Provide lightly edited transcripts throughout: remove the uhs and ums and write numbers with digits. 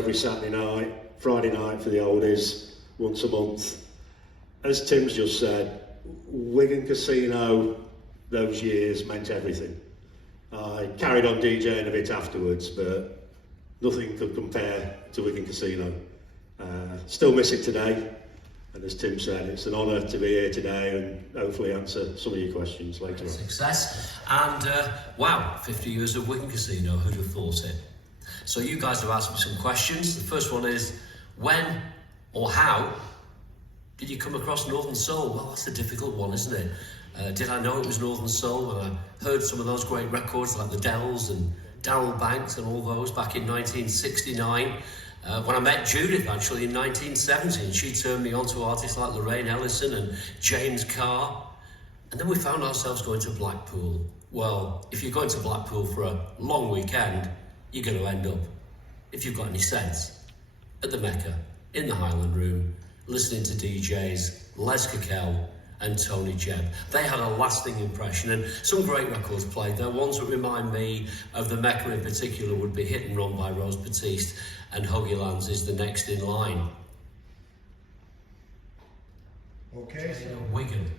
every Saturday night, Friday night for the oldies, once a month. As Tim's just said, Wigan Casino, those years meant everything. I carried on DJing a bit afterwards, but nothing could compare to Wigan Casino. Still miss it today, and as Tim said, it's an honour to be here today and hopefully answer some of your questions later on. Success, and wow, 50 years of Wigan Casino, who'd have thought it? So you guys have asked me some questions. The first one is, when or how did you come across Northern Soul? Well, that's a difficult one, isn't it? Did I know it was Northern Soul when I heard some of those great records like the Dells and Darryl Banks and all those back in 1969? When I met Judith actually in 1970, and she turned me on to artists like Lorraine Ellison and James Carr. And then we found ourselves going to Blackpool. Well, if you're going to Blackpool for a long weekend, you're going to end up, if you've got any sense, at the Mecca, in the Highland Room, listening to DJs Les Cacel and Tony Jebb. They had a lasting impression, and some great records played there. Ones that remind me of the Mecca in particular would be Hit and Run by Rose Batiste, and Huggy Lands is the next in line. Okay, so Wigan.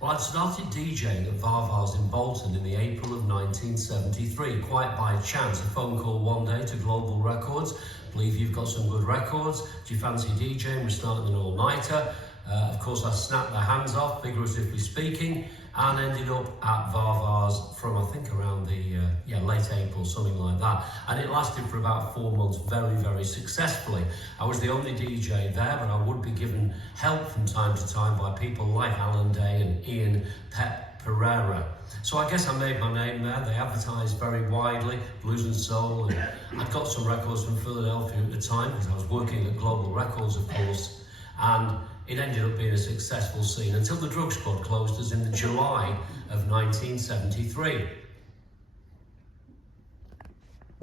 Well, I'd started DJing at Varvar's in Bolton in the April of 1973, quite by chance. A phone call one day to Global Records. Believe you've got some good records. Do you fancy DJing? We're starting an all-nighter. Of course, I snapped their hands off, figuratively speaking, and ended up at Varvar's from, I think, around the late April, something like that. And it lasted for about 4 months very, very successfully. I was the only DJ there, but I would be given help from time to time by people like Alan Day and Ian Pep Pereira. So I guess I made my name there. They advertised very widely, blues and soul, and I'd got some records from Philadelphia at the time because I was working at Global Records, of course, and it ended up being a successful scene until the Drug Squad closed us in the July of 1973.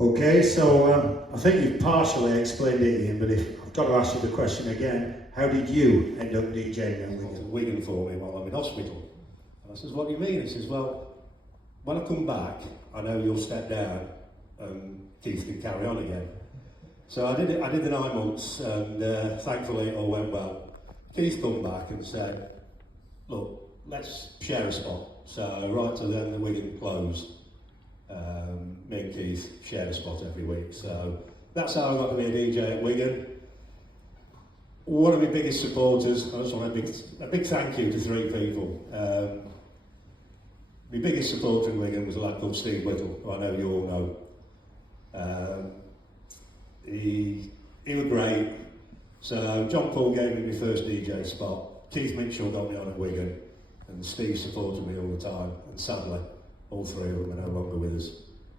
okay, so I think you've partially explained it, Ian, but I've got to ask you the question again. How did you end up DJing at Wigan? Wigan for me while I'm in hospital. And I says, what do you mean? He says, well, when I come back, I know you'll step down and Keith can carry on again. So I did the 9 months, and thankfully it all went well. Keith come back and said, look, let's share a spot. So right to then the Wigan closed, me and Keith shared a spot every week. So that's how I got to be a DJ at Wigan. One of my biggest supporters, I just want a big thank you to 3 people. My biggest supporter in Wigan was a lad called Steve Whittle, who I know you all know. He was great. So John Paul gave me my first DJ spot, Keith Mitchell got me on at Wigan, and Steve supported me all the time, and sadly, all 3 of them are no longer with us,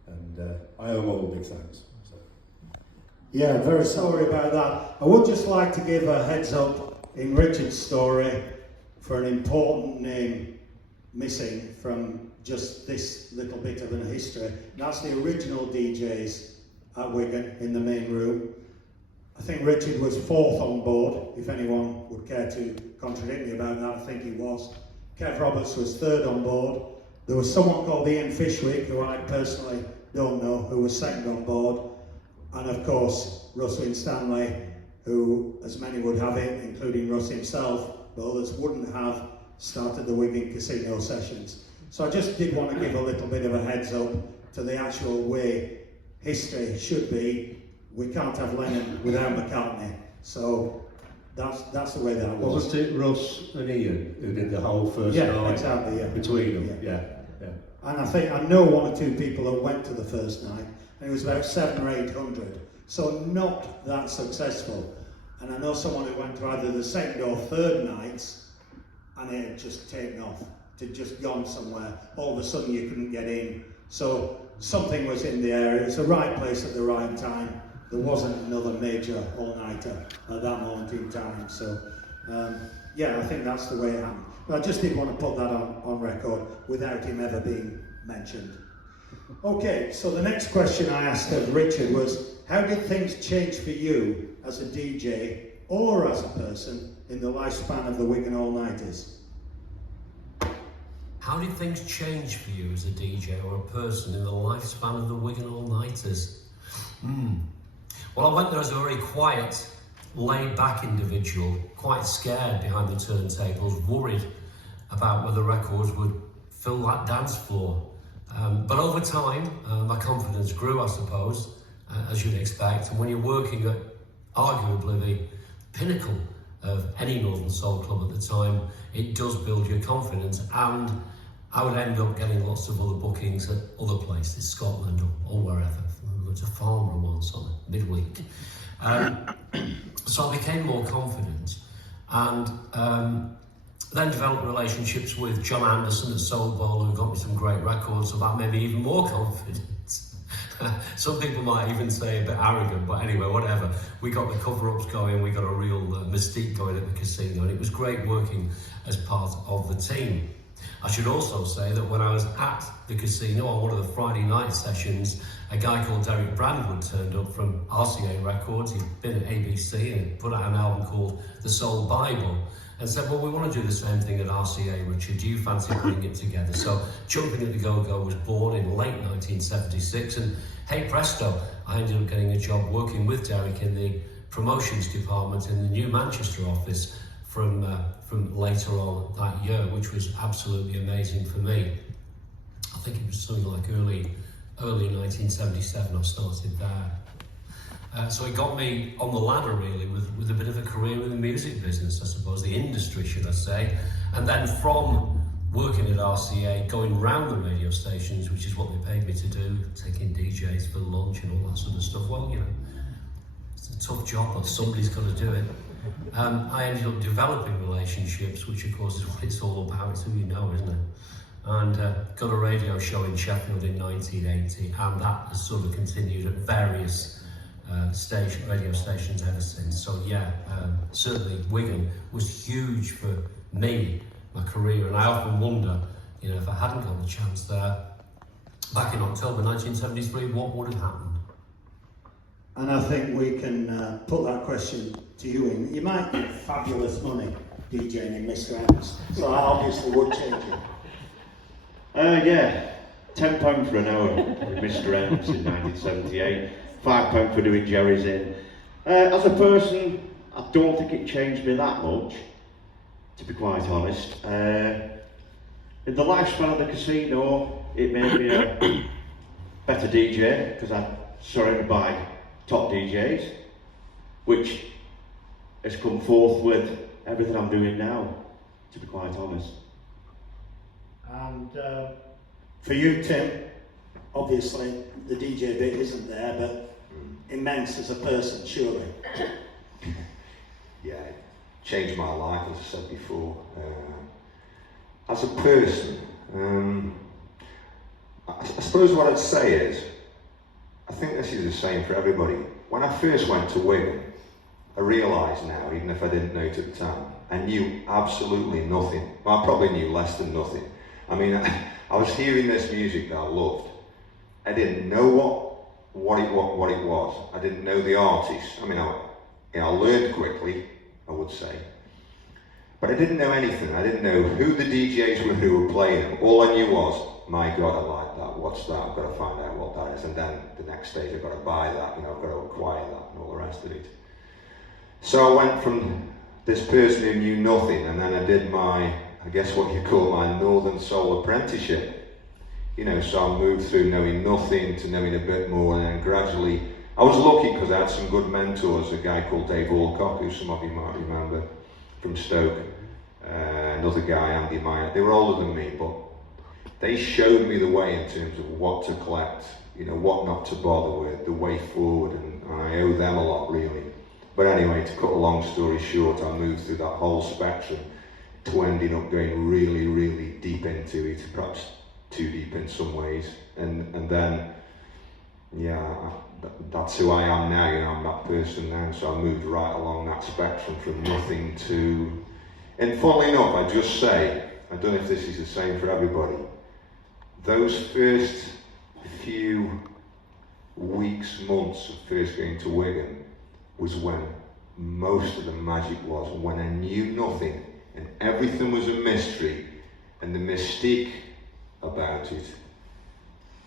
and I owe them all a big thanks. So. Yeah, very sorry about that. I would just like to give a heads up in Richard's story for an important name missing from just this little bit of an history. That's the original DJs at Wigan in the main room. I think Richard was 4th on board, if anyone would care to contradict me about that, I think he was. Kev Roberts was 3rd on board. There was someone called Ian Fishwick, who I personally don't know, who was 2nd on board. And of course, Russ Winstanley, who, as many would have it, including Russ himself, but others wouldn't have, started the Wigan Casino sessions. So I just did want to give a little bit of a heads up to the actual way history should be. We can't have Lennon without McCartney, so that's the way that was. Wasn't it Russ and Ian who did the whole first night exactly, between them? Yeah. And I know 1 or 2 people that went to the first night, and it was about 700 or 800, so not that successful. And I know someone who went to either the 2nd or 3rd nights, and it had just taken off. It had just gone somewhere. All of a sudden you couldn't get in. So something was in the air. It was the right place at the right time. There wasn't another major all-nighter at that moment in time. So, yeah, I think that's the way it happened. But I just did want to put that on record without him ever being mentioned. Okay, so the next question I asked of Richard was, how did things change for you as a DJ or as a person in the lifespan of the Wigan All-Nighters? How did things change for you as a DJ or a person in the lifespan of the Wigan All-Nighters? Well, I went there as a very quiet, laid-back individual, quite scared behind the turntables, worried about whether records would fill that dance floor. But over time, my confidence grew, I suppose, as you'd expect. And when you're working at arguably the pinnacle of any Northern Soul club at the time, it does build your confidence. And I would end up getting lots of other bookings at other places, Scotland or wherever. I went to Farnborough once on midweek. So I became more confident, and then developed relationships with John Anderson at Soul Bowl, who got me some great records, so that made me even more confident. Some people might even say a bit arrogant, but anyway, whatever. We got the cover-ups going, we got a real mystique going at the casino, and it was great working as part of the team. I should also say that when I was at the casino on one of the Friday night sessions, a guy called Derek Brandwood turned up from RCA Records. He'd been at ABC and put out an album called The Soul Bible, and said, well, we want to do the same thing at RCA, Richard. Do you fancy putting it together? So Jumping at the Go-Go was born in late 1976, and hey presto, I ended up getting a job working with Derek in the promotions department in the new Manchester office from later on that year, which was absolutely amazing for me. I think it was something like early 1977 I started there. So it got me on the ladder really with a bit of a career in the music business, I suppose, the industry should I say. And then from working at RCA, going round the radio stations, which is what they paid me to do, taking DJs for lunch and all that sort of stuff. Well, you know, it's a tough job, but somebody's got to do it. I ended up developing relationships, which of course is what it's all about. It's who you know, isn't it? And got a radio show in Sheffield in 1980, and that has sort of continued at various radio stations ever since. So yeah, certainly Wigan was huge for me, my career, and I often wonder, you know, if I hadn't got the chance there back in October 1973, what would have happened? And I think we can put that question to you in. You might get fabulous money DJing in Mr. M's, so I obviously would change it. Yeah, £10 for an hour with Mr. M's in 1978, £5 for doing Jerry's Inn. As a person, I don't think it changed me that much, to be quite honest. In the lifespan of the casino, it made me a better DJ, because I'm surrounded by top DJs, which has come forth with everything I'm doing now, to be quite honest. And for you, Tim, obviously the DJ bit isn't there, but immense as a person, surely. Yeah, it changed my life, as I said before. As a person, I suppose what I'd say is, I think this is the same for everybody. When I first went to Wigan, I realised now, even if I didn't know it at the time, I knew absolutely nothing. Well, I probably knew less than nothing. I mean, I was hearing this music that I loved. I didn't know what it was. I didn't know the artist. I mean, I learned quickly, I would say. But I didn't know anything. I didn't know who the DJs were who were playing them. All I knew was, my God, I like that. What's that? I've got to find out what that is. And then the next stage, I've got to buy that. You know, I've got to acquire that and all the rest of it. So I went from this person who knew nothing, and then I did my, I guess what you call my Northern Soul apprenticeship. You know, so I moved through knowing nothing to knowing a bit more, and then gradually, I was lucky because I had some good mentors, a guy called Dave Alcock, who some of you might remember from Stoke, another guy, Andy Meyer. They were older than me, but they showed me the way in terms of what to collect, you know, what not to bother with, the way forward, and I owe them a lot, really. But anyway, to cut a long story short, I moved through that whole spectrum to ending up going really, really deep into it, perhaps too deep in some ways. And then, yeah, that's who I am now, you know, I'm that person now. So I moved right along that spectrum from nothing to, and funnily enough, I just say, I don't know if this is the same for everybody, those first few weeks, months of first going to Wigan was when most of the magic was, when I knew nothing and everything was a mystery, and the mystique about it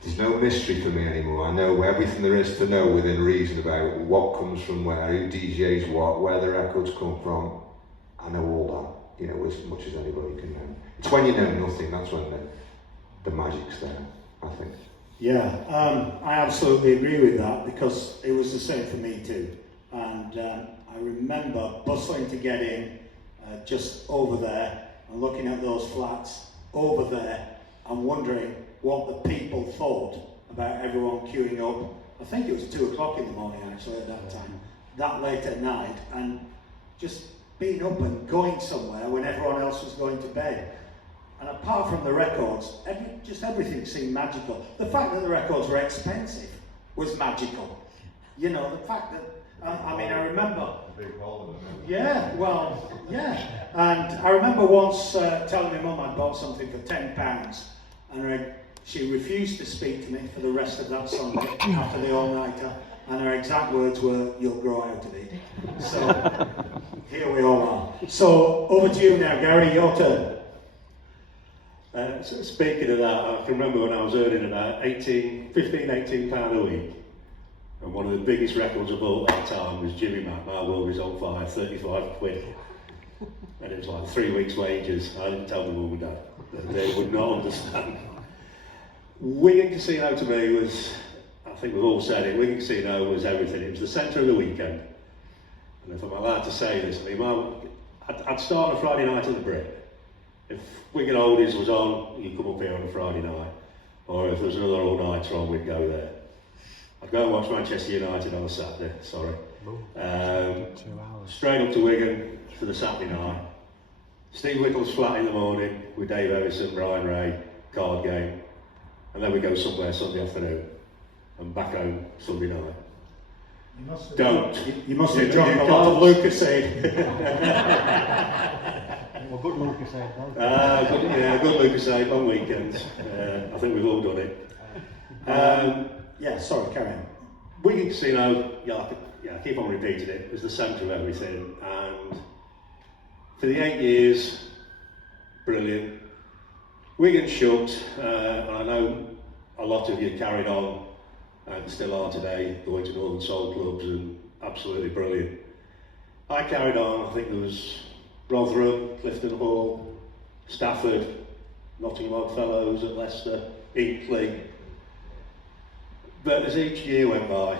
there's no mystery for me anymore. I know everything there is to know within reason about what comes from where, who DJs what, where the records come from. I know all that, you know, as much as anybody can know. It's when you know nothing, that's when the magic's there, I think. Yeah, I absolutely agree with that, because it was the same for me too. And I remember bustling to get in just over there and looking at those flats over there and wondering what the people thought about everyone queuing up. I think it was 2 o'clock in the morning actually at that time, that late at night, and just being up and going somewhere when everyone else was going to bed. And apart from the records, just everything seemed magical. The fact that the records were expensive was magical. You know, the fact that, I mean, I remember... Yeah, well, yeah. And I remember once telling my mum I'd bought something for £10, and she refused to speak to me for the rest of that Sunday after the all-nighter, and her exact words were, "You'll grow out of it." So, here we all are. So, over to you now, Gary, your turn. So speaking of that, I can remember when I was earning about £18 a week, and one of the biggest records I bought at that time was Jimmy Mac, My World Is On Fire, 35 quid. And it was like 3 weeks' wages. I didn't tell my mum and dad. They would not understand. Wigan Casino to me was, I think we've all said it, Wigan Casino was everything. It was the centre of the weekend. And if I'm allowed to say this, I mean, I'd start on a Friday night at the Brick. If Wigan Oldies was on, you'd come up here on a Friday night. Or if there was another all-nighter on, we'd go there. I'd go and watch Manchester United on a Saturday, sorry. 2 hours. Straight up to Wigan for the Saturday night. Steve Whittle's flat in the morning with Dave Ellison, Brian Ray, card game. And then we go somewhere Sunday afternoon and back home Sunday night. You must have drunk a lot of Lucasade. Well, good Lucasade though. Good Lucasade on weekends. I think we've all done it. Yeah, sorry, carry on. Wigan Casino, I keep on repeating it, was the centre of everything, and for the 8 years, brilliant. Wigan shut, and I know a lot of you carried on and still are today, going to Northern Soul clubs, and absolutely brilliant. I carried on. I think there was Rotherham, Clifton Hall, Stafford, Nottingham Oddfellows at Leicester, Inkley. But as each year went by,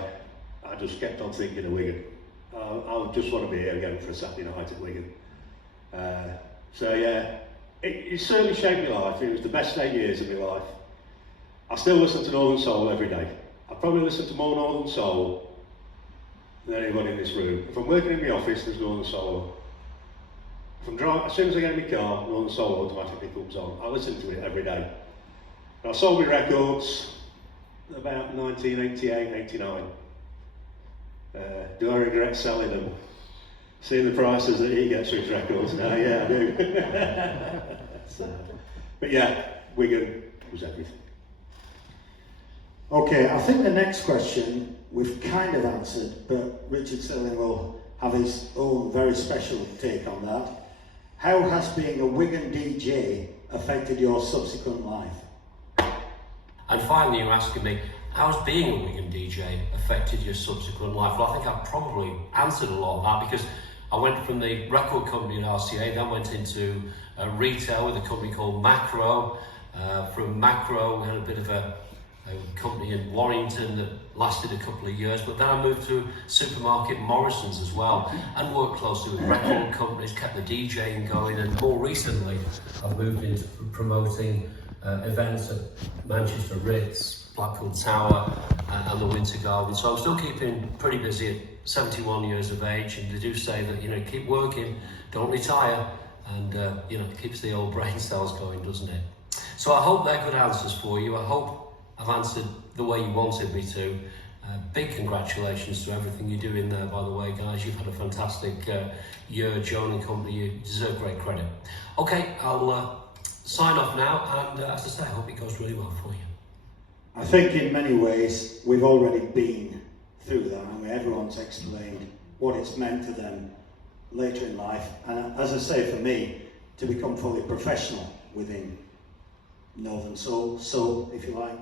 I just kept on thinking of Wigan. I just want to be here again for a Saturday night at Wigan. So yeah, it certainly shaped my life. It was the best 8 years of my life. I still listen to Northern Soul every day. I probably listen to more Northern Soul than anyone in this room. If I'm working in my office, there's Northern Soul. If I'm driving, as soon as I get in my car, Northern Soul automatically comes on. I listen to it every day. And I sold my records about 1988, 89. Do I regret selling them? Seeing the prices that he gets for his records now, yeah, I do. But yeah, Wigan was everything. Okay, I think the next question we've kind of answered, but Richard Searling will have his own very special take on that. How has being a Wigan DJ affected your subsequent life? And finally, you're asking me, how has being a Wigan DJ affected your subsequent life? Well, I think I've probably answered a lot of that, because I went from the record company at RCA, then went into retail with a company called Macro. From Macro, we had a bit of a company in Warrington that lasted a couple of years, but then I moved to supermarket Morrison's as well, and worked closely with record companies, kept the DJing going, and more recently I've moved into promoting events at Manchester Ritz, Blackpool Tower, and the Winter Garden. So I'm still keeping pretty busy at 71 years of age, and they do say that, you know, keep working, don't retire, and you know, it keeps the old brain cells going, doesn't it? So I hope they're good answers for you. I hope I've answered the way you wanted me to. Big congratulations to everything you do in there, by the way, guys. You've had a fantastic year, Joan and company. You deserve great credit. Okay, I'll sign off now, and as I say, I hope it goes really well for you. I think in many ways we've already been through that, and everyone's explained what it's meant to them later in life. And as I say, for me, to become fully professional within Northern Soul, if you like,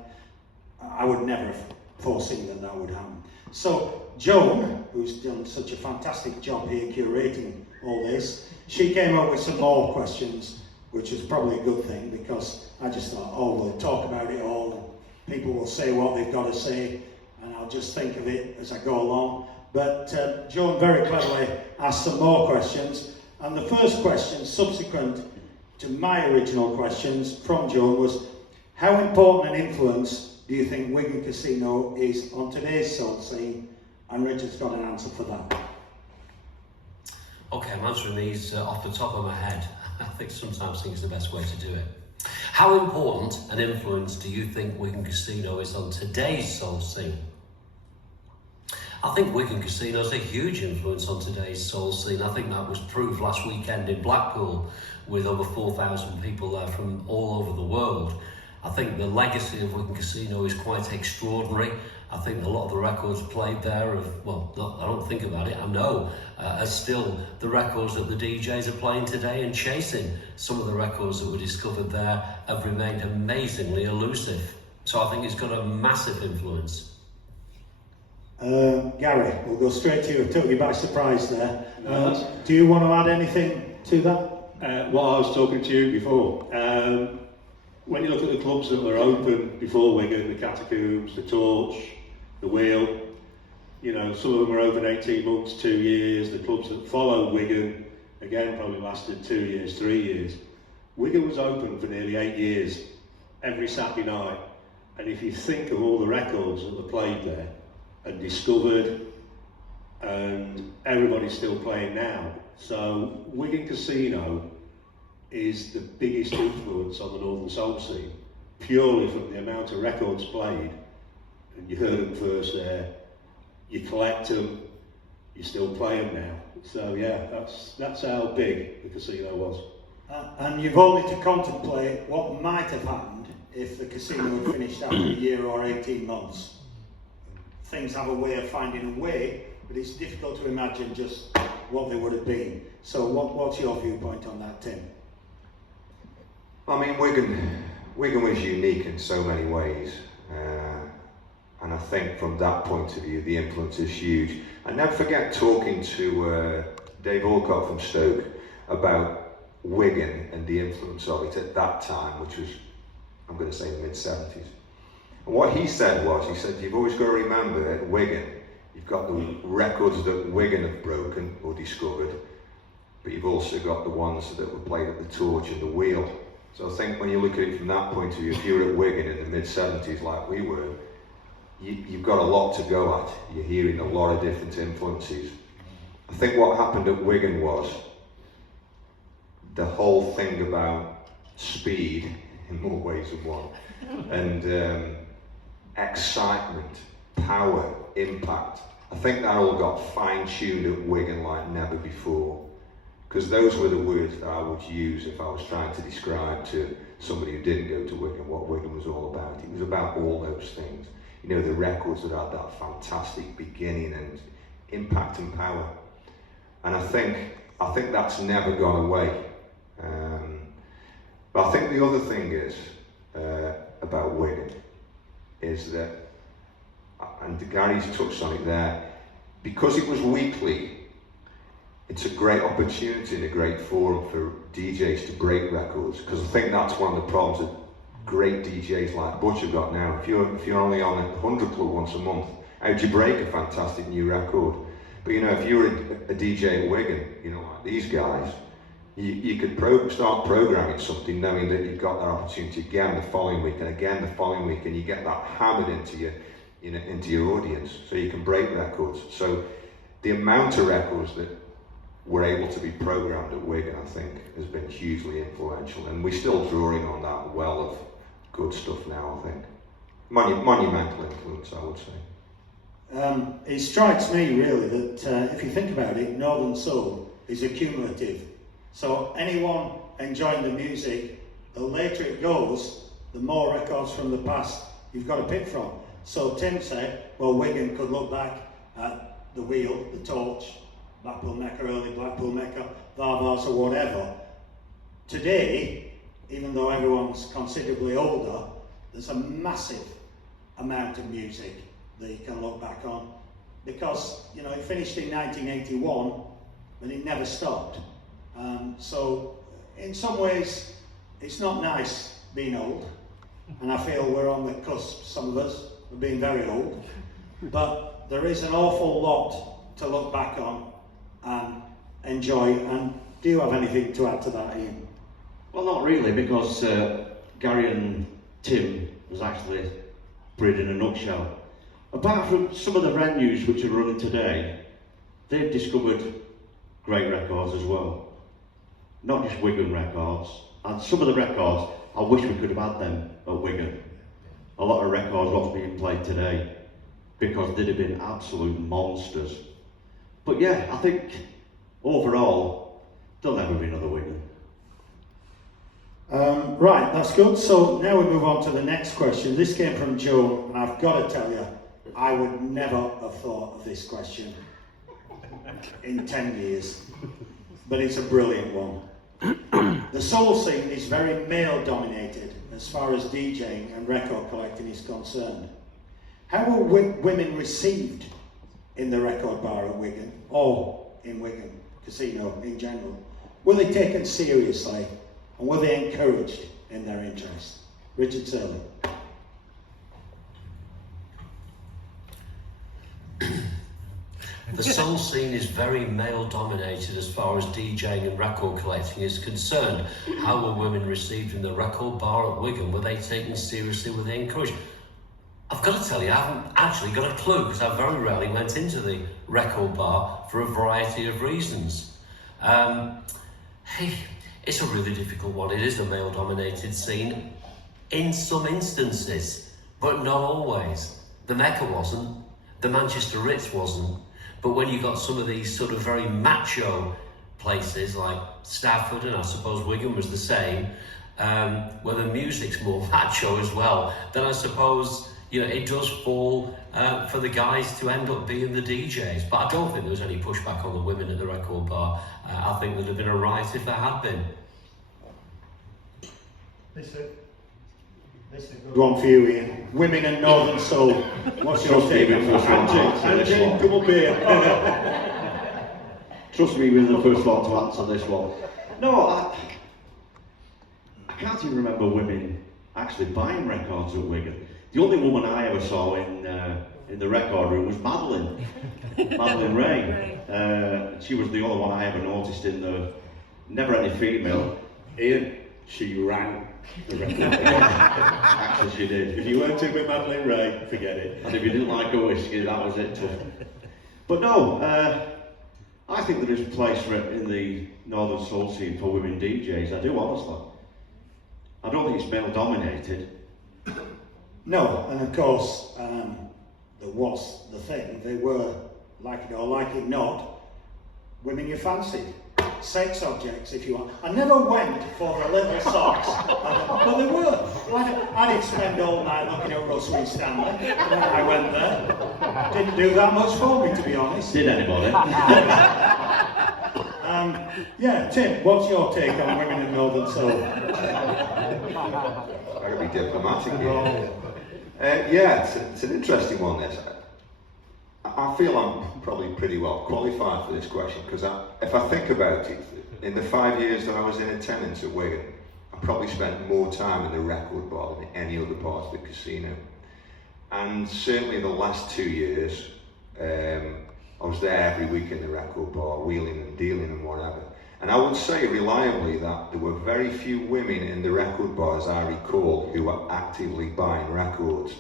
I would never have foreseen that that would happen. So Joan, who's done such a fantastic job here curating all this, she came up with some more questions, which is probably a good thing, because I just thought, oh, we'll talk about it all, people will say what they've got to say, and I'll just think of it as I go along. But Joan very cleverly asked some more questions, and the first question, subsequent to my original questions from Joan, was how important an influence do you think Wigan Casino is on today's soul scene? And Richard's got an answer for that. Okay, I'm answering these off the top of my head. I think sometimes it's the best way to do it. How important an influence do you think Wigan Casino is on today's soul scene? I think Wigan Casino is a huge influence on today's soul scene. I think that was proved last weekend in Blackpool with over 4,000 people there from all over the world. I think the legacy of Wigan Casino is quite extraordinary. I think a lot of the records played there I don't think about it, I know, are still the records that the DJs are playing today and chasing. Some of the records that were discovered there have remained amazingly elusive. So I think it's got a massive influence. Gary, we'll go straight to you. I took you by surprise there. Do you want to add anything to that? Well, I was talking to you before. When you look at the clubs that were open before Wigan, the Catacombs, the Torch, the Wheel, you know, some of them were open 18 months, 2 years. The clubs that followed Wigan, again, probably lasted 2 years, 3 years. Wigan was open for nearly 8 years, every Saturday night. And if you think of all the records that were played there and discovered, and everybody's still playing now. So Wigan Casino is the biggest influence on the Northern Soul scene, purely from the amount of records played, and you heard them first there, you collect them, you still play them now. So yeah, that's how big the casino was. And you've only to contemplate what might have happened if the casino had finished after a year or 18 months. Things have a way of finding a way, but it's difficult to imagine just what they would have been. So what's your viewpoint on that, Tim? I mean, Wigan was unique in so many ways, and I think from that point of view, the influence is huge. And never forget talking to Dave Alcott from Stoke about Wigan and the influence of it at that time, which was, I'm going to say, the mid-70s. And what he said, you've always got to remember at Wigan, you've got the records that Wigan have broken or discovered, but you've also got the ones that were played at the Torch and the Wheel. So I think when you look at it from that point of view, if you were at Wigan in the mid-70s like we were, you've got a lot to go at. You're hearing a lot of different influences. I think what happened at Wigan was the whole thing about speed, in more ways than one, and excitement, power, impact. I think that all got fine-tuned at Wigan like never before. Because those were the words that I would use if I was trying to describe to somebody who didn't go to Wigan what Wigan was all about. It was about all those things. You know, the records that had that fantastic beginning and impact and power. And I think that's never gone away. But I think the other thing is about Wigan is that, and Gary's touched on it there, because it was weekly, it's a great opportunity and a great forum for DJs to break records, because I think that's one of the problems that great DJs like Butch have got now. If you're only on a 100 Club once a month, how do you break a fantastic new record? But you know, if you were a DJ at Wigan, you know, like these guys, you could start programming something knowing that you've got that opportunity again the following week and again the following week, and you get that hammered into your audience, so you can break records. So the amount of records that were able to be programmed at Wigan, I think, has been hugely influential, and we're still drawing on that well of good stuff now, I think. Monumental influence, I would say. It strikes me really that if you think about it, Northern Soul is accumulative. So anyone enjoying the music, the later it goes, the more records from the past you've got to pick from. So Tim said, well, Wigan could look back at the Wheel, the Torch, Blackpool Mecca, early Blackpool Mecca, Varvas or whatever. Today, even though everyone's considerably older, there's a massive amount of music that you can look back on, because you know it finished in 1981, but it never stopped. So in some ways, it's not nice being old, and I feel we're on the cusp, some of us, of being very old. But there is an awful lot to look back on and enjoy. And do you have anything to add to that, Ian? Well, not really, because Gary and Tim was actually brilliant in a nutshell. Apart from some of the venues which are running today, they've discovered great records as well. Not just Wigan records, and some of the records, I wish we could have had them at Wigan. A lot of records what's being played today, because they'd have been absolute monsters. But yeah, I think overall, there'll never be another Wigan. Right, that's good. So now we move on to the next question. This came from Joe, and I've got to tell you, I would never have thought of this question in 10 years, but it's a brilliant one. The soul scene is very male dominated as far as DJing and record collecting is concerned. How were women received in the record bar at Wigan, or in Wigan Casino in general? Were they taken seriously, and were they encouraged in their interest? Richard Searling. The soul scene is very male dominated as far as DJing and record collecting is concerned. How were women received in the record bar at Wigan? Were they taken seriously? Were they encouraged? I've got to tell you, I haven't actually got a clue, because I very rarely went into the record bar for a variety of reasons. Hey, it's a really difficult one. It is a male dominated scene in some instances, but not always. The Mecca wasn't, the Manchester Ritz wasn't. But when you got some of these sort of very macho places like Stafford, and I suppose Wigan was the same, where the music's more macho as well, then I suppose, you know, it does fall for the guys to end up being the DJs. But I don't think there was any pushback on the women at the record bar. I think there'd have been a riot if there had been. This is a good one for you, Ian. Women and Northern Soul. What's your take on that? Angie, come up here. Trust me, we're the first one to answer this one. No, I can't even remember women actually buying records at Wigan. The only woman I ever saw in the record room was Madeline Ray. She was the only one I ever noticed in the. Never any female. Ian, she ran the record. Actually, she did. If you weren't in with Madeline Ray, forget it. And if you didn't like a whiskey, that was it too. But no, I think there is a place for it in the Northern Soul scene for women DJs. I do, honestly. I don't think it's male dominated. No, and of course, there was the thing. They were, like it or like it not, women you fancied. Sex objects, if you want. I never went for the little socks, but they were. I didn't spend all night looking at Russ Stanley when I went there. Didn't do that much for me, to be honest. Did anybody? Yeah, Tim, what's your take on women in Northern Soul? I've got to be diplomatic here. Yeah, it's an interesting one, this. I feel I'm probably pretty well qualified for this question, because if I think about it, in the 5 years that I was in attendance at Wigan, I probably spent more time in the record bar than any other part of the casino. And certainly the last 2 years, I was there every week in the record bar, wheeling and dealing and whatever. And I would say reliably that there were very few women in the record bars I recall who were actively buying records.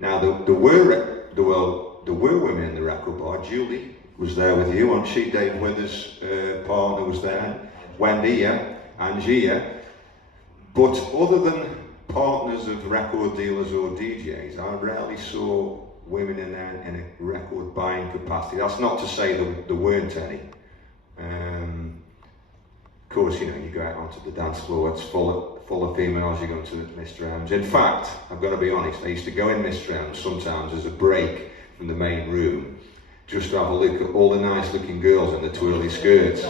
Now there were women in the record bar. Julie was there with you, wasn't she? Dave Withers' partner was there. Wendy, yeah. Angie, yeah. But other than partners of record dealers or DJs, I rarely saw women in there in a record buying capacity. That's not to say there weren't any. Of course, you know, you go out onto the dance floor, it's full of females, you go to Mr. M's. In fact, I've got to be honest, I used to go in Mr. M's sometimes as a break from the main room, just to have a look at all the nice looking girls in the twirly skirts.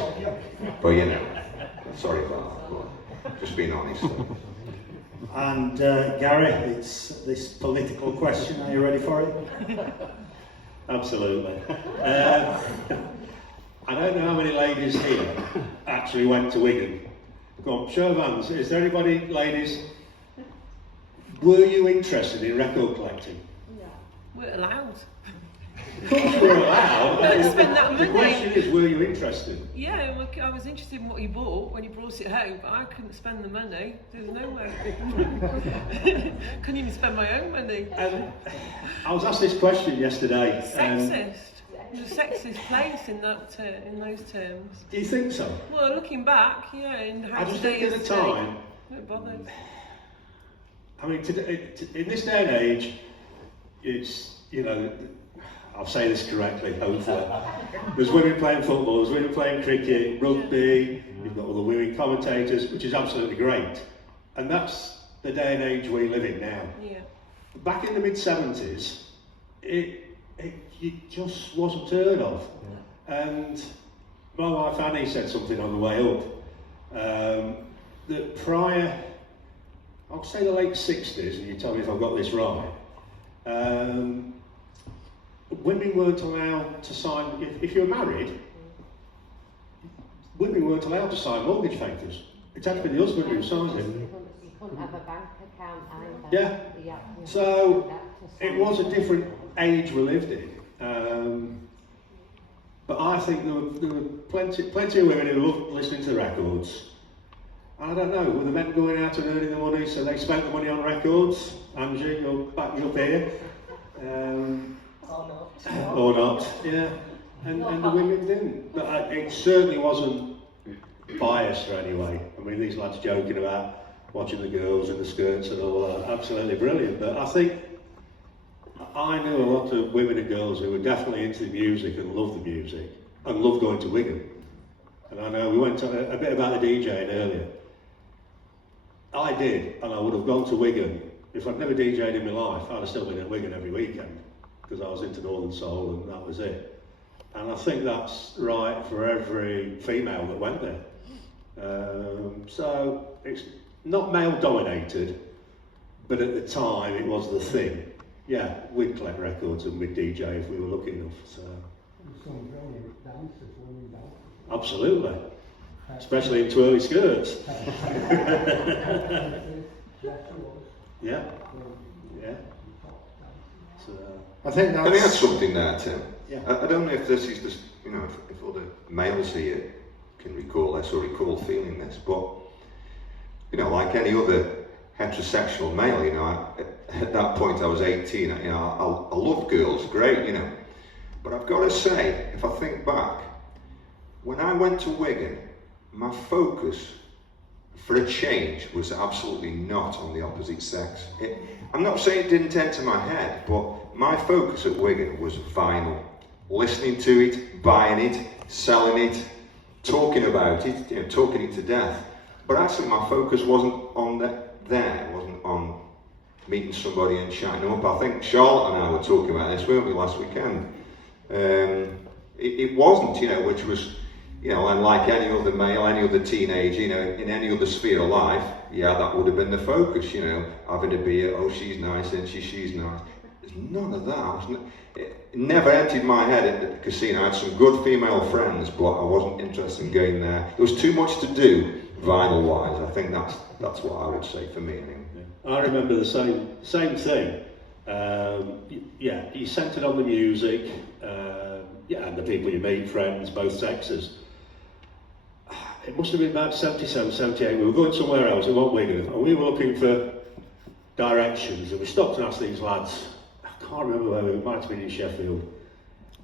But you know, sorry about that, but just being honest. And Gary, it's this political question. Are you ready for it? Absolutely. I don't know how many ladies here actually went to Wigan. Go on, show of hands. Is there anybody, ladies? Were you interested in record collecting? We're allowed. Of course we're allowed. Let's spend that The money. question is, were you interested? Yeah, well, I was interested in what you bought when you brought it home, but I couldn't spend the money. There's no way. Couldn't even spend my own money. I was asked this question yesterday. Sexist. There's a sexist place in that in those terms. Do you think so? Well, looking back, yeah, in how I just today think at is the today, time, not bothered. I mean, in this day and age, it's, you know, I'll say this correctly, hopefully. There's women playing football, there's women playing cricket, rugby, you've got all the women commentators, which is absolutely great. And that's the day and age we live in now. Yeah. Back in the mid-70s, it just wasn't heard of. And my wife Annie said something on the way up, that prior, I'll say the late 60s, and you tell me if I've got this right, women weren't allowed to sign, if you were married, women weren't allowed to sign mortgage papers. It had to be the husband who signed it. You couldn't have a bank account either. Yeah. So it was a different age we lived in. But I think there were plenty of women who loved listening to the records. And I don't know, were the men going out and earning the money, so they spent the money on records? Angie, you're backing up here. Or not, yeah. And the women didn't. But it certainly wasn't biased anyway. I mean, these lads joking about watching the girls in the skirts and all that, absolutely brilliant. But I think I knew a lot of women and girls who were definitely into the music and loved the music and loved going to Wigan. And I know we went to a bit about the DJing earlier. I did, and I would have gone to Wigan. If I'd never DJed in my life, I'd have still been at Wigan every weekend, because I was into Northern Soul and that was it. And I think that's right for every female that went there. So it's not male dominated, but at the time it was the thing. Yeah, we'd collect records and we'd DJ if we were lucky enough. So. Absolutely, especially in twirly skirts. Yeah, yeah. So, I think Can I add something there, Tim? Yeah. I don't know if this is just, you know, if other males here can recall this or recall feeling this, but, you know, like any other heterosexual male, you know, at that point I was 18, you know, I loved girls, great, you know. But I've got to say, if I think back, when I went to Wigan, my focus for a change was absolutely not on the opposite sex. I'm not saying it didn't enter my head, but my focus at Wigan was vinyl. Listening to it, buying it, selling it, talking about it, you know, talking it to death. But actually my focus wasn't on there, it wasn't on meeting somebody and chatting them up. I think Charlotte and I were talking about this, weren't we, last weekend? It wasn't, you know, which was, you know, and like any other male, any other teenager, you know, in any other sphere of life, yeah, that would have been the focus, you know, having a beer, oh, she's nice, and she's nice. There's none of that. It never entered my head at the casino. I had some good female friends, but I wasn't interested in going there. There was too much to do, vinyl-wise. I think that's what I would say for me. I remember the same thing. Yeah, you centred on the music, yeah, and the people you meet, friends, both sexes. It must have been about 77, 78, we were going somewhere else, we weren't Wigan, and we were looking for directions, and we stopped and asked these lads, I can't remember where we were, it might have been in Sheffield,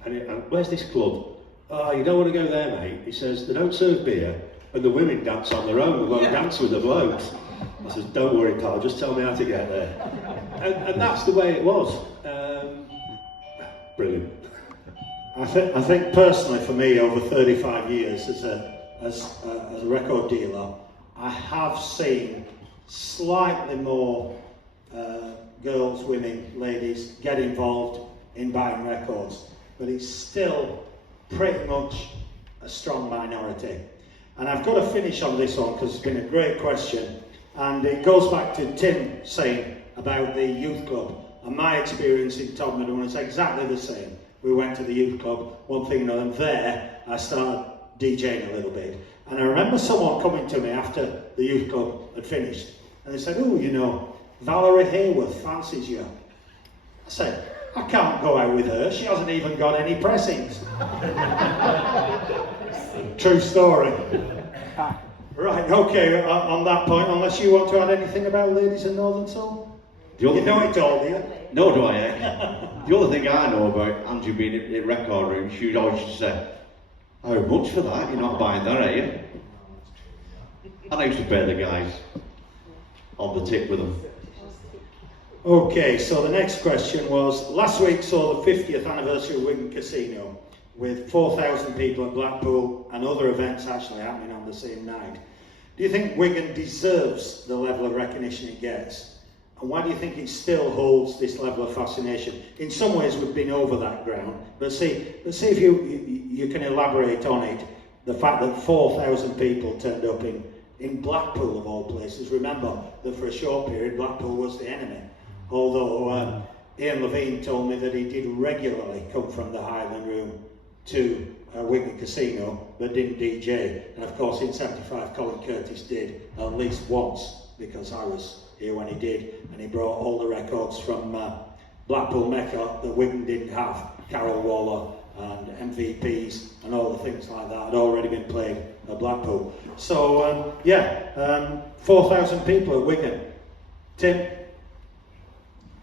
and where's this club? Oh, you don't want to go there, mate. He says, they don't serve beer, and the women dance on their own, they won't dance with the blokes. I said, don't worry, pal, just tell me how to get there. And that's the way it was. Brilliant. I think personally for me, over 35 years as a record dealer, I have seen slightly more girls, women, ladies get involved in buying records, but it's still pretty much a strong minority. And I've got to finish on this one because it's been a great question. And it goes back to Tim saying about the youth club. And my experience in Todmorden was exactly the same. We went to the youth club, one thing or another, and there I started DJing a little bit. And I remember someone coming to me after the youth club had finished, and they said, "Oh, you know, Valerie Hayworth fancies you." I said, "I can't go out with her, she hasn't even got any pressings." True story. Right, okay, on that point, unless you want to add anything about Ladies in Northern Soul? You know it all, do you? No, do I? The other thing I know about Andrew being in record room, she would always just say, "How much for that? You're not buying that, are you?" And I used to pay the guys on the tip with them. Okay, so the next question was, last week saw the 50th anniversary of Wigan Casino with 4,000 people at Blackpool and other events actually happening on the same night. Do you think Wigan deserves the level of recognition it gets? And why do you think it still holds this level of fascination? In some ways we've been over that ground, but see if you can elaborate on it. The fact that 4,000 people turned up in Blackpool of all places. Remember that for a short period Blackpool was the enemy. Although Ian Levine told me that he did regularly come from the Highland Room to Wigan Casino, but didn't DJ. And of course in '75 Colin Curtis did at least once, because I was here when he did, and he brought all the records from Blackpool Mecca that Wigan didn't have. Carol Waller and MVPs and all the things like that had already been played at Blackpool. So 4,000 people at Wigan. Tim?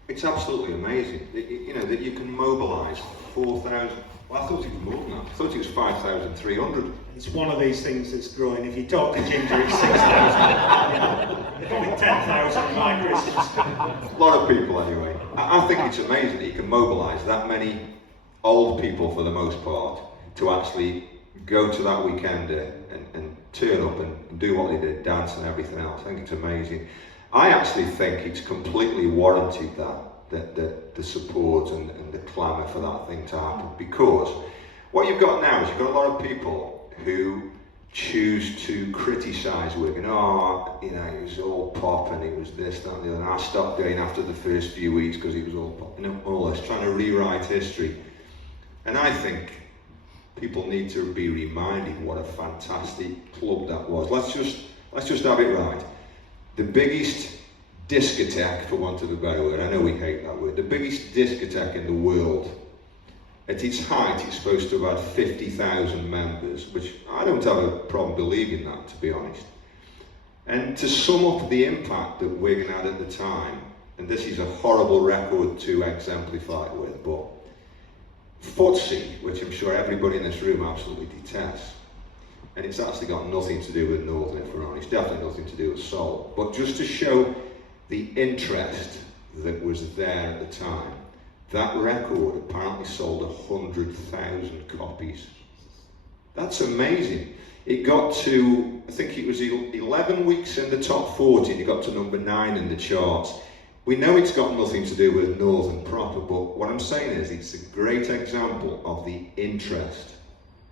It's absolutely amazing, you know, that you can mobilise 4,000. Well, I thought it was more than that. I thought it was 5,300. It's one of these things that's growing. If you talk to Ginger, it's 6,000. They're probably 10,000 by Christmas. A lot of people anyway. I think it's amazing that you can mobilise that many old people, for the most part, to actually go to that weekend and turn up and do what they did, dance and everything else. I think it's amazing. I actually think it's completely warranted that the support and the clamour for that thing to happen, because what you've got now is you've got a lot of people who choose to criticise Wigan. Oh, you know, it was all pop and it was this, that and the other. And I stopped going after the first few weeks because it was all pop, you know, all this, trying to rewrite history. And I think people need to be reminded what a fantastic club that was. Let's just have it right. The biggest discotheque, for want of a better word, I know we hate that word, the biggest discotheque in the world, at its height it's supposed to have had 50,000 members, which I don't have a problem believing that, to be honest. And to sum up the impact that Wigan had at the time, and this is a horrible record to exemplify it with, but footsie, which I'm sure everybody in this room absolutely detests, and it's actually got nothing to do with Northern, if we're honest, definitely nothing to do with Soul, but just to show the interest that was there at the time, that record apparently sold 100,000 copies. That's amazing. It got to, I think it was 11 weeks in the top 40, and it got to number 9 in the charts. We know it's got nothing to do with Northern proper, but what I'm saying is it's a great example of the interest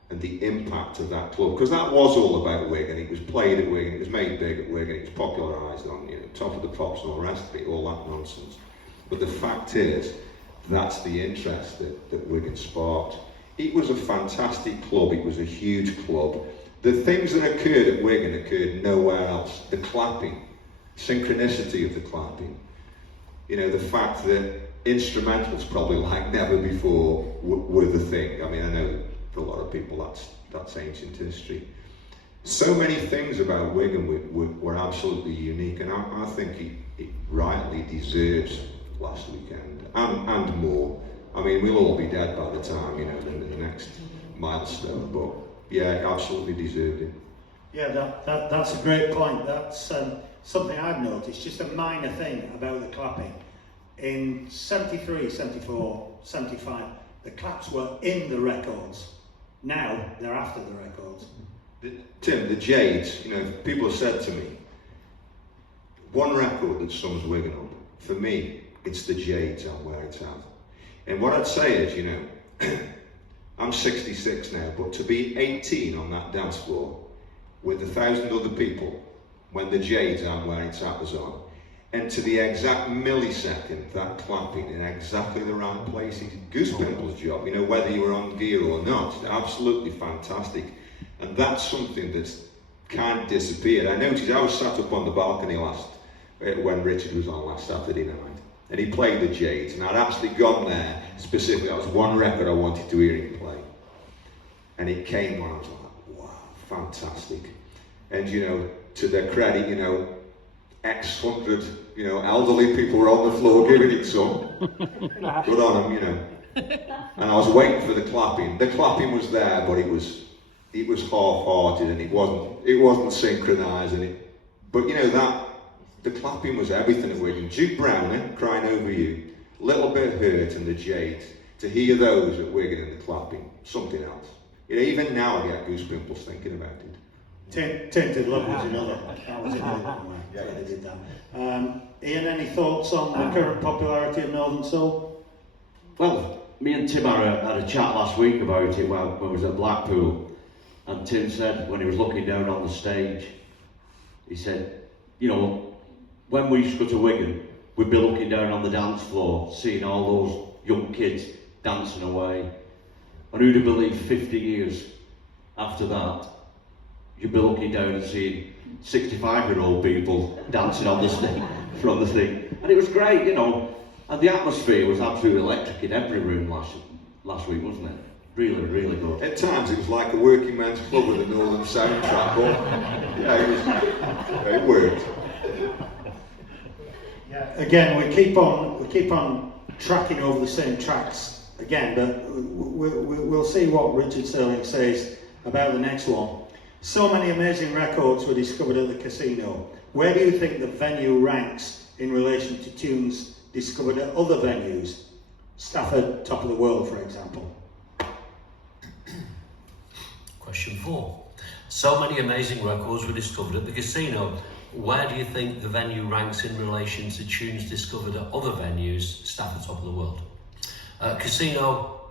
and the impact of that club, because that was all about Wigan. It was played at Wigan, it was made big at Wigan, it was popularised on, you know, Top of the Pops and all the rest of it, all that nonsense. But the fact is, that's the interest that Wigan sparked. It was a fantastic club, it was a huge club. The things that occurred at Wigan occurred nowhere else. The clapping, synchronicity of the clapping, you know, the fact that instrumentals probably like never before were the thing. I mean, I know for a lot of people that's ancient history. So many things about Wigan were absolutely unique, and I think it rightly deserves last weekend and more. I mean, we'll all be dead by the time, you know, the next milestone, but yeah, it absolutely deserved it. Yeah, that's a great point. That's something I've noticed, just a minor thing about the clapping. In 73, 74, 75, the claps were in the records. Now they're after the records. Tim, the Jades, you know, people have said to me, one record that sums Wigan up, for me, it's the Jades and where it's at. And what I'd say is, you know, I'm 66 now, but to be 18 on that dance floor with 1,000 other people when the Jades aren't wearing tappers on. And to the exact millisecond, that clapping in exactly the right place, it's Goose Pimple's job, you know, whether you were on gear or not. It's absolutely fantastic. And that's something that's kind of disappeared. I noticed, I was sat up on the balcony when Richard was on last Saturday night, and he played the Jades, and I'd actually gone there specifically. That was one record I wanted to hear him play. And it came on, I was like, wow, fantastic. And, you know, to their credit, you know, X hundred, you know, elderly people were on the floor giving it some. Good on them, you know. And I was waiting for the clapping. The clapping was there, but it was half-hearted, and it wasn't synchronised. But you know, the clapping was everything at Wigan. Duke Browner crying over you, Little Bit Hurt, and the Jades. To hear those at Wigan and the clapping, something else. You know, even now I get goose pimples thinking about it. Tainted Love was another. That was another one where they did that. Ian, any thoughts on the current popularity of Northern Soul? Well, me and Tim had a chat last week about it when we was at Blackpool, and Tim said when he was looking down on the stage, he said, you know, when we used to go to Wigan, we'd be looking down on the dance floor, seeing all those young kids dancing away, and who'd have believed 50 years after that, you'd be looking down and seeing 65-year-old people dancing on the stage, from the thing. And it was great, you know, and the atmosphere was absolutely electric in every room last week, wasn't it? Really, really good. At times it was like a working man's club with a Northern soundtrack, but yeah, it worked. Yeah. Again, we keep on tracking over the same tracks again, but we'll see what Richard Searling says about the next one. So many amazing records were discovered at the casino. Where do you think the venue ranks in relation to tunes discovered at other venues? Stafford, top of the world, for example. Question 4. So many amazing records were discovered at the casino. Where do you think the venue ranks in relation to tunes discovered at other venues? Stafford, top of the world. Casino,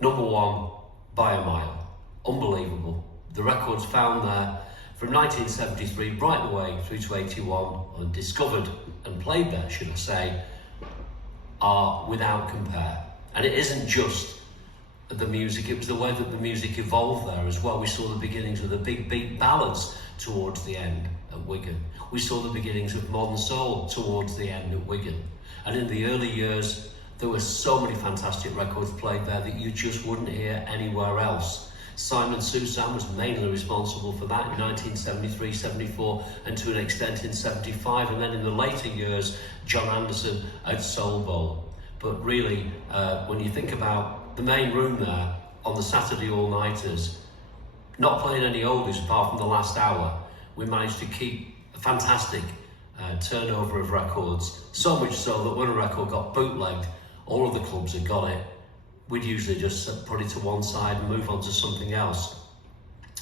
number 1 by a mile. Unbelievable. The records found there from 1973 right the way through to 81, and discovered and played there, should I say, are without compare. And it isn't just the music, it was the way that the music evolved there as well. We saw the beginnings of the big beat ballads towards the end at Wigan. We saw the beginnings of modern soul towards the end at Wigan. And in the early years, there were so many fantastic records played there that you just wouldn't hear anywhere else. Simon Susan was mainly responsible for that in 1973, 74, and to an extent in 75, and then in the later years, John Anderson at Soul Bowl. But really, when you think about the main room there on the Saturday all-nighters, not playing any oldies apart from the last hour, we managed to keep a fantastic turnover of records, so much so that when a record got bootlegged, all of the clubs had got it. We'd usually just put it to one side and move on to something else.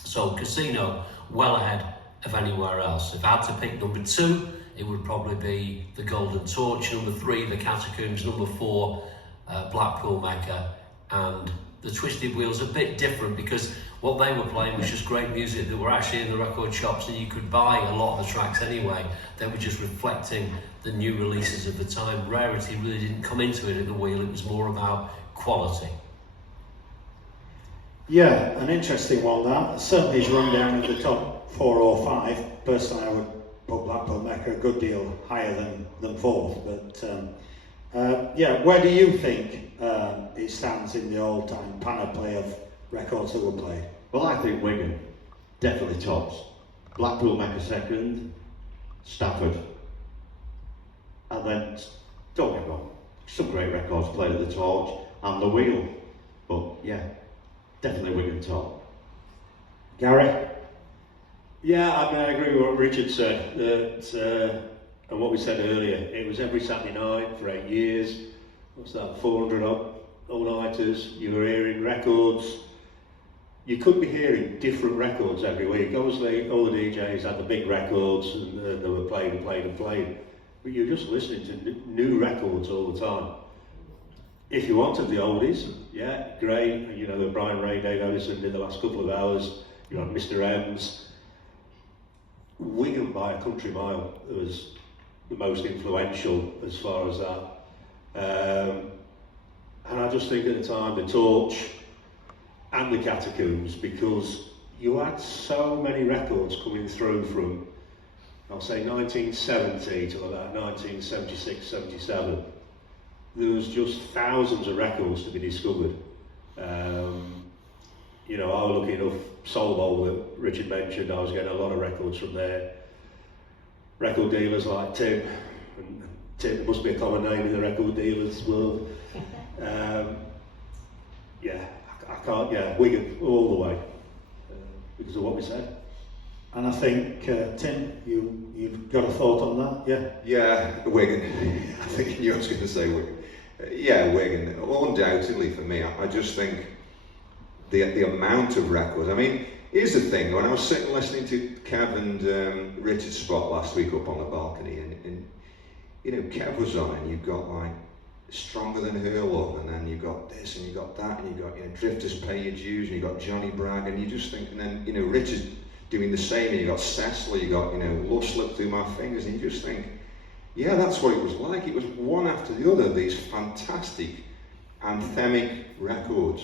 So Casino, well ahead of anywhere else. If I had to pick number 2, it would probably be the Golden Torch, number 3, the Catacombs, number 4, Blackpool Mecca, and the Twisted Wheels. A bit different because what they were playing was just great music that were actually in the record shops, and you could buy a lot of the tracks anyway. They were just reflecting the new releases of the time. Rarity really didn't come into it at the wheel, it was more about quality. Yeah, an interesting one that. Certainly is run down at the top 4 or 5. Personally, I would put Blackpool Mecca a good deal higher than 4th. But yeah, where do you think it stands in the all-time panoply of records that were played? Well, I think Wigan definitely tops. Blackpool Mecca second, Stafford, and then, don't get me wrong, some great records played at the Torch and the Wheel, but yeah, definitely Wigan top. Gary? Yeah, I mean, I agree with what Richard said, that, and what we said earlier. It was every Saturday night for 8 years. What's that, 400 all-nighters. You were hearing records. You could be hearing different records every week. Obviously, all the DJs had the big records, and they were played and played and played. But you're just listening to new records all the time. If you wanted the oldies, yeah, great. You know, the Brian Ray, Dave Ellison did the last couple of hours. You had Mr. M's. Wigan by a country mile was the most influential as far as that. And I just think at the time, the Torch and the Catacombs, because you had so many records coming through from, I'll say 1970 to about 1976, 77. There was just thousands of records to be discovered. You know, I was lucky enough, Soul Bowl that Richard mentioned, I was getting a lot of records from there. Record dealers like Tim, and Tim must be a common name in the record dealers world. Yeah, I can't, yeah, Wigan all the way, because of what we said. And I think, Tim, you've got a thought on that, yeah? Yeah, Wigan. I think you was going to say Wigan. Yeah, Wigan. Undoubtedly for me, I just think the amount of records. I mean, here's the thing. When I was sitting listening to Kev and Richard's spot last week up on the balcony, and you know, Kev was on, and you've got like Stronger Than Her Love, and then you got this, and you got that, and you got, you know, Drifters Pay Your Dues, and you got Johnny Bragg, and you just think, and then, you know, Richard's doing the same, and you got Cecil, you got, you know, Love Slipped Through My Fingers, and you just think, yeah, that's what it was like. It was one after the other, these fantastic anthemic records.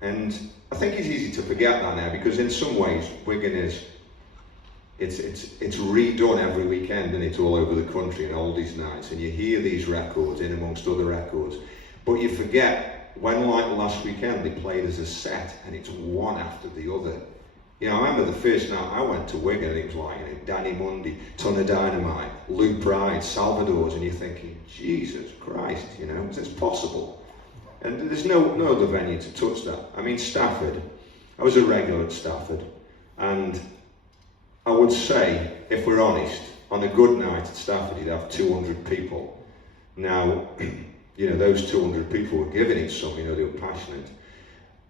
And I think it's easy to forget that now, because in some ways Wigan is, it's redone every weekend, and it's all over the country and oldies nights, and you hear these records in amongst other records, but you forget when, like last weekend, they played as a set, and it's one after the other. You know, I remember the first night I went to Wigan, and it was like, you know, Danny Mundy, Ton of Dynamite, Lou Pride, Salvador's, and you're thinking, Jesus Christ, you know, is this possible? And there's no other venue to touch that. I mean, Stafford, I was a regular at Stafford, and I would say, if we're honest, on a good night at Stafford, you'd have 200 people. Now, you know, those 200 people were giving it some, you know, they were passionate.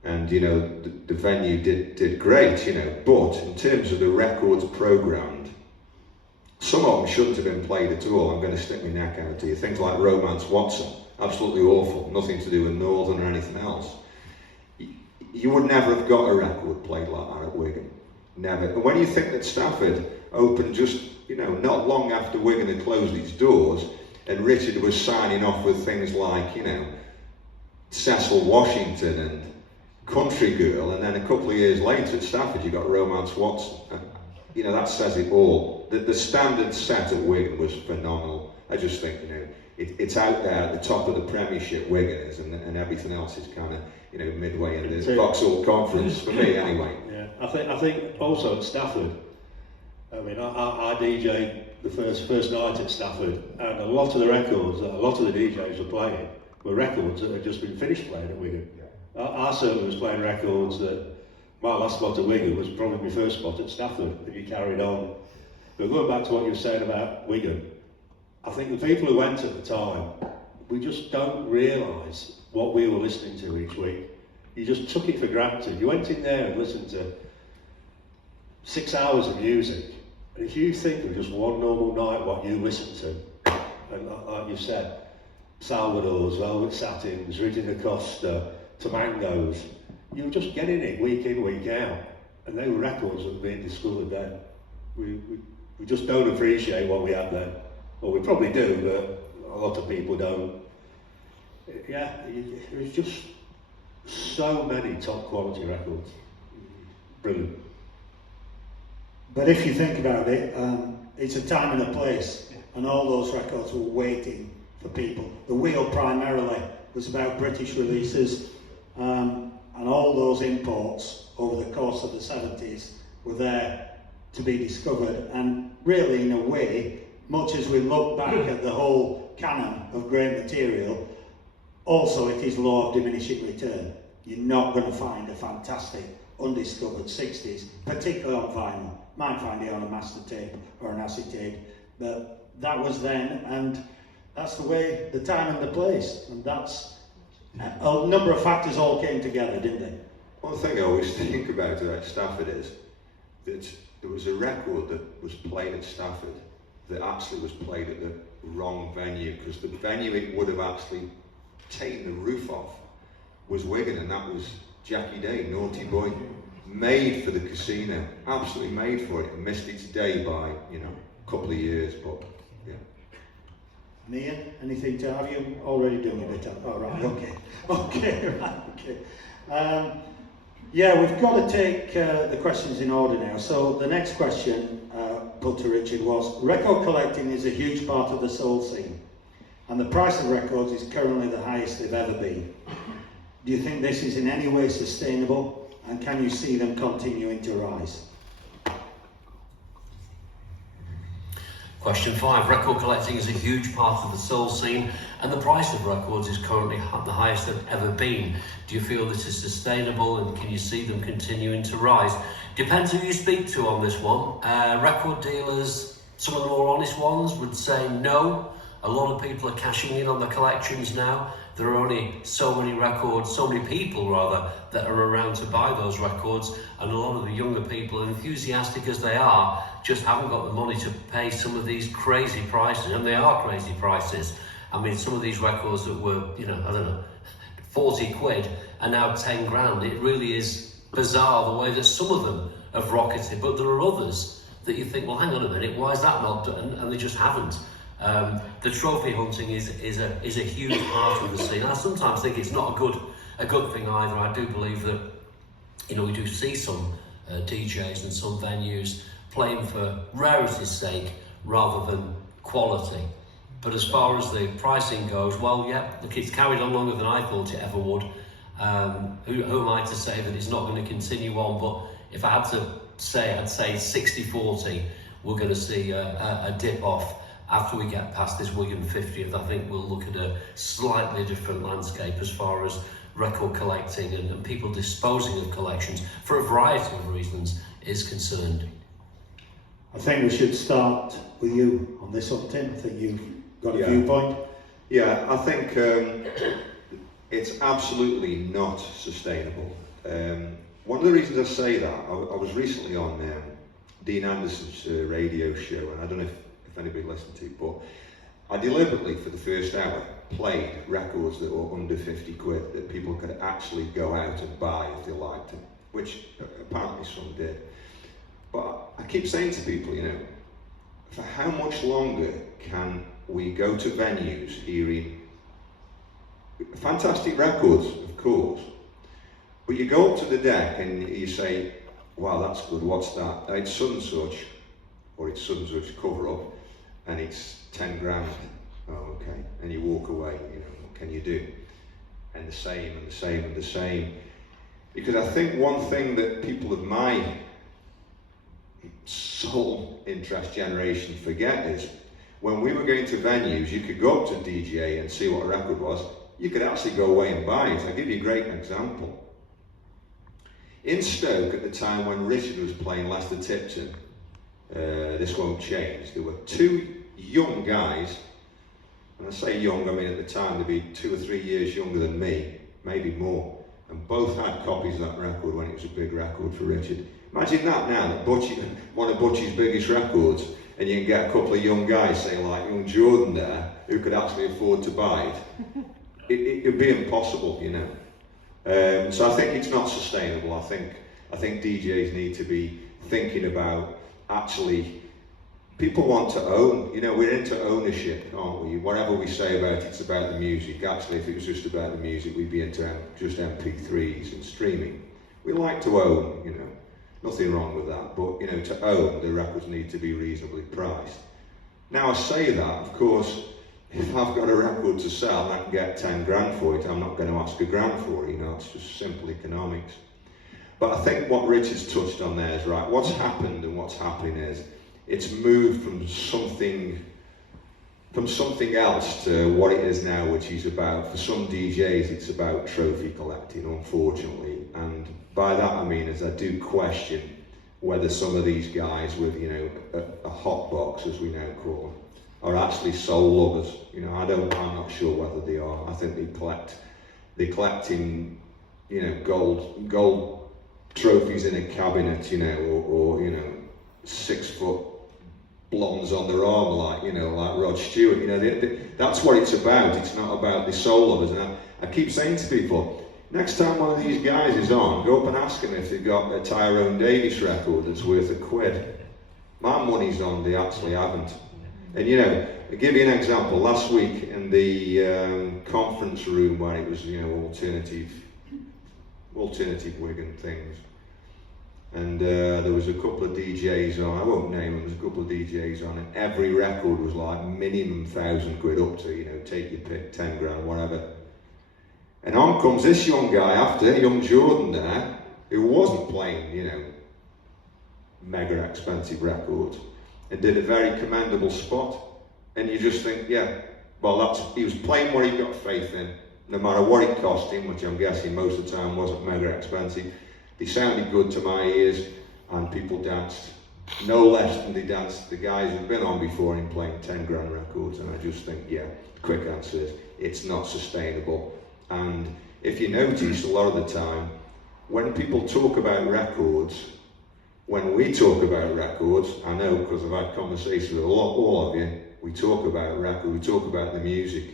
And, you know, the venue did great, you know, but in terms of the records programmed, some of them shouldn't have been played at all. I'm going to stick my neck out to you. Things like Romance Watson, absolutely awful, nothing to do with Northern or anything else. You would never have got a record played like that at Wigan. Never. And when you think that Stafford opened just, you know, not long after Wigan had closed its doors, and Richard was signing off with things like, you know, Cecil Washington and Country Girl, and then a couple of years later at Stafford you got Romance Watson. You know, that says it all. The standard set at Wigan was phenomenal. I just think, you know, it's out there at the top of the Premiership, Wigan is, and everything else is kind of, you know, midway in the Vauxhall Conference, for me anyway. Yeah, I think also at Stafford, I mean, I DJ'd the first night at Stafford, and a lot of the records that a lot of the DJs were playing were records that had just been finished playing at Wigan. I certainly was playing records that my last spot at Wigan was probably my first spot at Stafford, and you carried on. But going back to what you were saying about Wigan, I think the people who went at the time, we just don't realise what we were listening to each week. You just took it for granted. You went in there and listened to 6 hours of music, and if you think of just one normal night what you listened to, and like you said, Salvador's, Velvet Satins, Rita Acosta, Tamangos, you were just getting it week in, week out, and they were records that were being discovered then. We just don't appreciate what we had then. Well, we probably do, but a lot of people don't. Yeah, it was just so many top quality records. Brilliant. But if you think about it, it's a time and a place, and all those records were waiting for people. The Wheel primarily was about British releases, and all those imports over the course of the 70s were there to be discovered. And really, in a way, much as we look back at the whole canon of great material, also it is law of diminishing return. You're not going to find a fantastic undiscovered 60s, particularly on vinyl. Might find it on a master tape or an acetate, but that was then, and that's the way, the time and the place, and that's a number of factors all came together, didn't they? One thing I always think about Stafford is that there was a record that was played at Stafford that actually was played at the wrong venue, because the venue it would have actually taken the roof off was Wigan, and that was Jackie Day, Naughty Boy. made for the casino, absolutely made for it, and missed its day by, you know, a couple of years, but yeah. Mia, anything to have you already done a bit of? Oh, right, okay. Okay, right, okay. Yeah, we've got to take the questions in order now. So the next question put to Richard was, record collecting is a huge part of the soul scene, and the price of records is currently the highest they've ever been. Do you think this is in any way sustainable, and can you see them continuing to rise? Question 5. Record collecting is a huge part of the soul scene, and the price of records is currently the highest they've ever been. Do you feel this is sustainable, and can you see them continuing to rise? Depends who you speak to on this one. Record dealers, some of the more honest ones, would say no. A lot of people are cashing in on the collections now. There are only so many records, so many people rather, that are around to buy those records, and a lot of the younger people, enthusiastic as they are, just haven't got the money to pay some of these crazy prices, and they are crazy prices. I mean, some of these records that were, you know, I don't know, 40 quid are now 10 grand. It really is bizarre the way that some of them have rocketed, but there are others that you think, well, hang on a minute, why is that not done? And they just haven't. The trophy hunting is a huge part of the scene. I sometimes think it's not a good thing either. I do believe that, you know, we do see some DJs and some venues playing for rarity's sake rather than quality. But as far as the pricing goes, well, yeah, look, it's carried on longer than I thought it ever would. Who am I to say that it's not going to continue on? But if I had to say, I'd say 60-40, we're going to see a dip off. After we get past this Wigan 50th, I think we'll look at a slightly different landscape as far as record collecting and people disposing of collections for a variety of reasons is concerned. I think we should start with you on this one, Tim. I think you've got a viewpoint. Yeah, I think it's absolutely not sustainable. One of the reasons I say that, I was recently on Dean Anderson's radio show, and I don't know if anybody listened to it, but I deliberately, for the first hour, played records that were under 50 quid that people could actually go out and buy if they liked them, which apparently some did. But I keep saying to people, you know, for how much longer can we go to venues hearing fantastic records, of course, but you go up to the deck and you say, wow, that's good, what's that? It's such and such, or it's such and such cover up, and it's 10 grand. Oh, okay. And you walk away, you know, what can you do? And the same, and the same, and the same. Because I think one thing that people of my soul interest generation forget is, when we were going to venues, you could go up to DJ and see what a record was. You could actually go away and buy it. I'll give you a great example. In Stoke, at the time when Richard was playing Lester Tipton, This Won't Change, there were two young guys, and I say young, I mean at the time they'd be 2 or 3 years younger than me, maybe more, and both had copies of that record when it was a big record for Richard. Imagine that now, that Butchie, one of Butchie's biggest records, and you can get a couple of young guys, say like young Jordan there, who could actually afford to buy it. It would be impossible, you know. So I think it's not sustainable. I think DJs need to be thinking about, actually, people want to own, you know, we're into ownership, aren't we? Whatever we say about it's about the music. Actually, if it was just about the music, we'd be into just MP3s and streaming. We like to own, you know, nothing wrong with that, but, you know, to own, the records need to be reasonably priced. Now, I say that, of course, if I've got a record to sell and I can get 10 grand for it, I'm not going to ask a grand for it, you know, it's just simple economics. But I think what Richard's touched on there is right. What's happened and what's happening is it's moved from something else to what it is now, which is about, for some DJs, it's about trophy collecting, unfortunately. And by that I mean, as I do question whether some of these guys with, you know, a hot box, as we now call them, are actually soul lovers. You know, I'm not sure whether they are. I think they're collecting, you know, gold trophies in a cabinet, you know, or you know, 6 foot blondes on their arm, like, you know, like Rod Stewart. You know, that's what it's about. It's not about the soul lovers. And I keep saying to people, Next time one of these guys is on, go up and ask them if they've got a Tyrone Davis record that's worth £1. My money's on they actually haven't. And you know, I'll give you an example. Last week in the conference room where it was, you know, alternative Wigan things, and there was a couple of DJs on. I won't name them. There's a couple of DJs on, and every record was like minimum £1,000 up to, you know, take your pick, 10 grand, whatever. And on comes this young guy after, young Jordan there, who wasn't playing, you know, mega expensive records, and did a very commendable spot. And you just think, yeah, well, he was playing what he got faith in, no matter what it cost him, which I'm guessing most of the time wasn't mega expensive. He sounded good to my ears, and people danced no less than they danced the guys who've been on before him playing 10 grand records. And I just think, yeah, the quick answer is, it's not sustainable. And if you notice, a lot of the time, when people talk about records, when we talk about records, I know because I've had conversations with all of you, we talk about records, we talk about the music,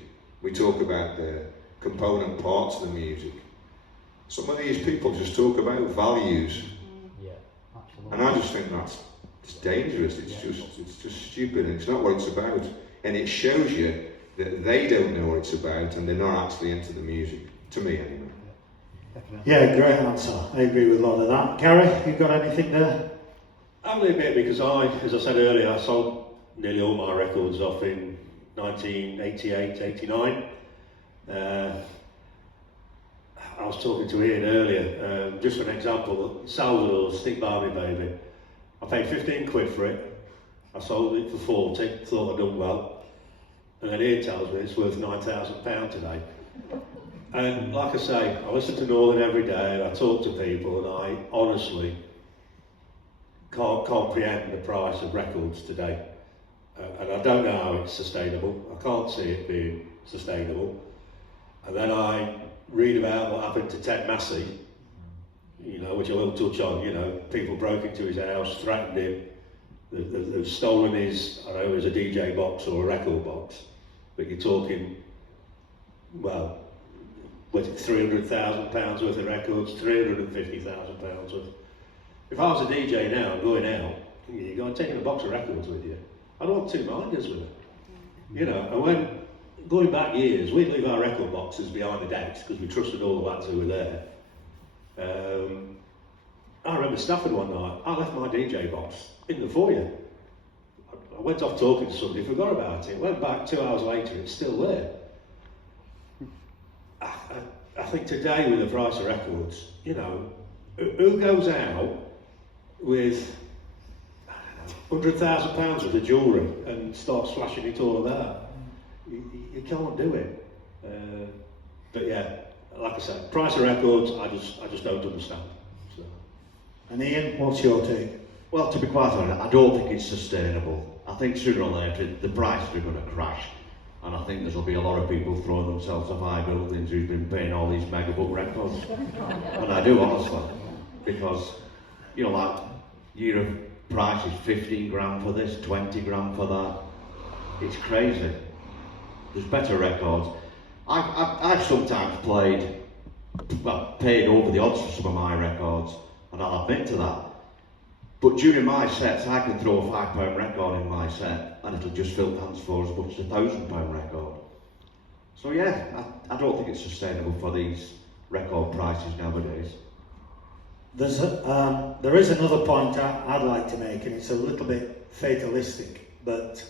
we talk about the component parts of the music. Some of these people just talk about values. Yeah, absolutely. And I just think it's dangerous, it's just stupid, and it's not what it's about. And it shows you that they don't know what it's about and they're not actually into the music, to me anyway. Yeah, great answer. I agree with a lot of that. Gary, you got anything there? Only a bit, because as I said earlier, I sold nearly all my records off in 1988, 89. I was talking to Ian earlier, just for an example, Salvador's Stick By Me Baby. I paid £15 for it, I sold it for 40, thought I'd done well. And then Ian tells me it's worth £9,000 today. And like I say, I listen to Northern every day and I talk to people, and I honestly can't comprehend the price of records today. And I don't know how it's sustainable. I can't see it being sustainable. And then I read about what happened to Ted Massey, you know, which I will touch on. You know, people broke into his house, threatened him. They've stolen his, I don't know, it was a DJ box or a record box, but you're talking, well, was it £300,000 worth of records, £350,000 worth. If I was a DJ now and going out, you're going taking a box of records with you, I'd want 2 minders with it. You know, and when, going back years, we'd leave our record boxes behind the decks because we trusted all the lads who were there. I remember Stafford one night, I left my DJ box in the foyer. I went off talking to somebody, forgot about it, went back 2 hours later, it's still there. I think today with the price of records, you know, who goes out with, I don't know, £100,000 worth of jewellery and starts flashing it all about? You can't do it. But yeah, like I said, price of records, I just don't understand. So. And Ian, what's your take? Well, to be quite honest, I don't think it's sustainable. I think sooner or later the prices are going to crash, and I think there'll be a lot of people throwing themselves off high buildings who've been paying all these mega book records. And I do, honestly, because, you know, like, year of prices, 15 grand for this, 20 grand for that. It's crazy. There's better records. I've sometimes paid over the odds for some of my records, and I'll admit to that. But during my sets, I can throw a £5 record in my set, and it'll just fill hands for as much as a £1,000 record. So yeah, I don't think it's sustainable for these record prices nowadays. There is another point I'd like to make, and it's a little bit fatalistic, but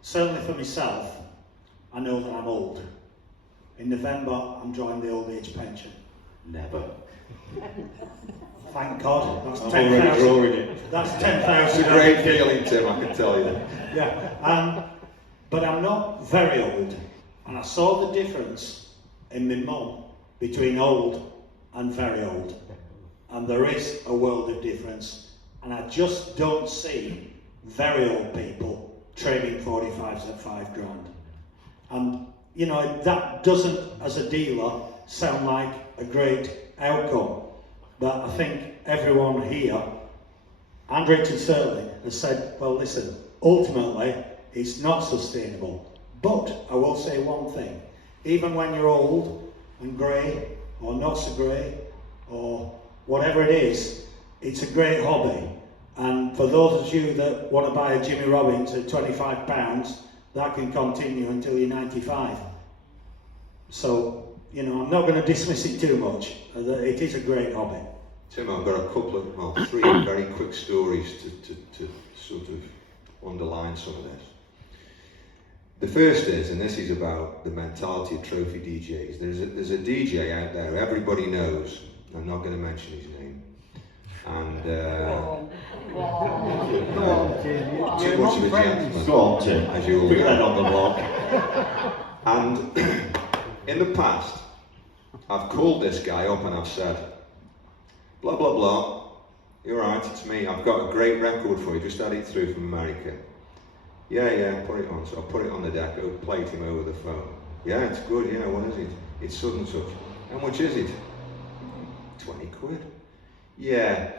certainly for myself, I know that I'm old. In November, I'm drawing the old age pension. Never. Thank God. That's I'm already drawing it. That's 10,000. It's a great feeling, Tim, I can tell you that. Yeah. But I'm not very old, and I saw the difference in my mum between old and very old. And there is a world of difference, and I just don't see very old people trading 45s at 5 grand. And you know, that doesn't, as a dealer, sound like a great outcome. But I think everyone here, and Richard Searling, has said, well listen, ultimately it's not sustainable. But I will say one thing, even when you're old and grey or not so great, or whatever it is, it's a great hobby. And for those of you that want to buy a Jimmy Robbins at £25, that can continue until you're 95. So, you know, I'm not going to dismiss it too much. It is a great hobby. Tim, I've got a couple of, well, 3 very quick stories to sort of underline some of this. The first is, and this is about the mentality of trophy DJs. There's a DJ out there everybody knows. I'm not going to mention his name. And too much of a gentleman. Go on, Tim. As you all Put know. that on the block. And in the past, I've called this guy up and I've said, blah, blah, blah, you're right, it's me, I've got a great record for you, just had it through from America. Yeah, put it on. So I put it on the deck, I played him over the phone. Yeah, it's good, yeah, what is it? It's such and such. How much is it? 20 quid. Yeah,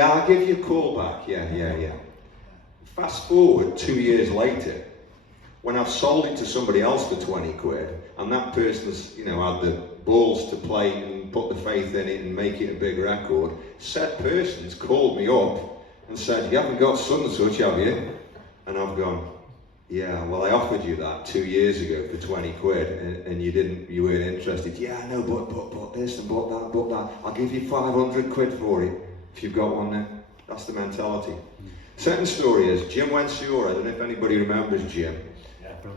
I'll give you a call back, yeah. Fast forward 2 years later, when I've sold it to somebody else for 20 quid, and that person's, you know, had the balls to play and put the faith in it and make it a big record, said person's called me up and said, you haven't got such and such, have you? And I've gone, yeah, well I offered you that 2 years ago for 20 quid and you weren't interested. Yeah, I know, but this and but that, I'll give you 500 quid for it if you've got one there. That's the mentality. Second story is Jim Wensior. I don't know if anybody remembers Jim.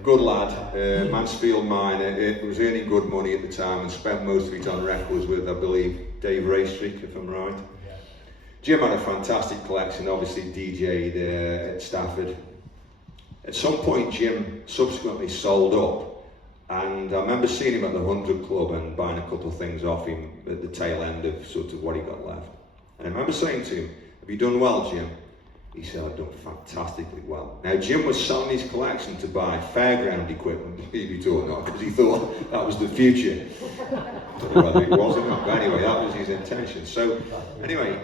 Good lad, Mansfield miner, was earning good money at the time and spent most of it on records with, I believe, Dave Raystreak, if I'm right. Jim had a fantastic collection, obviously DJ'd at Stafford. At some point Jim subsequently sold up, and I remember seeing him at the 100 Club and buying a couple of things off him at the tail end of sort of what he got left. And I remember saying to him, have you done well, Jim? He said, I've done fantastically well. Now, Jim was selling his collection to buy fairground equipment, believe it or not, because he thought that was the future. I don't know whether it was or not, but anyway, that was his intention. So, anyway,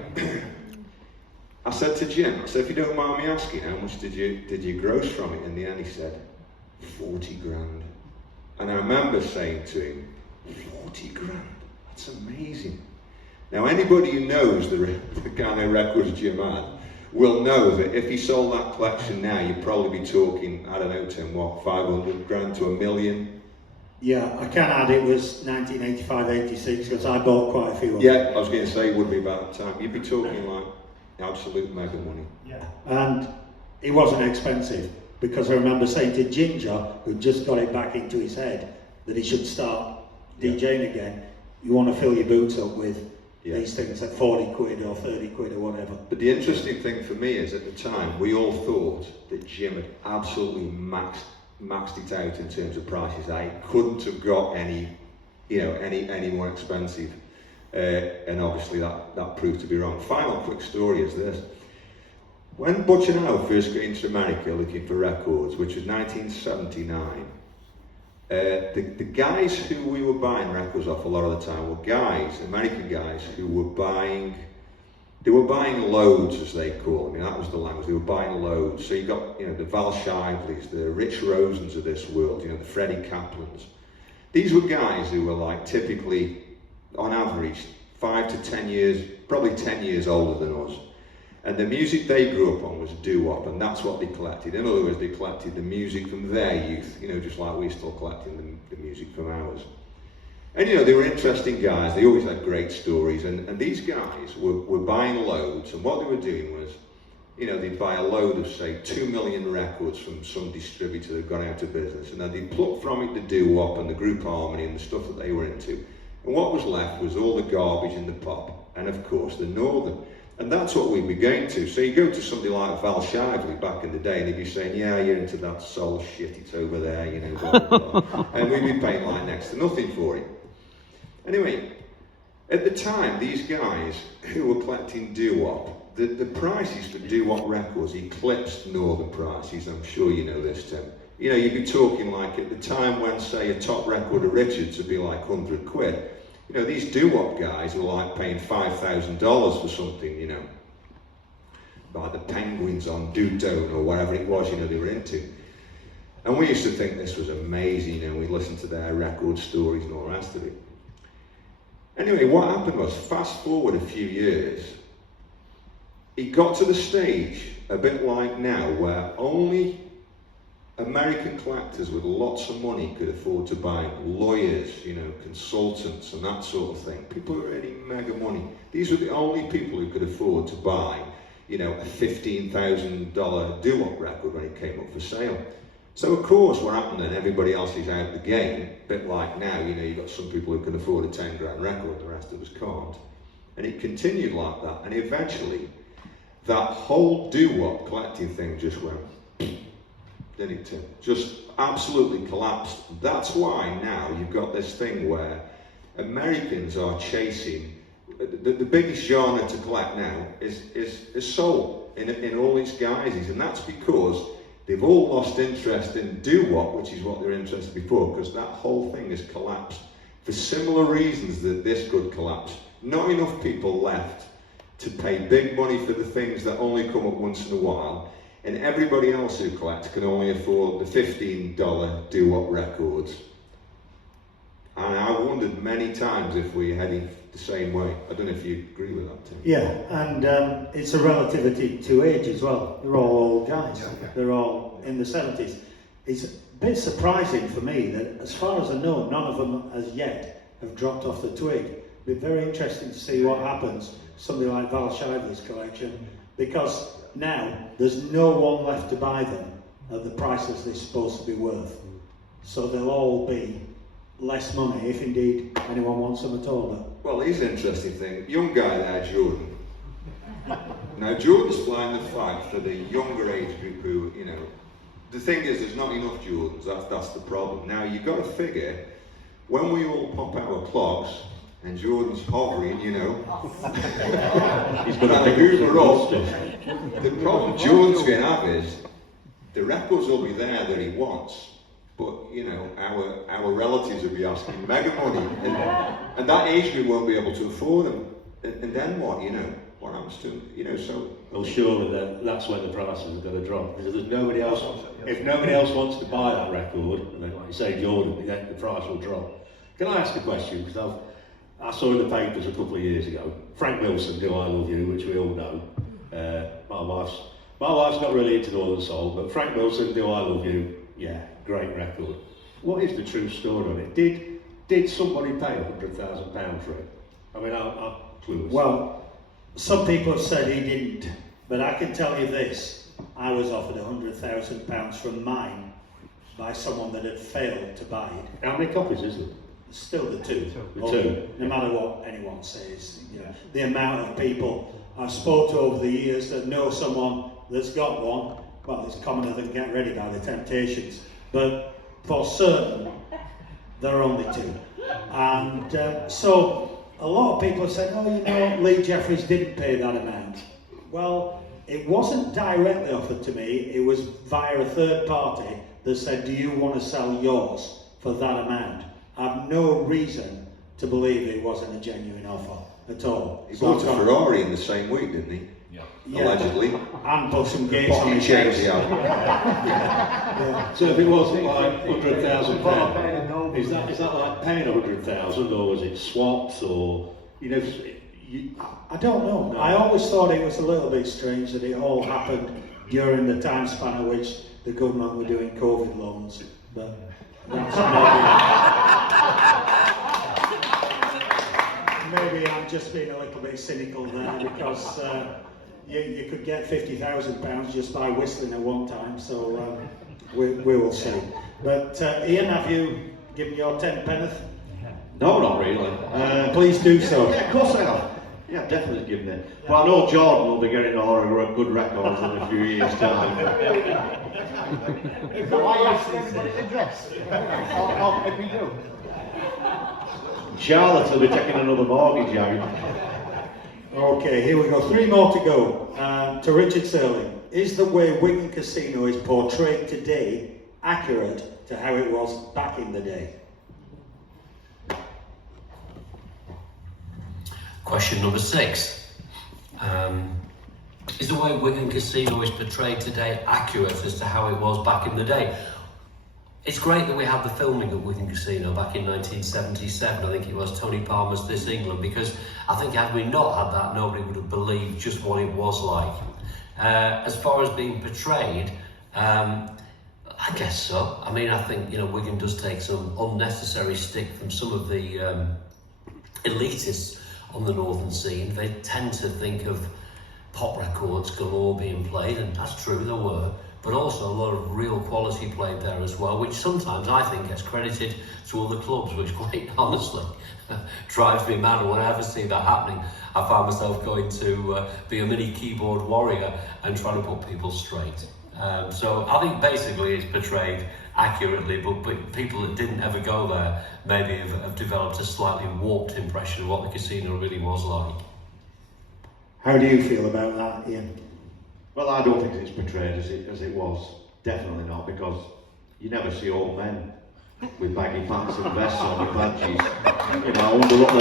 I said to Jim, I said, if you don't mind me asking, how much did you gross from it? In the end, he said, 40 grand. And I remember saying to him, 40 grand? That's amazing. Now, anybody who knows the kind of records Jim had, will know that if he sold that collection now, you'd probably be talking, I don't know, Tim, what, 500 grand to $1 million? Yeah, I can add it was 1985-86 because I bought quite a few of them. Yeah, I was going to say it would be about that time. You'd be talking like absolute mega money. Yeah, and it wasn't expensive because I remember saying to Ginger, who just got it back into his head, that he should start DJing again. You want to fill your boots up with these things at 40 quid or 30 quid or whatever. But the interesting thing for me is at the time, we all thought that Jim had absolutely maxed it out in terms of prices. I couldn't have got any more expensive. And obviously that proved to be wrong. Final quick story is this. When Butch and I were first going to America looking for records, which was 1979, the guys who we were buying records off a lot of the time were guys, American guys, who were buying loads, as they call them. That was the language. They were buying loads. So you got, the Val Shiveleys, the Rich Rosens of this world, the Freddie Kaplans. These were guys who were like typically, on average, 5 to 10 years, probably 10 years older than us. And the music they grew up on was doo-wop, and that's what they collected. In other words, they collected the music from their youth, just like we're still collecting the music from ours. And they were interesting guys, they always had great stories, and these guys were buying loads, and what they were doing was, they'd buy a load of, say, 2 million records from some distributor that gone out of business, and then they'd pluck from it the doo-wop and the group harmony and the stuff that they were into. And what was left was all the garbage and the pop, and of course the northern. And that's what we'd be going to. So you go to somebody like Val Shively back in the day and he'd be saying, yeah, you're into that soul shit, it's over there, blah, blah, blah. And we'd be paying like next to nothing for it. Anyway, at the time, these guys who were collecting doo-wop, the prices for doo-wop records eclipsed northern prices. I'm sure you know this, Tim. You'd be talking like at the time when, say, a top record of Richards would be like 100 quid. These doo-wop guys were like paying $5,000 for something, by the Penguins on Dudone or whatever it was, they were into. And we used to think this was amazing, we'd listen to their record stories and all the rest of it. Anyway, what happened was, fast forward a few years, it got to the stage, a bit like now, where only American collectors with lots of money could afford to buy lawyers, you know, consultants and that sort of thing. People who were earning mega money. These were the only people who could afford to buy, you know, a $15,000 doo-wop record when it came up for sale. So of course what happened then, everybody else is out of the game, a bit like now, you know, you've got some people who can afford a 10 grand record, the rest of us can't. And it continued like that, and eventually that whole doo-wop collecting thing just went, didn't it, Tim? Just absolutely collapsed. That's why now you've got this thing where Americans are chasing, the biggest genre to collect now is soul in all its guises, and that's because they've all lost interest in doo-wop, which is what they were interested in before, because that whole thing has collapsed for similar reasons that this could collapse. Not enough people left to pay big money for the things that only come up once in a while, and everybody else who collects can only afford the $15 doo-wop records. And I wondered many times if we're heading the same way. I don't know if you agree with that, Tim. Yeah, and it's a relativity to age as well. They're all old guys. Yeah. They're all in the 70s. It's a bit surprising for me that, as far as I know, none of them as yet have dropped off the twig. It'd be very interesting to see what happens, somebody like Val Shively's collection, because now there's no one left to buy them at the prices they're supposed to be worth. So they'll all be less money, if indeed anyone wants them at all. Well, here's an interesting thing. Young guy there, Jordan. Now, Jordan's flying the flag for the younger age group who, you know, the thing is, there's not enough Jordans, that's the problem. Now, you've got to figure, when we all pop our clogs, and Jordan's hovering, you know, he's going to hoover up. The problem Jordan's going to have is, the records will be there that he wants, but, you know, our relatives will be asking mega money, and that age group won't be able to afford them. And then what, you know? What happens to them? You know, so... Well, surely that's when the prices are going to drop, because there's nobody else, if nobody else wants to buy that record, and then, like you say, Jordan, then the price will drop. Can I ask a question? Because I saw in the papers a couple of years ago, Frank Wilson, Do I Love You, which we all know. My wife's not really into Northern Soul, but Frank Wilson, Do I Love You, yeah, great record. What is the true story on it? Did somebody pay £100,000 for it? I mean, I'm clueless. Well, some people have said he didn't, but I can tell you this: I was offered £100,000 from mine by someone that had failed to buy it. How many copies is there? Still the two. The two. No matter what anyone says, you know, the amount of people I've spoken to over the years that know someone that's got one. Well, it's commoner than Get Ready by the Temptations, but for certain there are only two. And so a lot of people have said, oh, you know, Lee Jeffries didn't pay that amount. Well, it wasn't directly offered to me, it was via a third party that said, do you want to sell yours for that amount? I have no reason to believe it wasn't a genuine offer at all. He bought a Ferrari in the same week, didn't he? Yeah. Allegedly. And put some gates on his change house. the album. Yeah. So if it wasn't like £100,000, is that like paying £100,000, or was it swaps, or, you know, I don't know. I always thought it was a little bit strange that it all happened during the time span at which the government were doing COVID loans, but that's maybe I'm just being a little bit cynical there, because you could get £50,000 just by whistling at one time, so we will see. But Ian, have you given your 10 penneth? No, not really. Please do so. Yeah, of course I have. Yeah, definitely given it. Well, I know Jordan will be getting a good records in a few years' time. Why ask everybody to dress? Or if we do. Charlotte will be taking another mortgage out. Okay, here we go. 3 more to go. To Richard Searling. Is the way Wigan Casino is portrayed today accurate to how it was back in the day? Question number 6. Is the way Wigan Casino is portrayed today accurate as to how it was back in the day? it's great that we had the filming at Wigan Casino back in 1977, I think it was, Tony Palmer's This England, because I think had we not had that, nobody would have believed just what it was like. As far as being portrayed, I guess so. I mean, I think, you know, Wigan does take some unnecessary stick from some of the elitists on the northern scene. They tend to think of pop records galore being played, and that's true, there were, but also a lot of real quality played there as well, which sometimes I think gets credited to other clubs, which quite honestly drives me mad. When I ever see that happening, I find myself going to be a mini keyboard warrior and trying to put people straight. So I think basically it's portrayed accurately, but people that didn't ever go there maybe have developed a slightly warped impression of what the casino really was like. How do you feel about that, Ian? Well, I don't think it's portrayed as it was. Definitely not, because you never see old men with baggy pants and vests on with badges. You know, I wonder what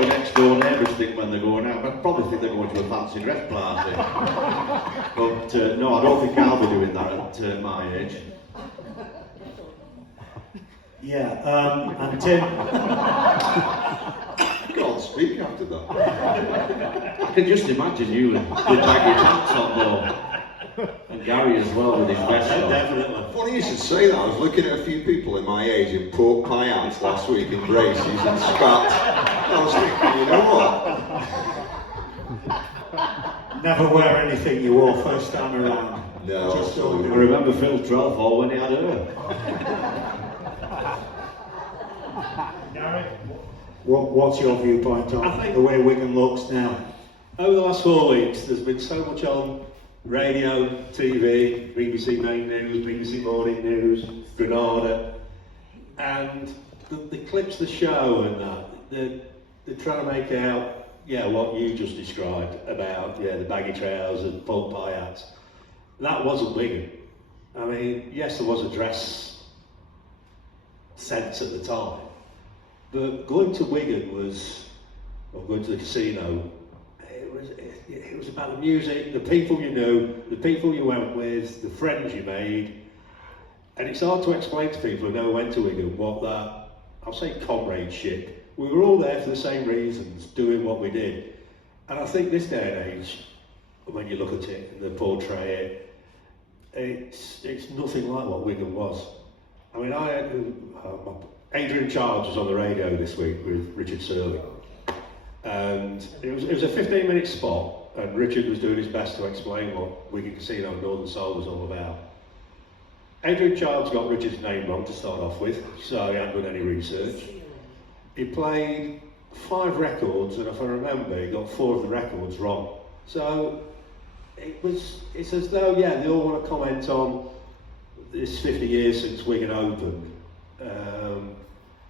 the next door neighbours think when they're going out. I probably think they're going to a fancy dress party. But no, I don't think I'll be doing that at my age. Yeah, and Tim? God, speak after that. I can just imagine you with baggy pants on though. And Gary as well with his vest on. Definitely. Funny you should say that. I was looking at a few people in my age in pork pie hats last week in braces and spats. I was thinking, you know what? Never wear anything you wore first time around. No, Just absolutely. I remember Phil Trelfall when he had her. What's your viewpoint on the way Wigan looks now? Over the last 4 weeks, there's been so much on radio, TV, BBC Main News, BBC Morning News, Granada, and the clips they show and that, they're trying to make out, yeah, what you just described about, yeah, the baggy trousers, pork pie hats. That wasn't Wigan. I mean, yes, there was a dress sense at the time, but going to Wigan or going to the casino, it was about the music, the people you knew, the people you went with, the friends you made. And it's hard to explain to people who never went to Wigan what that, I'll say comradeship. We were all there for the same reasons, doing what we did. And I think this day and age, when you look at it and they portray it, it's nothing like what Wigan was. I mean, Adrian Childs was on the radio this week with Richard Searling. And it was a 15-minute spot, and Richard was doing his best to explain what Wigan Casino and Northern Soul was all about. Adrian Childs got Richard's name wrong to start off with, so he hadn't done any research. He played 5 records, and if I remember, he got 4 of the records wrong. So it's as though, yeah, they all want to comment on this 50 years since Wigan opened.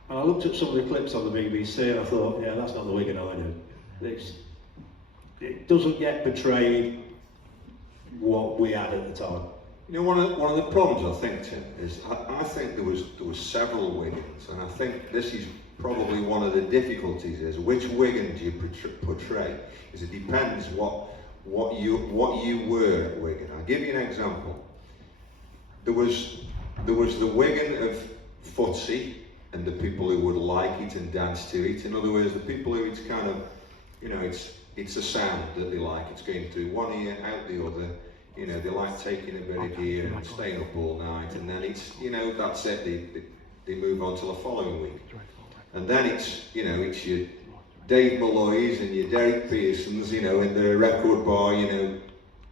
And I looked at some of the clips on the BBC and I thought, yeah, that's not the Wigan I knew. It doesn't get portrayed what we had at the time. You know, one of the problems I think, Tim, is I think there was several Wigans, and I think this is probably one of the difficulties is which Wigan do you portray? Is it depends what you were at Wigan. I'll give you an example. There was the Wigan of footsie and the people who would like it and dance to it. In other words, the people who it's kind of, you know, it's a sound that they like. It's going through one ear, out the other. You know, they like taking a bit of gear and staying up all night, and then it's, you know, that's it. They move on to the following week. And then it's, you know, it's your Dave Malloys and your Derek Pearsons, you know, in the record bar, you know,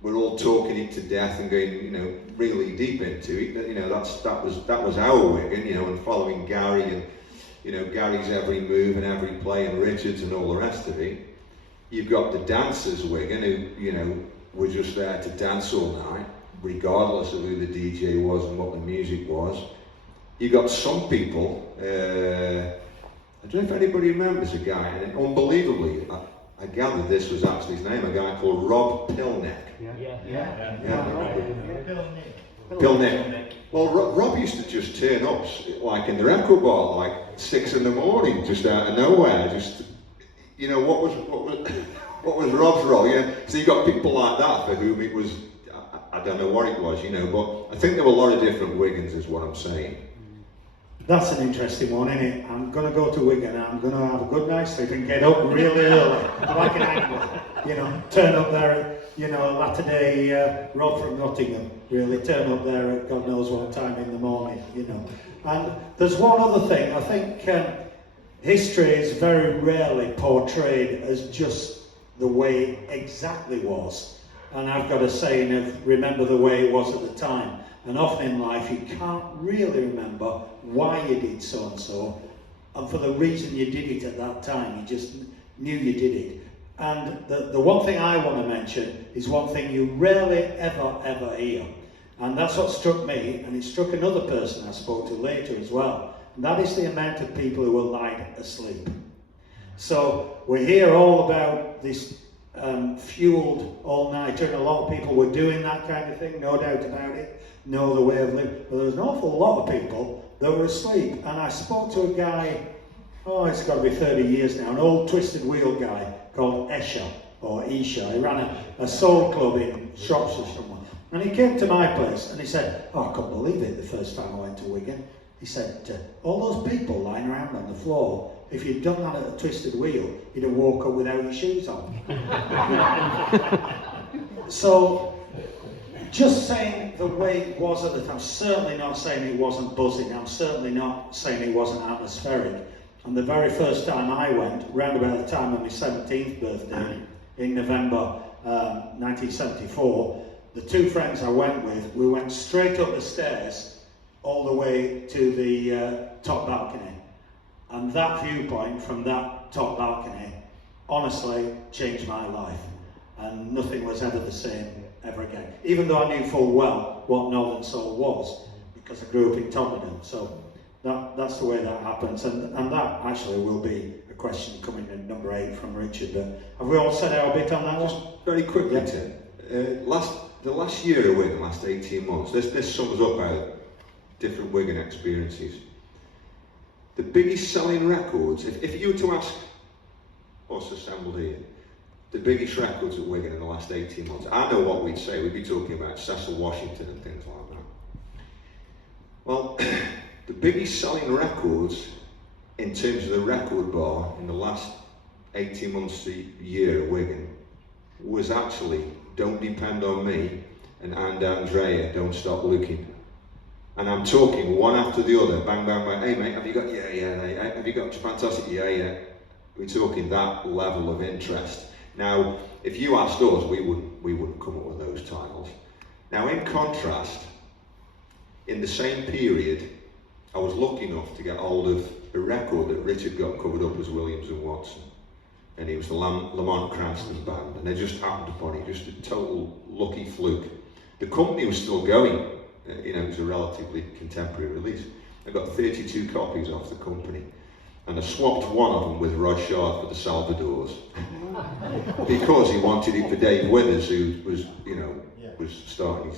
we're all talking it to death and going, you know, really deep into it. You know, that was our Wigan, you know, and following Gary and, you know, Gary's every move and every play and Richards and all the rest of it. You've got the dancers Wigan who, you know, were just there to dance all night, regardless of who the DJ was and what the music was. You got some people, I don't know if anybody remembers a guy, and unbelievably, I gathered this was actually his name, a guy called Rob Pilnick. Pilnick. Well, Rob used to just turn up, like in the record bar, like 6 in the morning, just out of nowhere. Just, you know, what was Rob's role? Yeah, so you got people like that for whom it was, I don't know what it was, you know, but I think there were a lot of different Wigans, is what I'm saying. That's an interesting one, isn't it? I'm going to go to Wigan, I'm going to have a good night's sleep and get up really early, like an angler. You know, turn up there at, you know, a latter-day Rod from Nottingham, really, turn up there at God knows what time in the morning, you know. And there's one other thing, I think history is very rarely portrayed as just the way it exactly was. And I've got a saying of, remember the way it was at the time. And often in life you can't really remember why you did so and so, and for the reason you did it at that time, you just knew you did it. And the one thing I want to mention is one thing you rarely ever hear. And that's what struck me, and it struck another person I spoke to later as well. And that is the amount of people who were lied asleep. So we hear all about this fueled all-nighter, and a lot of people were doing that kind of thing, no doubt about it, know the way of living. But there was an awful lot of people that were asleep. And I spoke to a guy, oh, it's got to be 30 years now, an old twisted wheel guy called Esha, or Isha. He ran a soul club in Shropshire somewhere. And he came to my place and he said, oh, I couldn't believe it the first time I went to Wigan. He said, all those people lying around on the floor, if you'd done that at a twisted wheel, you'd have woke up without your shoes on. So, just saying the way it was at the time, I'm certainly not saying it wasn't buzzing, I'm certainly not saying it wasn't atmospheric. And the very first time I went, round about the time of my 17th birthday, in November 1974, the two friends I went with, we went straight up the stairs all the way to the top balcony. And that viewpoint from that top balcony honestly changed my life. And nothing was ever the same ever again. Even though I knew full well what Northern Soul was, because I grew up in Tottenham. So that's the way that happens. And that actually will be a question coming in number 8 from Richard. But have we all said our bit on that one? Very quickly, Tim. The last year of Wigan, last 18 months, this sums up our different Wigan experiences. The biggest selling records, if you were to ask us assembled here, the biggest records at Wigan in the last 18 months, I know what we'd say. We'd be talking about Cecil Washington and things like that. Well, the biggest selling records in terms of the record bar in the last 18 months to a year at Wigan was actually Don't Depend on Me and Andrea, Don't Stop Looking. And I'm talking one after the other, bang, bang, bang. Hey mate, have you got, yeah, have you got fantastic, yeah. We're talking that level of interest. Now, if you asked us, we wouldn't come up with those titles. Now, in contrast, in the same period, I was lucky enough to get hold of a record that Richard got covered up as Williams and Watson. And he was the Lamont Cranston band, and they just happened upon it, just a total lucky fluke. The company was still going, it was a relatively contemporary release. I got 32 copies off the company, and I swapped one of them with Rod Shard for the Salvadors, because he wanted it for Dave Withers, who was, was starting,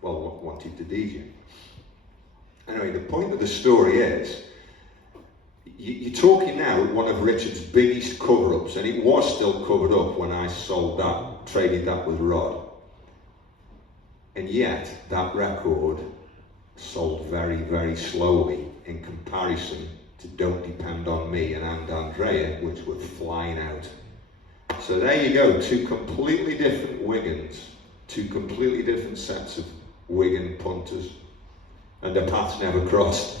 wanted to DJ. Anyway, the point of the story is, you're talking now one of Richard's biggest cover-ups, and it was still covered up when I sold that, traded that with Rod. And yet, that record sold very, very slowly in comparison to Don't Depend on Me and Andrea, which were flying out. So there you go, two completely different Wigans, two completely different sets of Wigan punters, and their paths never crossed.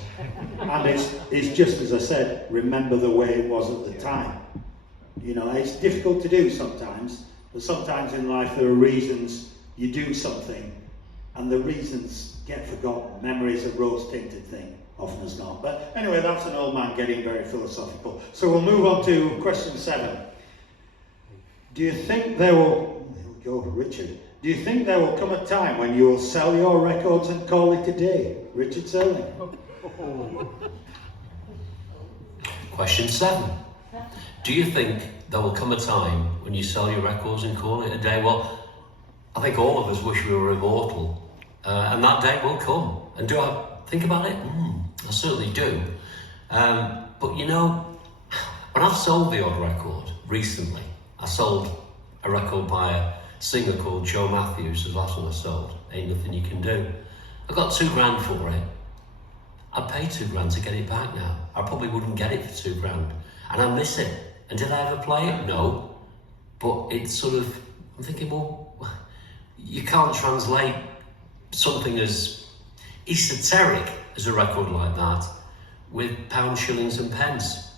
And it's just as I said, remember the way it was at the time. It's difficult to do sometimes, but sometimes in life there are reasons you do something, and the reasons get forgotten. Memory is a rose-tinted thing, often as not. But anyway, that's an old man getting very philosophical. So we'll move on to question 7. Do you think there will, here we go, Richard. Do you think there will come a time when you will sell your records and call it a day? Richard Searling. Question 7. Do you think there will come a time when you sell your records and call it a day? Well, I think all of us wish we were immortal, and that day will come. And do I think about it? I certainly do. But when I've sold the odd record recently, I sold a record by a singer called Joe Matthews, the last one I sold, Ain't Nothing You Can Do. I got $2,000 for it. I'd pay £2 to get it back now. I probably wouldn't get it for £2, and I miss it. And did I ever play it? No. But it's sort of, I'm thinking, well, you can't translate something as esoteric as a record like that with pounds, shillings and pence.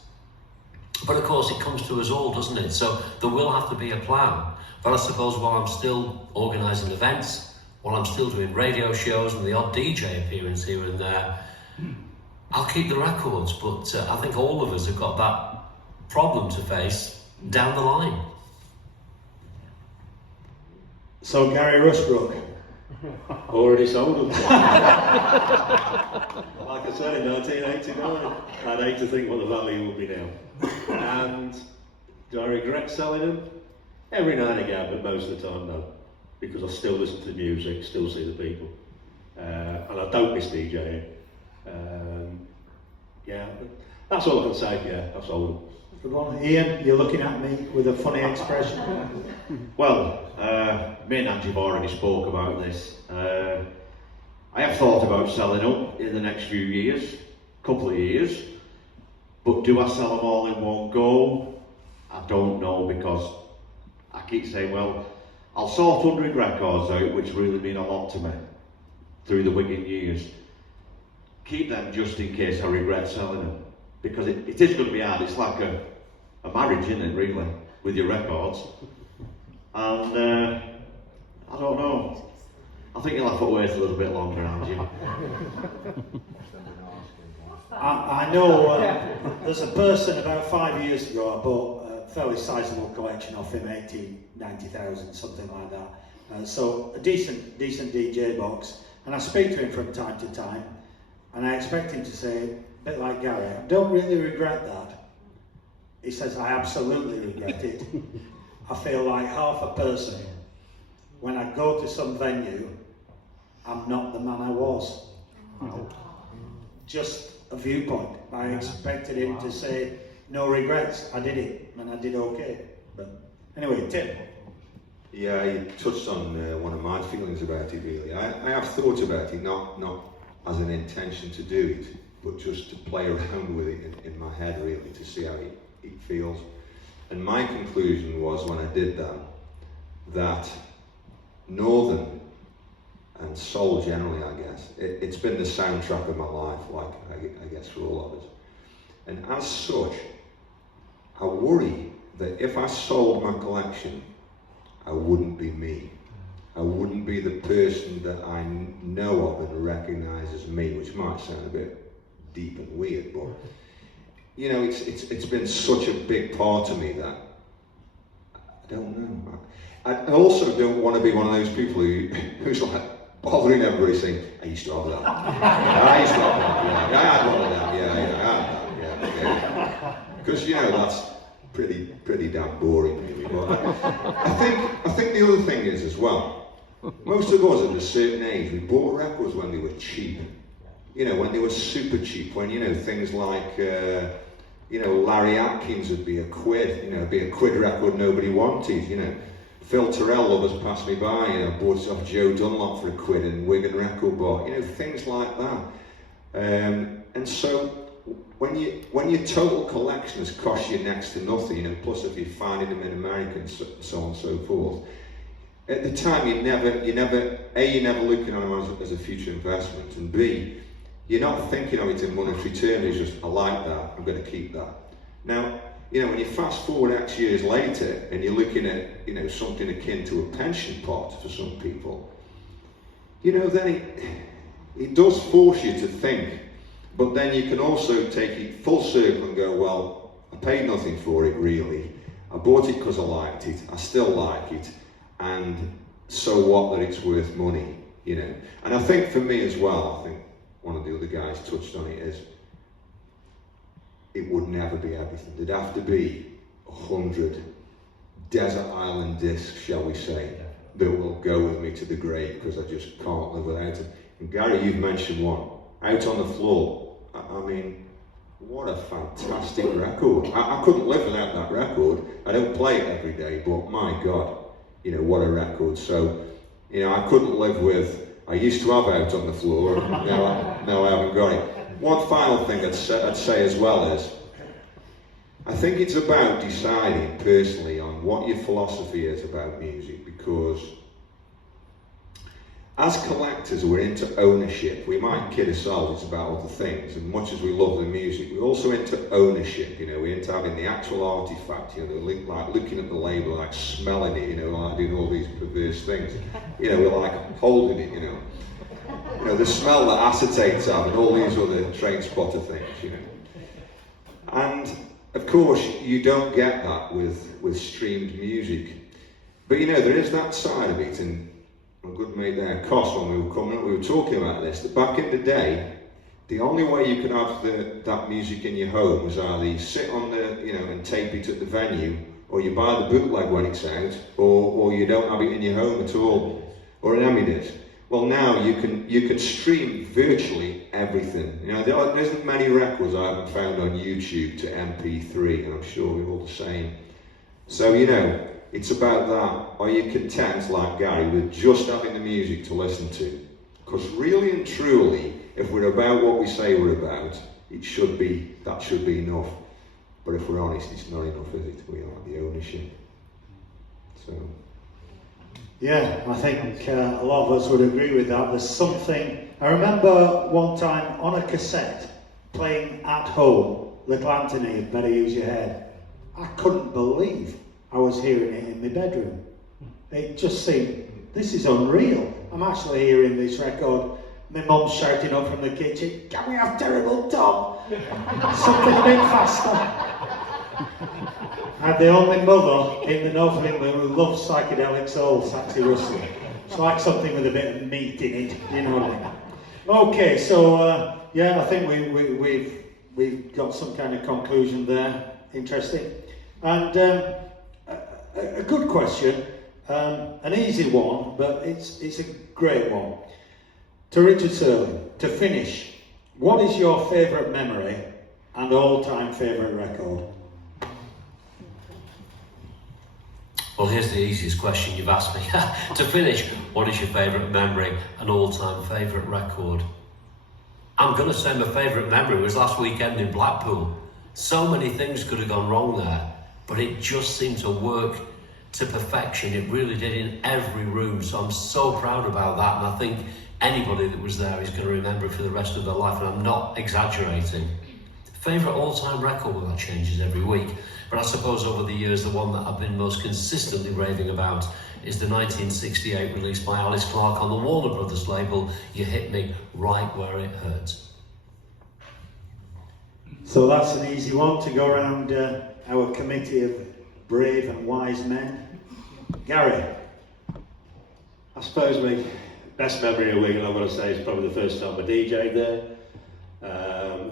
But of course it comes to us all, doesn't it? So there will have to be a plan. But I suppose while I'm still organising events, while I'm still doing radio shows and the odd DJ appearance here and there, I'll keep the records. But I think all of us have got that problem to face down the line. So Gary Rushbrooke. Already sold them. Like I said, in 1989, I'd hate to think what the value would be now. And do I regret selling them? Every now and again, but most of the time, no. Because I still listen to the music, still see the people. And I don't miss DJing. Yeah, that's all I can say, yeah, I sold them. Good one. Ian, you're looking at me with a funny expression. Well, me and Angie have already spoke about this. I have thought about selling up in the next few years, couple of years, but do I sell them all in one go? I don't know, because I keep saying, well, I'll sort 100 records out, which really mean a lot to me through the Wigan years. Keep them just in case I regret selling them, because it is going to be hard. It's like a marriage, isn't it, really, with your records. And I don't know. I think you'll have to wait a little bit longer, Angie. I know there's a person about 5 years ago, I bought a fairly sizable collection off him, 90,000, something like that. So a decent DJ box, and I speak to him from time to time, and I expect him to say, a bit like Gary, I don't really regret that. He says, I absolutely regret it. I feel like half a person. When I go to some venue, I'm not the man I was. Just a viewpoint. I expected him to say, no regrets, I did it, and I did okay. But anyway, Tim. Yeah, you touched on one of my feelings about it, really. I have thought about it, not as an intention to do it, but just to play around with it in my head, really, to see how it feels. And my conclusion was, when I did that Northern and soul generally, I guess, it's been the soundtrack of my life, like I guess for all of us. And as such, I worry that if I sold my collection, I wouldn't be me. I wouldn't be the person that I know of and recognise as me, which might sound a bit deep and weird, but you know, it's been such a big part of me that I don't know. I also don't want to be one of those people who's like bothering everybody saying, I used to have that. I used to have that. Yeah, I had one of them. Yeah, I had that. Yeah. Because you know that's pretty damn boring, really. But I think the other thing is as well. Most of us at a certain age, we bought records when they were cheap. You know, when they were super cheap. When you know things like. You know, Larry Atkins would be £1, you know, it'd be a £1 record nobody wanted, you know. Phil Terrell, lovers passed me by, you know, bought it off Joe Dunlop for £1 in Wigan Record Bar, you know, things like that. And so, when your total collection has cost you next to nothing, you know, plus if you're finding them in America and so on and so forth, at the time you're never looking at them as a future investment, and B, you're not thinking of it in monetary terms. It's just, I like that, I'm going to keep that. Now, you know, when you fast forward X years later and you're looking at, you know, something akin to a pension pot for some people, you know, then it does force you to think. But then you can also take it full circle and go, well, I paid nothing for it really. I bought it because I liked it. I still like it. And so what that it's worth money, you know. And I think for me as well, I think one of the other guys touched on it, is it would never be everything. There'd have to be 100 desert island discs, shall we say, that will go with me to the grave, because I just can't live without it. And Gary, you've mentioned one, Out on the Floor. I mean, what a fantastic record. I couldn't live without that record. I don't play it every day, but my God, you know, what a record. So, you know, I couldn't live with, I used to have Out on the Floor, now I haven't got it. one final thing I'd say as well is, I think it's about deciding personally on what your philosophy is about music, because as collectors we're into ownership. We might kid ourselves about other things, and much as we love the music, we're also into ownership, you know, we're into having the actual artifact, you know, like looking at the label, like smelling it, you know, like doing all these perverse things. You know, we're like holding it, you know. You know, the smell that acetates have and all these other train spotter things, you know. And of course, you don't get that with streamed music. But you know, there is that side of it, and my good mate there, Cos, when we were coming up, we were talking about this, that back in the day, the only way you could have that music in your home was either you sit on the, you know, and tape it at the venue, or you buy the bootleg when it's out, or you don't have it in your home at all, or an Emmy. Well, now you can stream virtually everything. You know, there isn't many records I haven't found on YouTube to MP3, and I'm sure we're all the same. So, you know, it's about that. Are you content, like Gary, with just having the music to listen to? Because really and truly, if we're about what we say we're about, that should be enough. But if we're honest, it's not enough, is it? We like the ownership. So. Yeah, I think a lot of us would agree with that. There's something, I remember one time on a cassette playing at home, Little Anthony, Better Use Your Head. I couldn't believe I was hearing it in my bedroom. It just seemed, this is unreal. I'm actually hearing this record. My mum's shouting up from the kitchen, can we have Terrible Tom? Something a bit faster. And the only mother in the north of England who loves psychedelic soul, Saxy Russell. It's like something with a bit of meat in it, you know what I mean? Okay, so yeah, I think we've got some kind of conclusion there. Interesting. And a good question, an easy one, but it's a great one. To Richard Searling, to finish, what is your favourite memory and all-time favourite record? Well, here's the easiest question you've asked me. To finish, what is your favourite memory and all-time favourite record? I'm going to say my favourite memory was last weekend in Blackpool. So many things could have gone wrong there, but it just seemed to work to perfection. It really did in every room, so I'm so proud about that, and I think anybody that was there is going to remember it for the rest of their life, and I'm not exaggerating. Favourite all-time record, well, that changes every week. But I suppose over the years, the one that I've been most consistently raving about is the 1968 release by Alice Clark on the Warner Brothers label, You Hit Me Right Where It Hurts. So that's an easy one to go around our committee of brave and wise men. Gary? I suppose my best memory of Wigan, I'm going to say, is probably the first time I DJ'd there.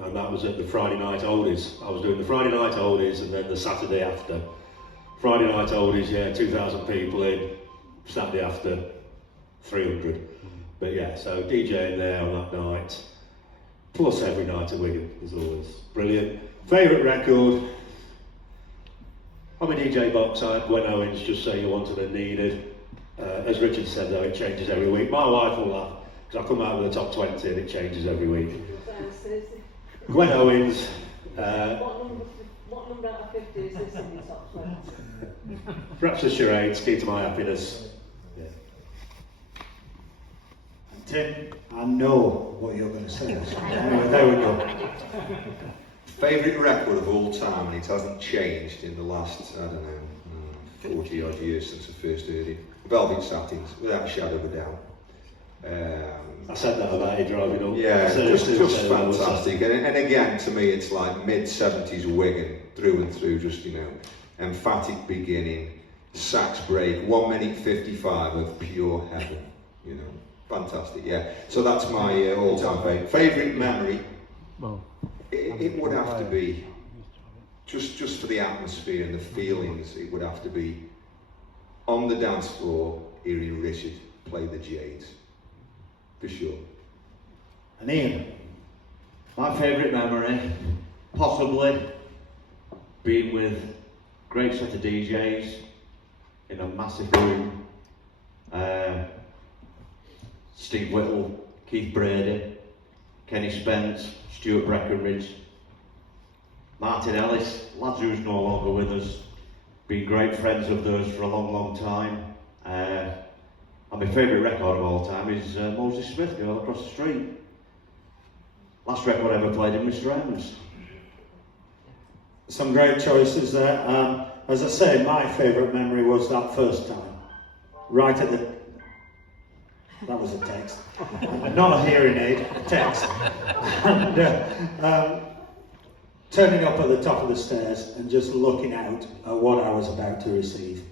And that was at the Friday Night Oldies. I was doing the Friday Night Oldies and then the Saturday after. Friday Night Oldies, yeah, 2,000 people in. Saturday after, 300. But yeah, so DJing there on that night. Plus every night at Wigan is always brilliant. Favourite record? On my DJ box I had Gwen Owens, Just Say You Wanted and Needed. As Richard said though, it changes every week. My wife will laugh, because I come out with the top 20 and it changes every week. Gwen Owens. What number out of 50 is this in the top 20? Perhaps the Charades, Key to My Happiness. Yeah. And Tim, I know what you're going to say. Anyway, there we go. Favourite record of all time, and it hasn't changed in the last, I don't know, 40 odd years since I first heard it. Velvet Satins, without a shadow of a doubt. I said that about you driving up. Yeah, just fantastic. And again, to me, it's like mid-70s Wigan, through and through, just, you know, emphatic beginning, sax break, 1 minute 55 of pure heaven, you know, fantastic, yeah. So that's my all-time favourite. Favourite memory, it would have to be, just for the atmosphere and the feelings, it would have to be on the dance floor, hearing Richard play the Jades. For sure. And Ian? My favourite memory, possibly being with a great set of DJs in a massive room. Steve Whittle, Keith Brady, Kenny Spence, Stuart Breckenridge, Martin Ellis, lads who's no longer with us, been great friends of theirs for a long, long time. And my favourite record of all time is Moses Smith, Girl Across the Street. Last record I ever played in Mr. M's. Some great choices there. As I say, my favourite memory was that first time. Right at the... That was a text. Not a hearing aid, a text. And turning up at the top of the stairs and just looking out at what I was about to receive.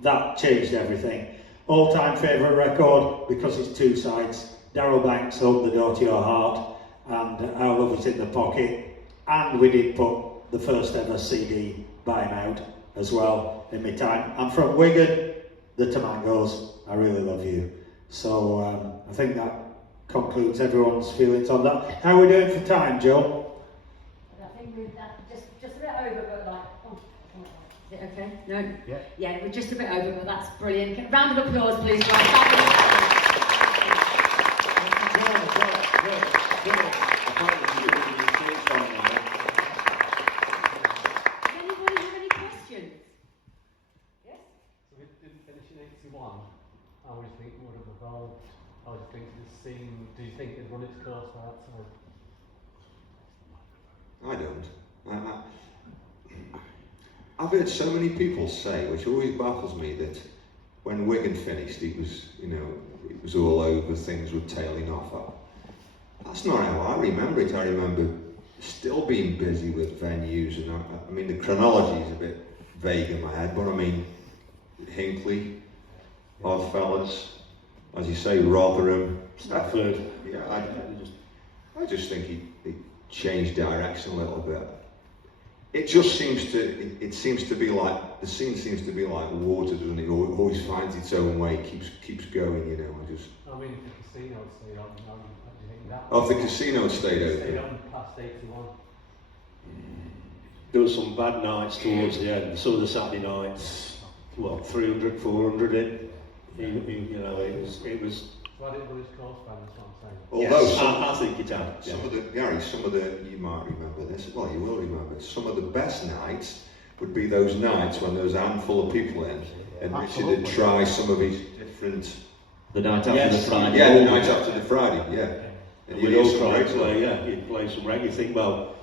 That changed everything. All-time favourite record, because it's two sides. Darryl Banks, Open the Door to Your Heart, and Our Love Is in the Pocket. And we did put the first ever CD by him out as well in my time. I'm from Wigan, the Tamangos, I Really Love You. So I think that concludes everyone's feelings on that. How are we doing for time, Joe? I think we're just a bit over, but like, oh, is it okay? No? Yeah, we're just a bit over, but that's brilliant. Round of applause, please. How would you think it would have evolved? How would you think the scene, do you think it'd run its course by that time? I don't. I've heard so many people say, which always baffles me, that when Wigan finished, it was, it was all over, things were tailing off. That's not how I remember it. I remember still being busy with venues, and I mean the chronology is a bit vague in my head, but I mean Hinckley, Oddfellas, as you say, Rotherham, Stafford. Yeah, I just think it changed direction a little bit. It just seems to. It seems to be like the scene seems to be like water, doesn't it? It always finds its own way, keeps going. I mean, the casino stayed on. How do you think that? Oh, the casino stayed open. Stayed on past 81. There were some bad nights towards the end. Some of the Saturday nights, 300, 400 in. It was. So I didn't run its course by this one time. Although yes, I think it had. Some of the you might remember this. Well, you will remember. Some of the best nights would be those nights when there was a handful of people in, and Richard would try some of his different. The night after the Friday. Yeah, the night after the Friday. Yeah. And we'd all try to play. Yeah, you'd play some reggae. You think, well,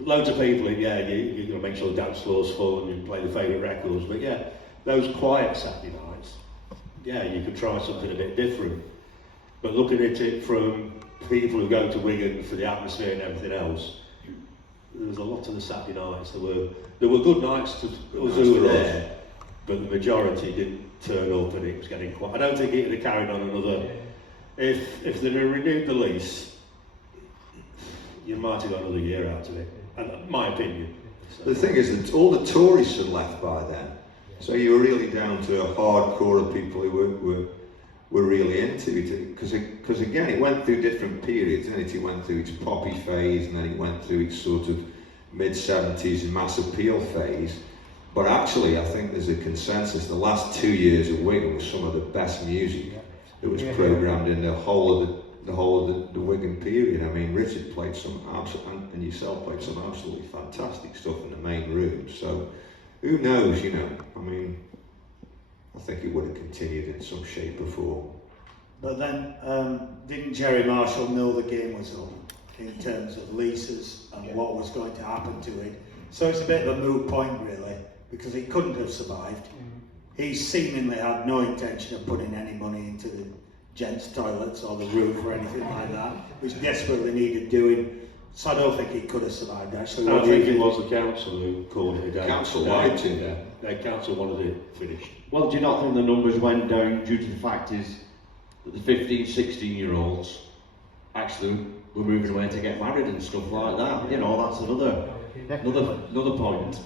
loads of people in. Yeah, you're going to make sure the dance floor's full and you play the favourite records. But yeah, those quiet Saturday nights. Yeah, you could try something a bit different. But looking at it from people who go to Wigan for the atmosphere and everything else, there was a lot of the Saturday nights. There were good nights to us who were there, but the majority didn't turn up, and it was getting quite. I don't think it would have carried on another. If they'd have renewed the lease, you might have got another year out of it. And my opinion. So. The thing is that all the tourists had left by then. So you were really down to a hardcore of people who were really into it. Because again, it went through different periods, didn't it? It went through its poppy phase, and then it went through its sort of mid-70s mass appeal phase. But actually, I think there's a consensus. The last 2 years of Wigan was some of the best music that was programmed in the whole of the Wigan period. I mean, Richard played some and yourself played some absolutely fantastic stuff in the main room. So. Who knows, I mean, I think it would have continued in some shape or form. But then, didn't Jerry Marshall know the game was up in terms of leases and what was going to happen to it? So it's a bit of a moot point, really, because it couldn't have survived. He seemingly had no intention of putting any money into the gents' toilets or the roof or anything like that, which desperately needed doing. So I don't think it could have survived, actually. I think it was the council who called it a day. Council wanted to. Yeah, the council wanted it finished. Well, do you not think the numbers went down due to the fact is that the 15, 16-year-olds actually were moving away to get married and stuff like that? That's another point.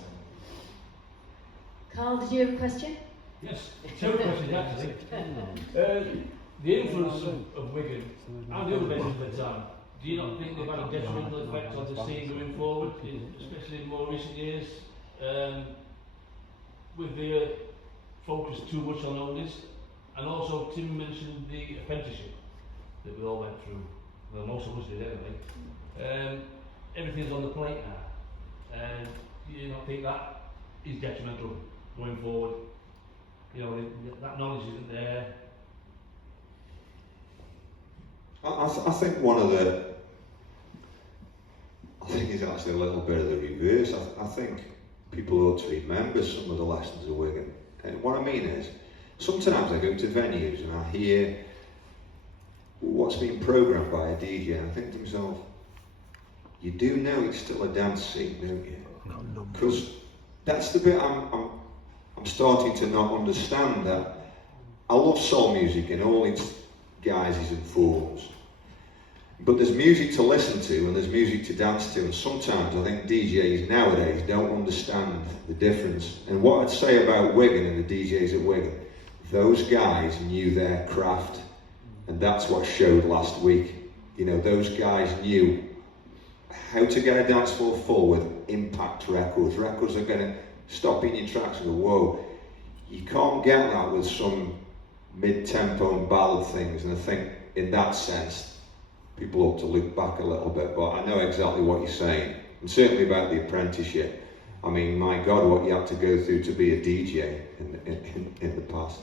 Carl, did you have a question? Yes, two questions actually. The influence of Wigan and the other venues at the time, do you not think they've had a detrimental effect on the scene going forward, especially in more recent years, with the focus too much on oldies? And also, Tim mentioned the apprenticeship. that we all went through, well most of us did anyway, everything's on the plate now, and you not think that is detrimental going forward? You know, that knowledge isn't there. I think one of the, I think it's actually a little bit of the reverse. I think people ought to remember some of the lessons of Wigan. And what I mean is, sometimes I go to venues and I hear what's being programmed by a DJ, and I think to myself, you do know it's still a dance scene, don't you? Because that's the bit I'm starting to not understand. That I love soul music in all its guises and forms, but there's music to listen to and there's music to dance to, and sometimes I think DJs nowadays don't understand the difference. And what I'd say about Wigan and the DJs at Wigan, those guys knew their craft, and that's what showed last week. You know, those guys knew how to get a dance floor full with impact records. Records are going to stop in your tracks and go, whoa. You can't get that with some mid-tempo and ballad things, and I think in that sense people ought to look back a little bit. But I know exactly what you're saying, and certainly about the apprenticeship. I mean, my God, what you had to go through to be a DJ in the past.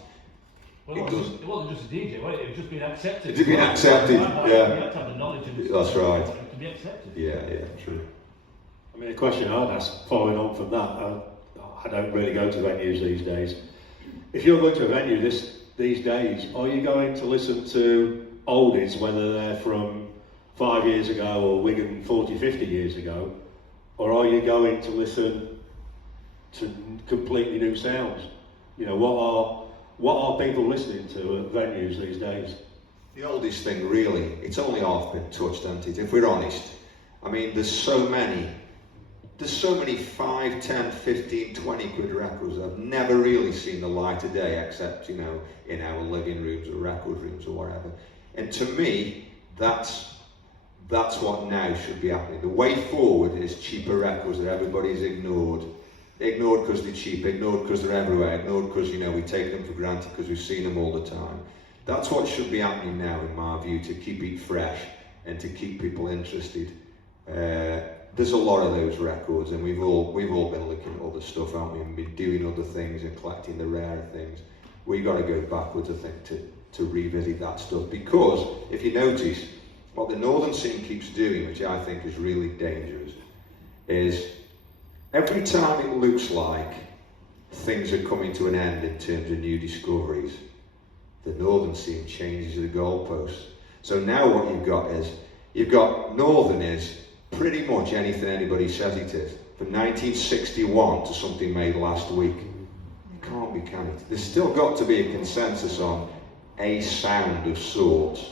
Well, it wasn't just a DJ, was it? It was just being accepted. It's been accepted, yeah. You had to have the knowledge and that's right. to be accepted. Yeah, true. I mean, a question I'd ask, following on from that, I don't really go to venues these days. If you're going to a venue these days, are you going to listen to oldies, whether they're from 5 years ago or Wigan 40, 50 years ago, or are you going to listen to completely new sounds? You know, what are people listening to at venues these days? The oldest thing, really, it's only half been touched, hasn't it? If we're honest. I mean, there's so many 5, 10, 15, 20 quid records that have never really seen the light of day, except, you know, in our living rooms or record rooms or whatever. And to me, that's what now should be happening. The way forward is cheaper records that everybody's ignored. Ignored because they're cheap, ignored because they're everywhere, ignored because, you know, we take them for granted because we've seen them all the time. That's what should be happening now, in my view, to keep it fresh and to keep people interested. There's a lot of those records, and we've all been looking at other stuff, haven't we? And been doing other things and collecting the rarer things. We've got to go backwards, I think, to revisit that stuff. Because if you notice, what the northern scene keeps doing, which I think is really dangerous, is every time it looks like things are coming to an end in terms of new discoveries, the northern scene changes the goalposts. So now what you've got northern is pretty much anything anybody says it is. From 1961 to something made last week. It can't be, can it? There's still got to be a consensus on a sound of sorts.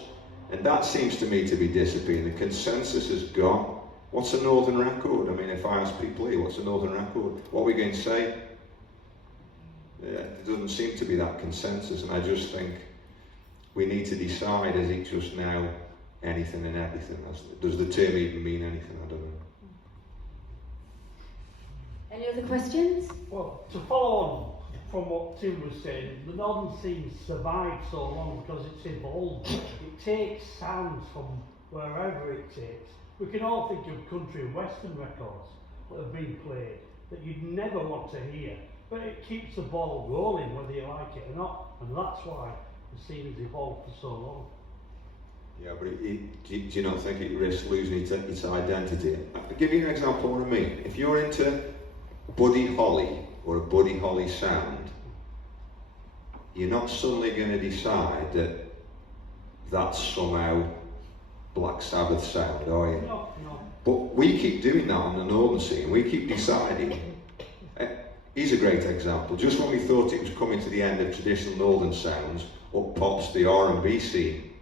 And that seems to me to be disappearing. The consensus is gone. What's a northern record? I mean, if I ask people here, what's a northern record? What are we going to say? There doesn't seem to be that consensus, and I just think we need to decide, is it just now anything and everything? Does the term even mean anything? I don't know. Any other questions? Well, to follow on from what Tim was saying, the northern scene survived so long because it's evolved. It takes sounds from wherever it takes. We can all think of country and western records that have been played that you'd never want to hear, but it keeps the ball rolling whether you like it or not, and that's why the scene has evolved for so long. Yeah, but do you not think it risks losing its identity? I'll give you an example of what I mean. If you're into Buddy Holly or a Buddy Holly sound, you're not suddenly going to decide that that's somehow Black Sabbath sound, are you? No. But we keep doing that on the northern scene. We keep deciding. Here's a great example. Just when we thought it was coming to the end of traditional northern sounds, up pops the R&B scene,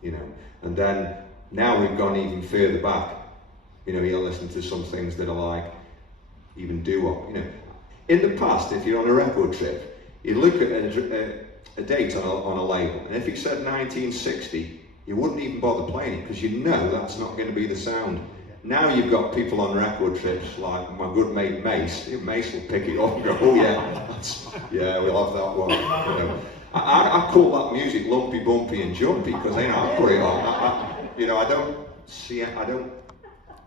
you know. And then now we've gone even further back. You know, you'll listen to some things that are like even doo-wop. You know, in the past, if you're on a record trip, you'd look at a date on a label, and if it said 1960, you wouldn't even bother playing it because you know that's not going to be the sound. Now you've got people on record trips like my good mate Mace. Mace will pick it up and go, oh yeah, we'll have that one. You know. I call that music lumpy, bumpy and jumpy because I put it on. I don't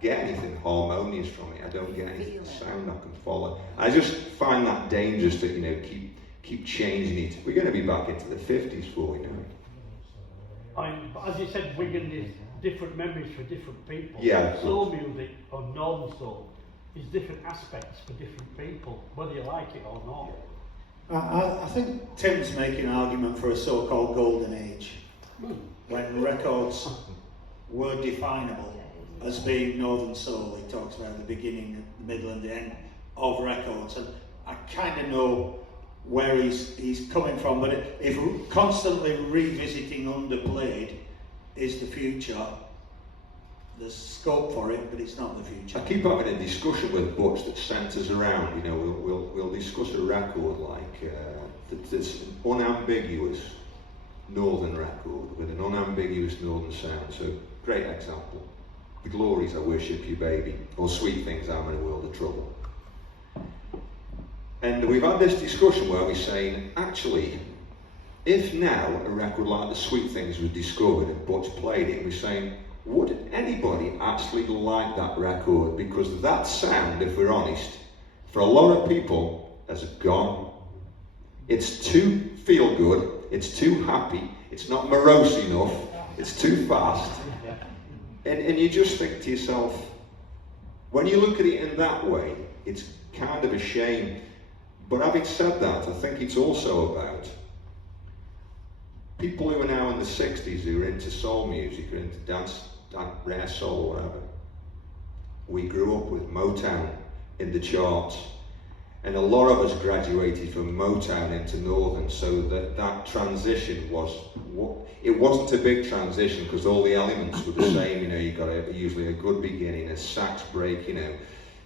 get anything harmonious from it. I don't get any sound I can follow. I just find that dangerous to keep changing it. We're going to be back into the 50s before we know it. As you said, Wigan is different memories for different people. Yeah. Soul music or northern soul is different aspects for different people, whether you like it or not. I think Tim's making an argument for a so-called golden age, when records were definable as being northern soul. He talks about the beginning, the middle and the end of records, and I kind of know where he's coming from, but if constantly revisiting underplayed is the future, there's scope for it, but it's not the future. I keep having a discussion with Butch that centres around, we'll discuss a record like that's an unambiguous northern record with an unambiguous northern sound. So, great example. The Glories, I Worship You Baby, or Sweet Things, I'm in a World of Trouble. And we've had this discussion where we're saying, actually, if now a record like The Sweet Things was discovered and Butch played it, we're saying, would anybody actually like that record? Because that sound, if we're honest, for a lot of people, has gone. It's too feel good, it's too happy, it's not morose enough, it's too fast. And you just think to yourself, when you look at it in that way, it's kind of a shame. But having said that, I think it's also about people who are now in the 60s who are into soul music, or into dance, rare soul or whatever. We grew up with Motown in the charts, and a lot of us graduated from Motown into Northern, so that transition it wasn't a big transition because all the elements were the same. You got usually a good beginning, a sax break,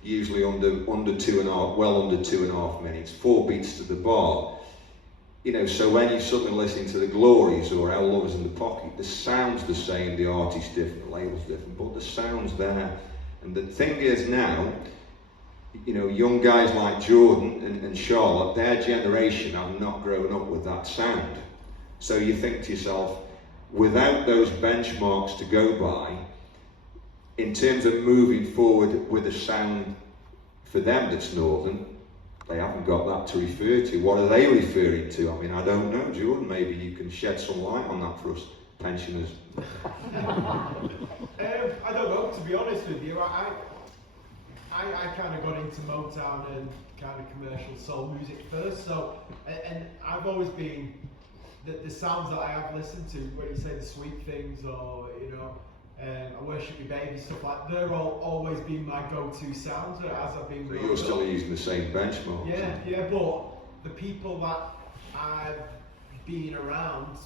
usually under 2.5 minutes, 4 beats to the bar. So when you're suddenly listening to the Glories or Our Lovers in the Pocket, the sound's the same, the artist's different, the label's different, but the sound's there. And the thing is now, young guys like Jordan and Charlotte, their generation have not grown up with that sound. So you think to yourself, without those benchmarks to go by, in terms of moving forward with a sound for them that's northern, they haven't got that to refer to. What are they referring to? I don't know, Jordan, maybe you can shed some light on that for us pensioners. I don't know, to be honest with you. I kind of got into Motown and kind of commercial soul music first, and I've always been, the sounds that I have listened to, when you say The Sweet Things or, I Worship You Baby, stuff like that, they're always been my go-to sounds as I've been growing up. So you're still using the same benchmarks? Yeah, but the people that I've been around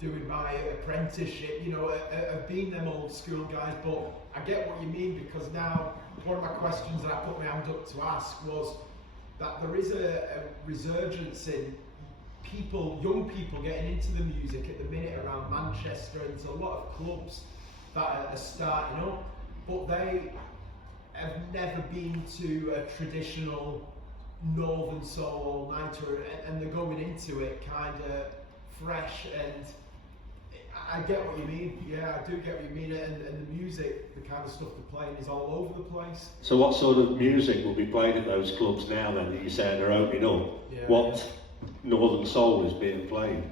doing my apprenticeship, have been them old school guys, but I get what you mean, because now one of my questions that I put my hand up to ask was that there is a resurgence in young people getting into the music at the minute around Manchester, and there's a lot of clubs that are starting up, but they have never been to a traditional northern soul all-nighter, and they're going into it kind of fresh, and I get what you mean. Yeah, I do get what you mean, and the music, the kind of stuff they're playing is all over the place. So what sort of music will be played at those clubs now then, that you're saying they're opening up? Yeah. What northern soul is being played?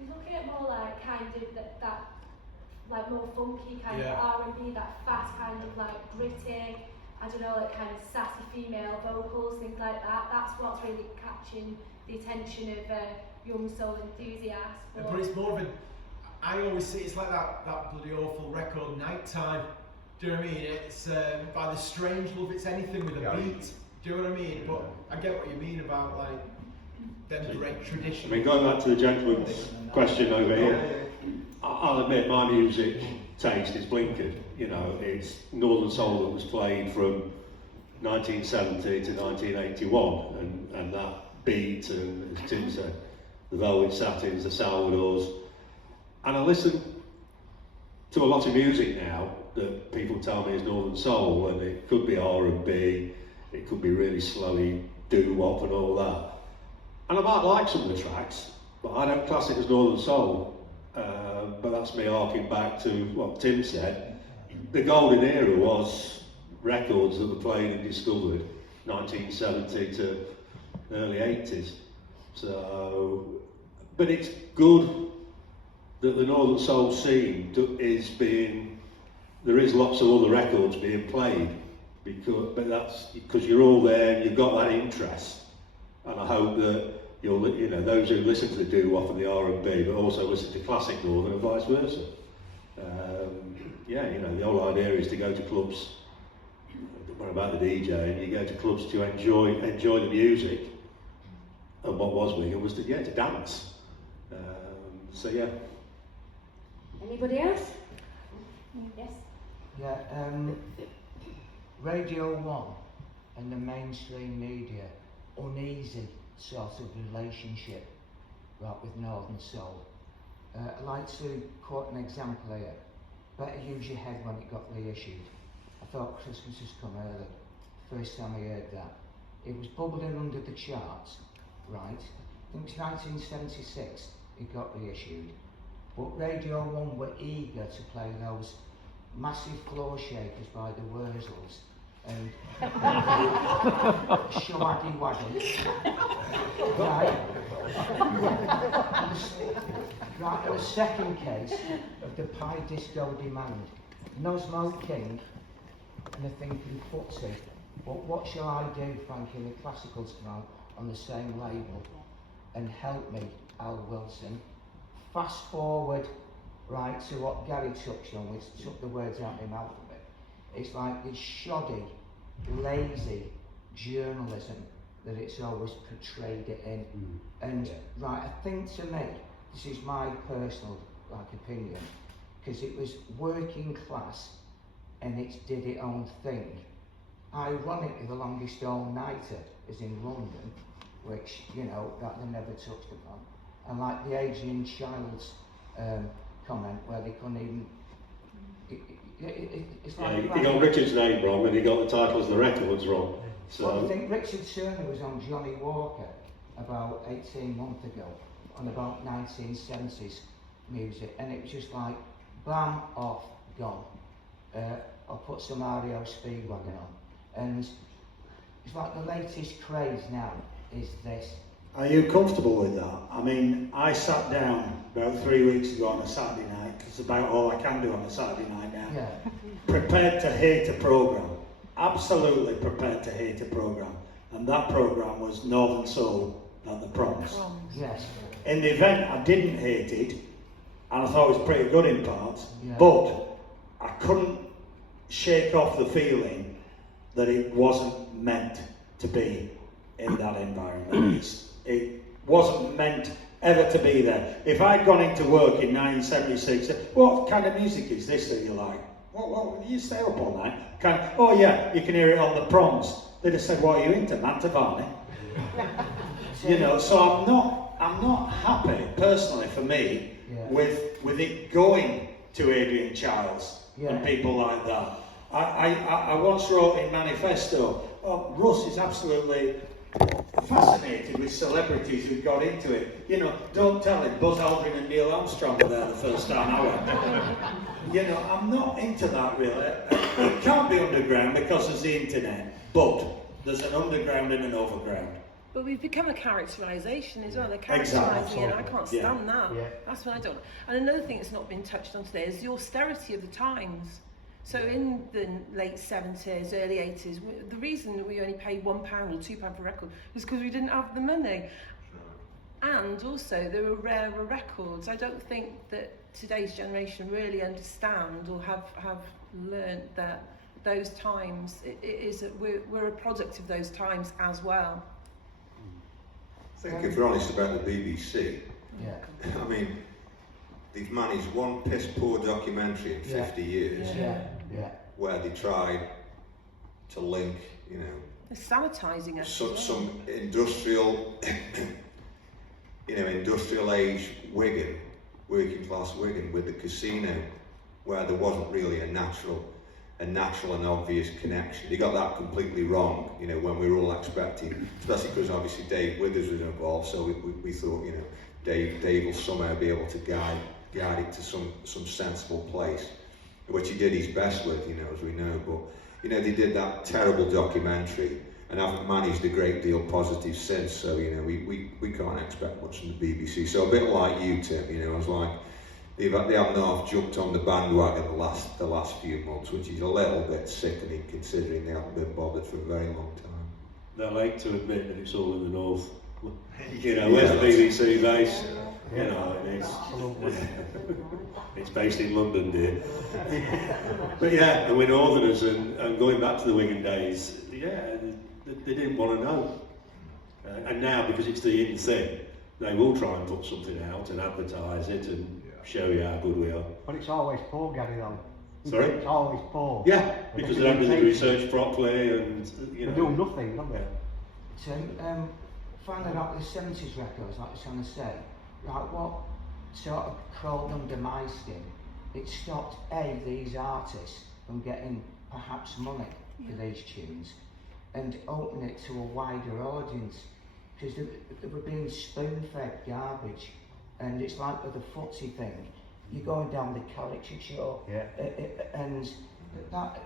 We're looking at more like kind of that like more funky kind of R&B, that fast kind of like gritty, I don't know, like kind of sassy female vocals, things like that. That's what's really catching the attention of young soul enthusiasts. But it's more of I always see it's like that bloody awful record Nighttime. Do you know what I mean? It's by The Strange Love. It's anything with a beat. Do you know what I mean? But I get what you mean about like them great traditions. Going back to the gentleman's question over here, I'll admit my music taste is blinkered. It's northern soul that was played from 1970 to 1981, and that beat, and as Tim said, the Velvet Satins, the Salvadors. And I listen to a lot of music now that people tell me is northern soul, and it could be R&B, it could be really slowy doo-wop and all that. And I might like some of the tracks, but I don't class it as Northern Soul. But that's me harking back to what Tim said. The golden era was records that were played and discovered 1970 to early 80s. So, but it's good that the Northern Soul scene is being, there is lots of other records being played, but that's because you're all there and you've got that interest, and I hope that you'll, you know, those who listen to the doo-wop and the R&B, but also listen to classic Northern and vice versa. Yeah, you know, the whole idea is to go to clubs. What about the DJ? And you go to clubs to enjoy the music. And what was Wigan was to dance. So yeah. Anybody else? Yes. Yeah, Radio 1 and the mainstream media, uneasy sort of relationship, right, with Northern Soul. I'd like to quote an example here. Better use your head when it got reissued. I thought Christmas has come early. First time I heard that. It was bubbling under the charts, right? I think it was 1976 it got reissued. But Radio 1 were eager to play those massive floor shakers by the Wurzels and Shawaggy Waggy. Right? Right, and the second case of the Pie Disco Demand. No Smoke King and a thinking footsie. But what shall I do, Frankie? The classicals come out on the same label. And help me, Al Wilson. Fast forward, right, to what Gary touched on, which took the words out of my mouth a bit. It's like this shoddy, lazy journalism that it's always portrayed it in. And right, I think to me, this is my personal opinion, because it was working class and it did its own thing. Ironically, the longest all-nighter is in London, which, you know, that they never touched upon. And like the Adrian Childs comment where they couldn't even... It's like he got Richard's name wrong and he got the titles of the records wrong. So. Well, I think Richard Turner was on Johnny Walker about 18 months ago on about 1970s music, and it was just like, bam, off, gone. I'll put some REO Speedwagon on. And it's like the latest craze now is this. Are you comfortable with that? I mean, I sat down about 3 weeks ago on a Saturday night, it's about all I can do on a Saturday night now. Yeah. Prepared to hate a programme. Absolutely prepared to hate a programme. And that programme was Northern Soul at the Proms. Yes. In the event, I didn't hate it, and I thought it was pretty good in parts, but I couldn't shake off the feeling that it wasn't meant to be in that environment. It wasn't meant ever to be there. If I'd gone into work in 1976, what kind of music is this that you like? What you stay up all night? Oh yeah, you can hear it on the Proms. They'd have said, what are you into, Mantovani? You know, so I'm not happy, personally for me, with it going to Adrian Childs and people like that. I once wrote in Manifesto, Russ is absolutely fascinated with celebrities who got into it. You know, don't tell him Buzz Aldrin and Neil Armstrong were there the first time I went. You know, I'm not into that really. It can't be underground because there's the internet, but there's an underground and an overground. But we've become a characterisation as well. They're characterising it, and I can't stand that. Yeah. That's what I don't. And another thing that's not been touched on today is the austerity of the times. So in the late 70s, early 80s, the reason we only paid £1 or £2 for a record was because we didn't have the money. And also, there were rarer records. I don't think that today's generation really understand or have learnt that those times, we're a product of those times as well. I think if we're honest about the BBC, I mean, they've managed one piss poor documentary in 50 years where they tried to link, you know, they're sanitising us. Some industrial, you know, industrial age Wigan, working class Wigan with the casino, where there wasn't really a natural and obvious connection. They got that completely wrong, you know, when we were all expecting, especially because obviously Dave Withers was involved, so we thought, you know, Dave will somehow be able to guide it to some sensible place, which he did his best with, you know, as we know. But you know, they did that terrible documentary and haven't managed a great deal positive since. So you know, we can't expect much from the BBC. So a bit like you, Tim, you know, I was like, they haven't half jumped on the bandwagon the last few months, which is a little bit sickening considering they haven't been bothered for a very long time. They're late to admit that it's all in the north. You know, where's the BBC base? You know, it's based in London, dear. But yeah, and we're Northerners, and going back to the Wigan days, yeah, they didn't want to know. And now, because it's the in thing, they will try and put something out and advertise it and show you how good we are. But it's always poor, Gary, though. Sorry? It's always poor. Yeah, because they haven't done the research properly, and you know. They do nothing, don't they? So, finding out the 70s records, like you're trying to say, right, what sort of crawled under my skin, it stopped these artists from getting perhaps money for these tunes and opening it to a wider audience, because they were being spoon-fed garbage. And it's like with the footsie thing, you're going down the caricature, and that,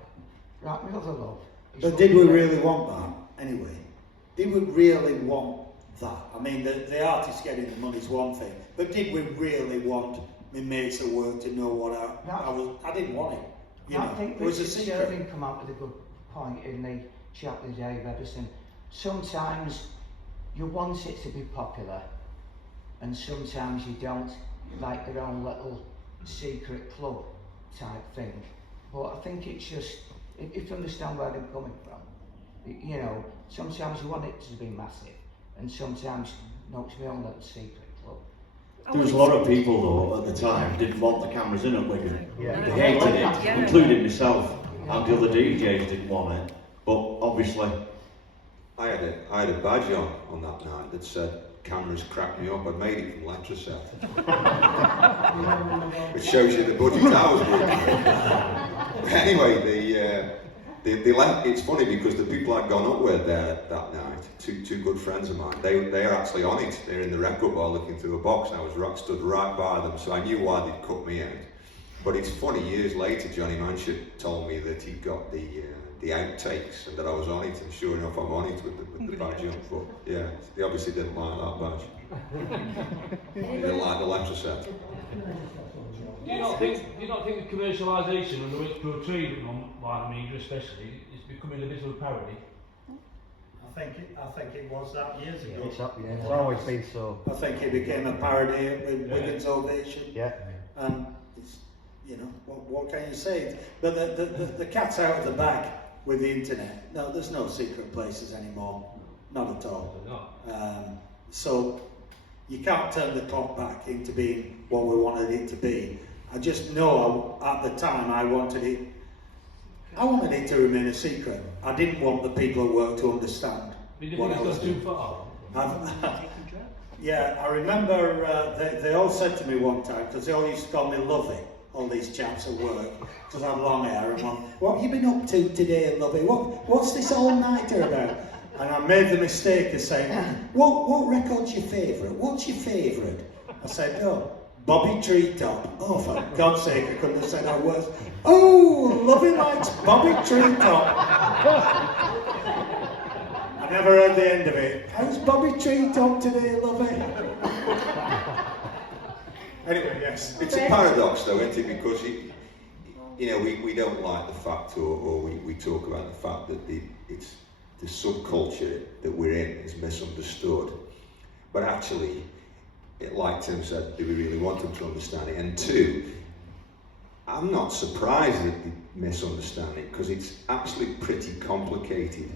right, my other love. But did we really want that, anyway? Did we really want that? I mean, the artist getting the money is one thing, but did we really want my mates at work to know what I didn't want it. You know, I think it was a Richard secret. Searling come up with a good point in the chat with Dave Everson. Sometimes you want it to be popular, and sometimes you don't, like their own little secret club type thing. But I think it's just, if you understand where they're coming from, you know, sometimes you want it to be massive, and sometimes, no, it's my own little secret club. There was a lot of people though at the time who didn't want the cameras in at Wigan. Yeah. They hated it, including myself, and the other DJs didn't want it. But obviously, I had a badge on that night that said, "Cameras cracked me up." I made it from Leicester. Which shows you the budget I was working with. Anyway, they left. It's funny because the people I'd gone up with there that night, two good friends of mine, they are actually on it. They're in the record bar looking through a box, and I was stood right by them, so I knew why they'd cut me out. But it's funny, years later, Johnny Manship told me that he'd got the outtakes and that I was on it, and sure enough, I'm on it with the badge on. But yeah, they obviously didn't like that badge. They didn't like the lecture set. Do you not think the commercialisation and the way it's portrayed by the media especially is becoming a bit of a parody? I think it was that years ago. It's always been so. I think it became a parody with Wigan's Ovation. Yeah. And it's, you know, what can you say? But the cat's out of the bag with the internet. No, there's no secret places anymore. Not at all. So you can't turn the clock back into being what we wanted it to be. I just know at the time I wanted it to remain a secret. I didn't want the people at work to understand what I was doing. Too far? Yeah, I remember they all said to me one time, because they all used to call me Lovey, all these chaps at work, because I have long hair, and one, "What have you been up to today, Lovey? What's this all-nighter about?" And I made the mistake of saying, what record's your favourite? What's your favourite? I said, "Oh, Bobby Treetop." Oh, for God's sake, I couldn't have said that worse. "Oh, Lovey likes Bobby Treetop." I never heard the end of it. "How's Bobby Treetop today, Lovey?" Anyway, yes. It's a paradox though, isn't it? Because you know, we don't like the fact, or we talk about the fact that it's the subculture that we're in is misunderstood. But actually, like Tim said, do we really want them to understand it? And two, I'm not surprised that they misunderstand it, because it's actually pretty complicated.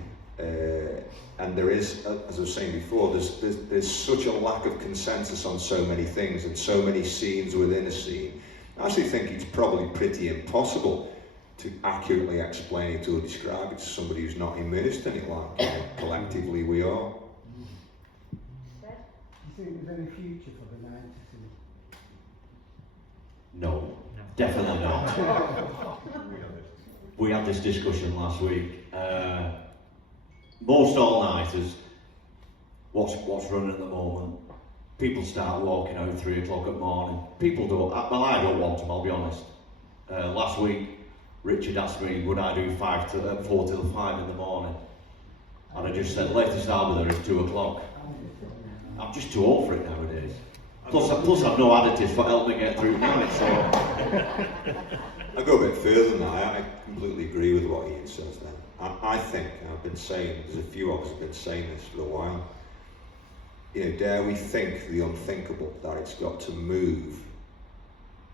And there is, as I was saying before, there's such a lack of consensus on so many things and so many scenes within a scene. I actually think it's probably pretty impossible to accurately explain it or describe it to somebody who's not immersed in it like collectively we are. Do you think there's any future for the 90s? no, definitely not. We had this discussion last week. Most all-nighters, what's running at the moment, people start walking out 3 o'clock at morning. People don't, well, I don't want them, I'll be honest. Last week, Richard asked me, would I do 4 till 5 in the morning? And I just said, latest I'll be there is 2 o'clock. I'm just too old for it nowadays. Plus I've no additives for helping me get through the night, so... I go a bit further than that. I completely agree with what Ian says then. I think, and I've been saying, there's a few of us have been saying this for a while, you know, dare we think the unthinkable, that it's got to move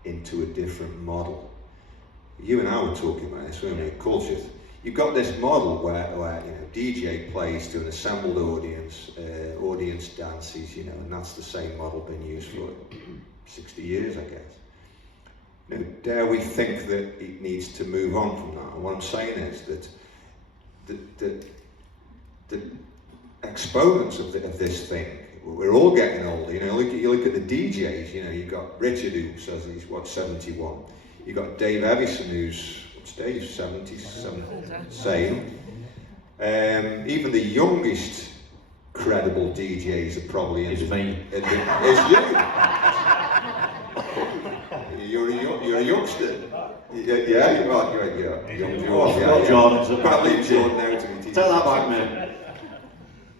into a different model. You and I were talking about this, weren't we, at Culture. You've got this model where you know, DJ plays to an assembled audience, audience dances, you know, and that's the same model been used for 60 years, I guess. You know, dare we think that it needs to move on from that? And what I'm saying is that the exponents of this thing, we're all getting older. You know, you look at the DJs. You know, you've got Richard, who says he's 71. You've got Dave Evison, who's what's Dave, 77, same. Even the youngest credible DJs are probably It's me. It's you. You're a youngster. Yeah, you're young Jordan. Jordan's I'll leave Jordan out to me. Tell that back, man.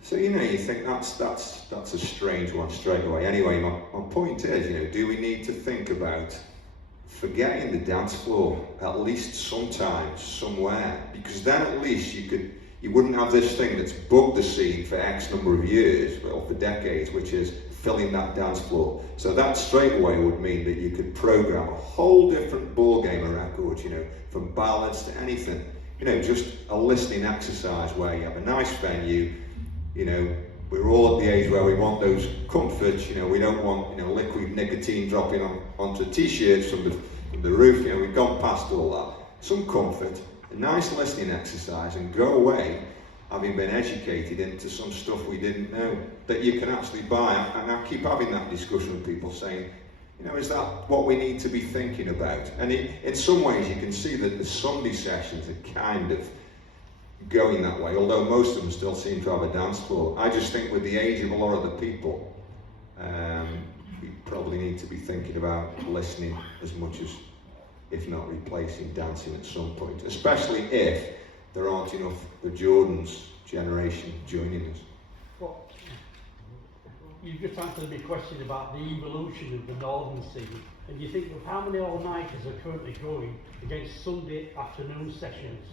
So, you know, you think that's a strange one straight away. Anyway, my point is, you know, do we need to think about forgetting the dance floor at least sometimes, somewhere? Because then at least you wouldn't have this thing that's bugged the scene for X number of years, or for decades, which is filling that dance floor. So that straight away would mean that you could program a whole different ball game of records, you know, from ballads to anything. You know, just a listening exercise where you have a nice venue. You know, we're all at the age where we want those comforts. You know, we don't want, you know, liquid nicotine dropping onto t-shirts from the roof. You know, we've gone past all that. Some comfort, a nice listening exercise, and go away having been educated into some stuff we didn't know that you can actually buy. And I keep having that discussion with people saying, you know, is that what we need to be thinking about? And in some ways you can see that the Sunday sessions are kind of going that way, although most of them still seem to have a dance floor. I just think with the age of a lot of the people, we probably need to be thinking about listening as much as, if not replacing dancing at some point, especially if there aren't enough of Jordan's generation joining us. Well, you've just answered my question about the evolution of the northern scene, and you think of how many all-nighters are currently going against Sunday afternoon sessions.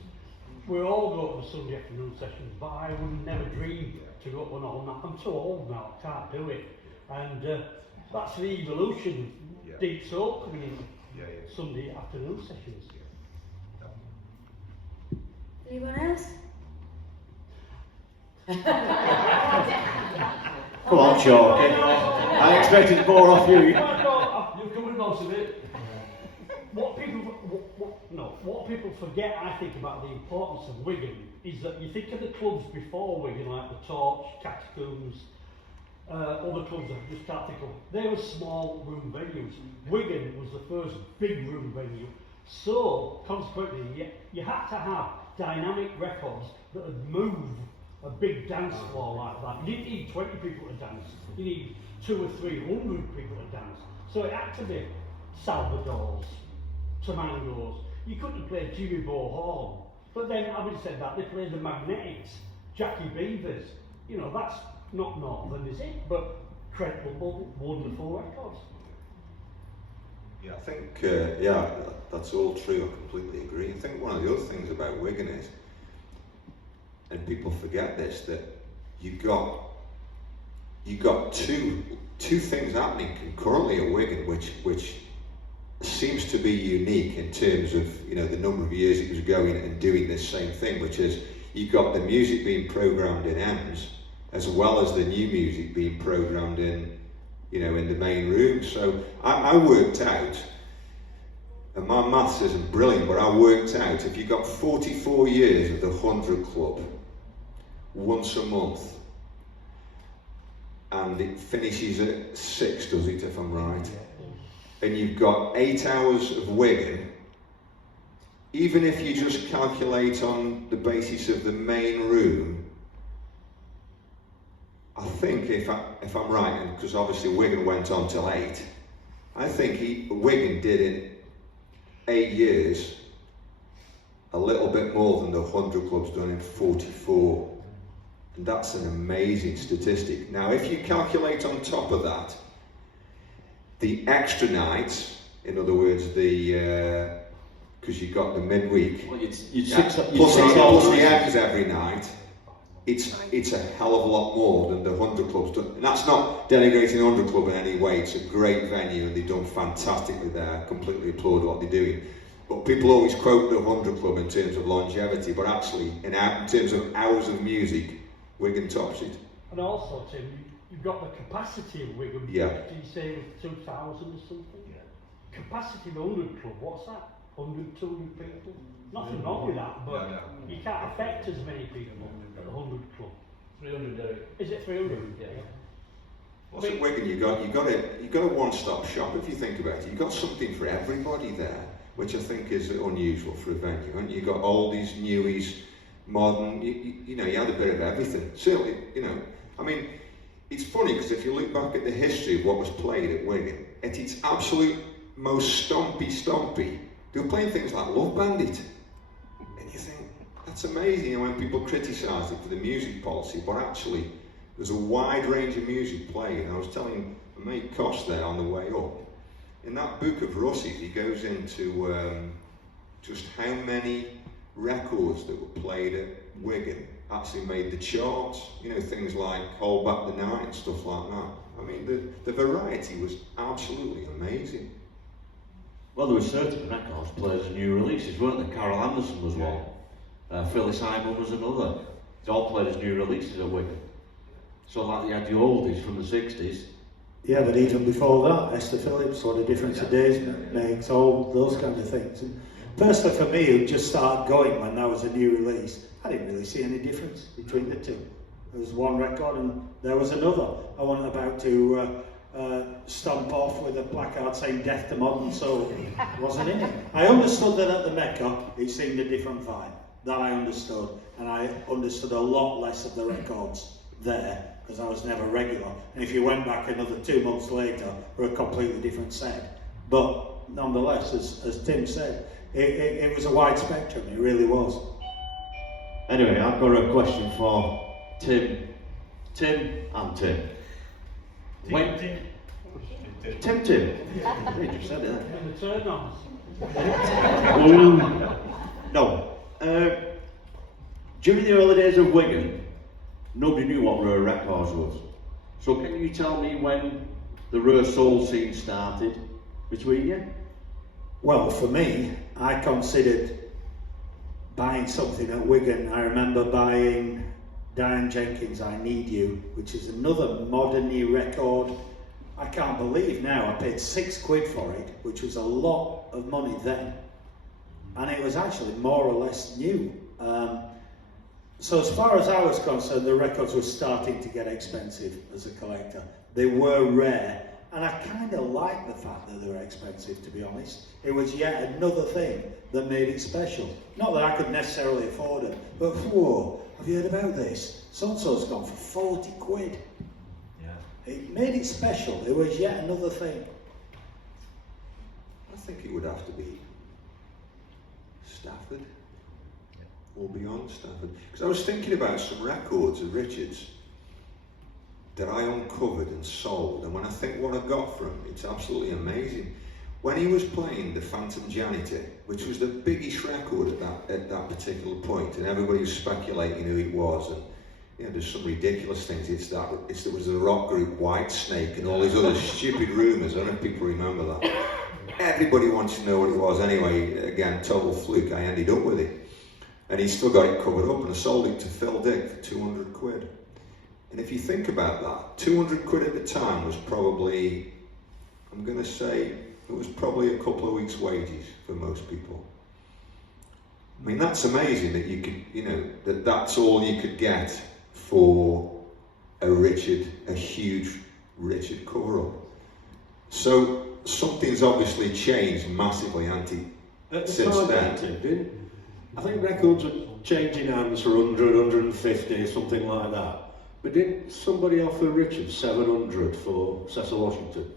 We all go to the Sunday afternoon sessions, but I would never dream to go to an all-night. I'm too old now, I can't do it. And that's the evolution of Deep Soul coming in Sunday afternoon sessions. Anyone else? Come on, Chalky. I expected more off you. You've covered most of it. What people forget, I think, about the importance of Wigan is that you think of the clubs before Wigan, like the Torch, Catacombs, other clubs I just can't think of. They were small room venues. Wigan was the first big room venue. So, consequently, you had to have dynamic records that would move a big dance floor like that. You didn't need 20 people to dance. You need 200 or 300 people to dance. So it had to be Salvador's, Tamangos. You couldn't have played Jimmy Bo Horn. But then, having said that, they played the Magnetics, Jackie Beavers. You know, that's not northern, is it? But credible, wonderful records. Yeah, I think, that's all true. I completely agree. I think one of the other things about Wigan is, and people forget this, that you got two things happening concurrently at Wigan, which seems to be unique in terms of, you know, the number of years it was going and doing this same thing, which is you got the music being programmed in M's as well as the new music being programmed in, you know, in the main room. So I worked out, and my maths isn't brilliant, but I worked out if you got 44 years of the 100 Club once a month, and it finishes at 6, does it, if I'm right? And you've got 8 hours of Wigan, even if you just calculate on the basis of the main room, I think if I'm right, and because obviously Wigan went on till 8, I think Wigan did in 8 years a little bit more than the 100 clubs done in 44. And that's an amazing statistic. Now, if you calculate on top of that, the extra nights, in other words, because you got the midweek, Well, plus the ends every night, it's a hell of a lot more than the 100 clubs done. And that's not denigrating the 100 club in any way. It's a great venue and they've done fantastically there. Completely applaud what they're doing. But people always quote the 100 club in terms of longevity, but actually in terms of hours of music, Wigan tops it. And also, Tim, you've got the capacity of Wigan. Yeah. Did you say it was 2,000 or something? Yeah. Capacity of 100 club, what's that? 100, 200 people? Nothing wrong with that, but you can't affect as many people at the 100 club. 300, Derek. Is it 300? Yeah. What's at Wigan? You got a one-stop shop if you think about it. You've got something for everybody there, which I think is unusual for a venue. And you've got oldies, newies, modern. You know, you had a bit of everything. Certainly, you know, I mean, it's funny because if you look back at the history of what was played at Wigan, at its absolute most stompy, they were playing things like Love Bandit. And you think, that's amazing when people criticise it for the music policy, but actually there's a wide range of music played. And I was telling my mate Koss there on the way up, in that book of Russ's, he goes into just how many records that were played at Wigan actually made the charts. You know, things like Hold Back the Night and stuff like that. I mean, the variety was absolutely amazing. Well, there were certain records played as new releases, weren't there? Carol Anderson was one. Philly Simon was another. They all played as new releases at Wigan. So like you had the oldies from the 60s. Yeah, but even before that, Esther Phillips, What a Difference a Day makes, all those kind of things. And personally for me, who just started going when that was a new release, I didn't really see any difference between the two. There was one record and there was another. I wasn't about to stomp off with a placard saying Death to Modern Soul. Wasn't in it. I understood that at the Mecca, it seemed a different vibe. That I understood. And I understood a lot less of the records there, because I was never regular. And if you went back another 2 months later, we're a completely different set. But nonetheless, as Tim said, it was a wide spectrum, it really was. Anyway, I've got a question for Tim and Tim. Tim. You just said it there. And the turn-ons. No. During the early days of Wigan, nobody knew what Rare Records was. So can you tell me when the Rare Soul scene started between you? Well, for me, I considered buying something at Wigan. I remember buying Diane Jenkins' I Need You, which is another modern-y record. I can't believe now I paid £6 for it, which was a lot of money then. And it was actually more or less new. So as far as I was concerned, the records were starting to get expensive as a collector. They were rare, and I kind of liked the fact that they were expensive, to be honest. It was yet another thing that made it special. Not that I could necessarily afford it, but whoa, have you heard about this? So-and-so's gone for £40. Yeah. It made it special. It was yet another thing. I think it would have to be Stafford. Or beyond Stafford. Because I was thinking about some records of Richard's that I uncovered and sold, and when I think what I got from it, it's absolutely amazing. When he was playing the Phantom Janitor, which was the biggest record at that particular point, and everybody was speculating who it was, and you know, there's some ridiculous things. There was the rock group Whitesnake and all these other stupid rumours. I don't know if people remember that. Everybody wants to know what it was anyway. Again, total fluke. I ended up with it. And he still got it covered up, and I sold it to Phil Dick for £200. And if you think about that, £200 at the time was probably, I'm going to say, it was probably a couple of weeks' wages for most people. I mean, that's amazing that you could, you know, that's all you could get for a huge Richard cover-up. So something's obviously changed massively, since then. I think records are changing hands for 100, 150, something like that. But didn't somebody offer Richard 700 for Cecil Washington?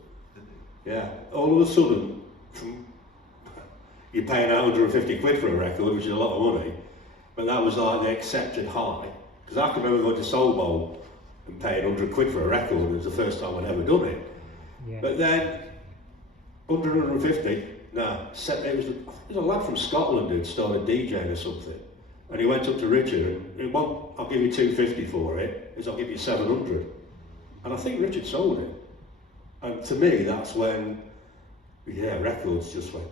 Yeah. All of a sudden, you're paying out 150 quid for a record, which is a lot of money, but that was like the accepted high. Because I can remember going to Soul Bowl and paying 100 quid for a record, and it was the first time I'd ever done it. Yeah. But then, 150, no, it was a lad from Scotland who'd started DJing or something. And he went up to Richard and he went, well, I'll give you 250 for it, I'll give you 700. And I think Richard sold it. And to me, that's when, yeah, records just went.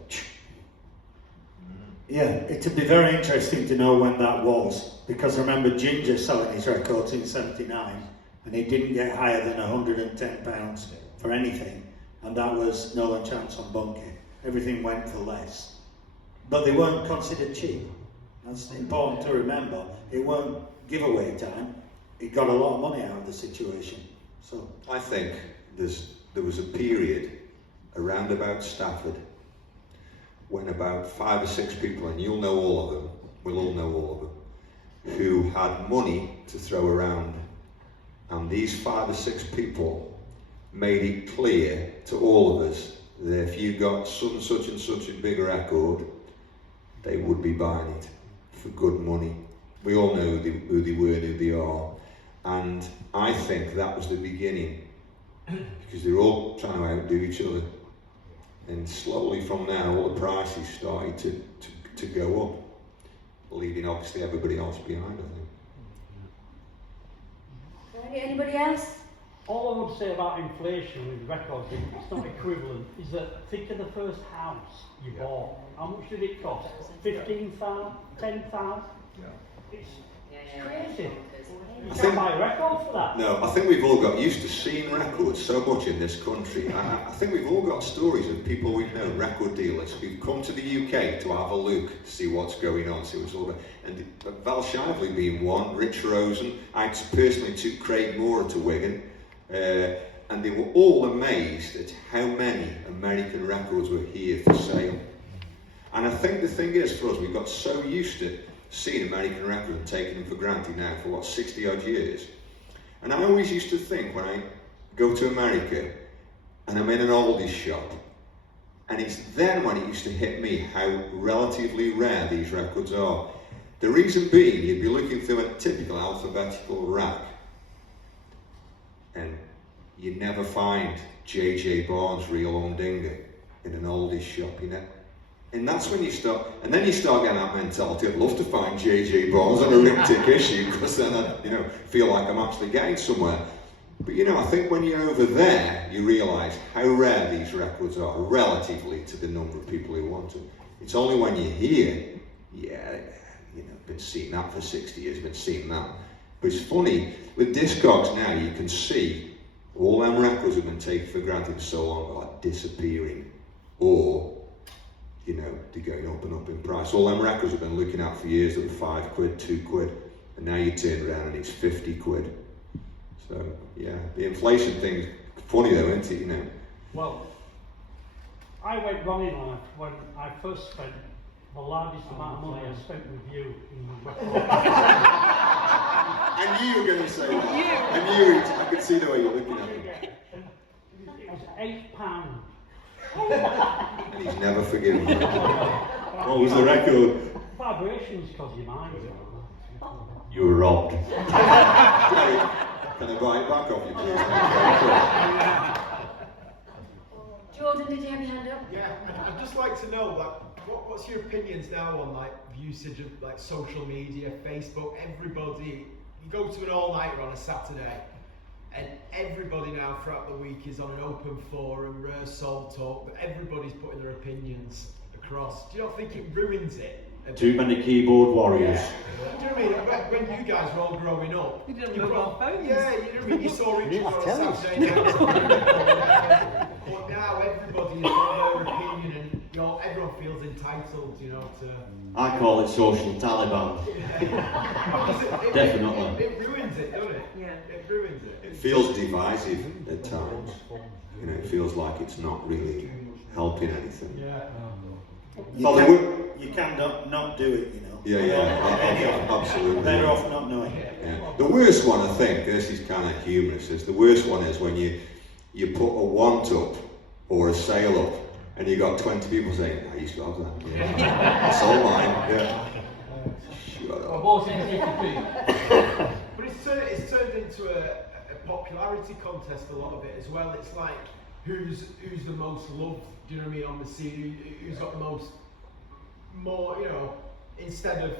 Yeah, it'd be very interesting to know when that was, because I remember Ginger selling his records in '79 and he didn't get higher than £110 for anything, and that was No Chance on Bunky. Everything went for less. But they weren't considered cheap. That's important to remember. It weren't giveaway time. He got a lot of money out of the situation. So I think there was a period around about Stafford when about 5 or 6 people, and you'll know all of them, we'll all know all of them, who had money to throw around. And these 5 or 6 people made it clear to all of us that if you got such and such a big record, they would be buying it for good money. We all know who they were and who they are. And I think that was the beginning, because they were all trying to outdo each other. And slowly from now, all the prices started to go up, leaving obviously everybody else behind, I think. Anybody else? All I would say about inflation with records, it's not equivalent, is that think of the first house you bought. How much did it cost? 15,000? 10,000? It's crazy. You can't buy a record for that. No, I think we've all got used to seeing records so much in this country. I think we've all got stories of people we know, record dealers, who've come to the UK to have a look, to see what's going on, see what's all about. And Val Shively being one, Rich Rosen. I personally took Craig Moore to Wigan, and they were all amazed at how many American records were here for sale. And I think the thing is, for us, we got so used to seeing American records and taking them for granted now for 60 odd years. And I always used to think when I go to America and I'm in an oldies shop, and it's then when it used to hit me how relatively rare these records are. The reason being, you'd be looking through a typical alphabetical rack and you never find J.J. Barnes' Real Humdinger in an oldies shop, you know. And that's when you start, and then you start getting that mentality, I'd love to find J.J. Barnes on a Riptych issue, because then I, feel like I'm actually getting somewhere. But I think when you're over there, you realise how rare these records are, relatively to the number of people who want them. It's only when you're here, been seeing that for 60 years, been seeing that. But it's funny, with Discogs now, you can see all them records have been taken for granted for so long, like disappearing, or they're going up and up in price. All them records have been looking at for years that were 5 quid, 2 quid, and now you turn around and it's 50 quid. So, yeah, the inflation thing's funny though, isn't it, Well, I went wrong in life when I first spent the largest amount of money I spent with you in the record. I knew you were going to say that. I knew it. I could see the way you're looking at me. It was £8. And he's never forgiven me. What was the record? Vibrations cause your mind. You were robbed. Can I buy it back off you, please? Jordan, did you have your hand up? Yeah, I'd just like to know, what's your opinions now on the usage of social media, Facebook? Everybody, you go to an all-nighter on a Saturday, and everybody now throughout the week is on an open forum, Soul Talk, but everybody's putting their opinions across. Do you not think it ruins it? Too many keyboard warriors. Yeah. Do you know what I mean? When you guys were all growing up, you didn't know about phones. Yeah, you know what I mean? You saw each other on a Saturday night. But now everybody has got their opinion, and everyone feels entitled, to. I call it social Taliban. Definitely. It ruins it, doesn't it? Yeah. It ruins it. It feels divisive at times. It feels like it's not really helping anything. Yeah. You can't not do it, Absolutely. Better off not knowing. Yeah. The worst one, I think, this is kind of humorous, is the worst one is when you put a want up or a sale up and you got 20 people saying, I used to have that. Yeah. That's all mine. Yeah. Shut up. But it's turned into a popularity contest, a lot of it as well. It's like who's the most loved, do you know what I mean, on the scene, who's got the more, you know, instead of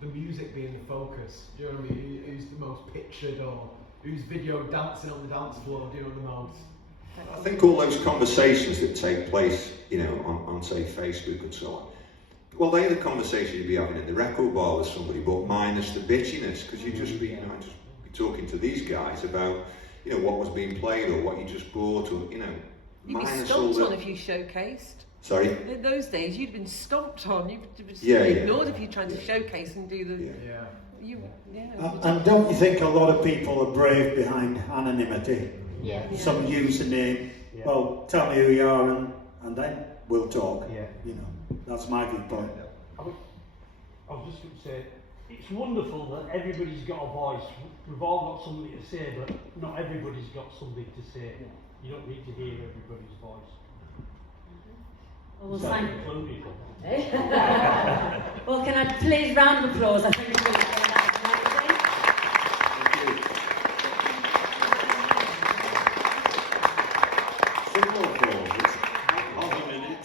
the music being the focus, do you know what I mean, who's the most pictured, or who's video dancing on the dance floor, do you know the most? I think all those conversations that take place, you know, on say Facebook and so on, well, they're the conversation you'd be having in the record bar with somebody, but minus the bitchiness, because you just be, you know, just be talking to these guys about, you know, what was being played or what you just bought, or, you know, you'd be minus stomped all on the... if you showcased. Sorry? In those days, you'd been stomped on. You'd been ignored if you tried to showcase and do the. And don't you think a lot of people are brave behind anonymity? Yeah. Some username. Yeah. Well, tell me who you are, and then we'll talk. Yeah. You know, that's my viewpoint. I was just going to say, it's wonderful that everybody's got a voice. We've all got something to say, but not everybody's got something to say. You don't need to hear everybody's voice. Well, well, can I please round of applause? I think we're going to say that Some more applause. Half a minute.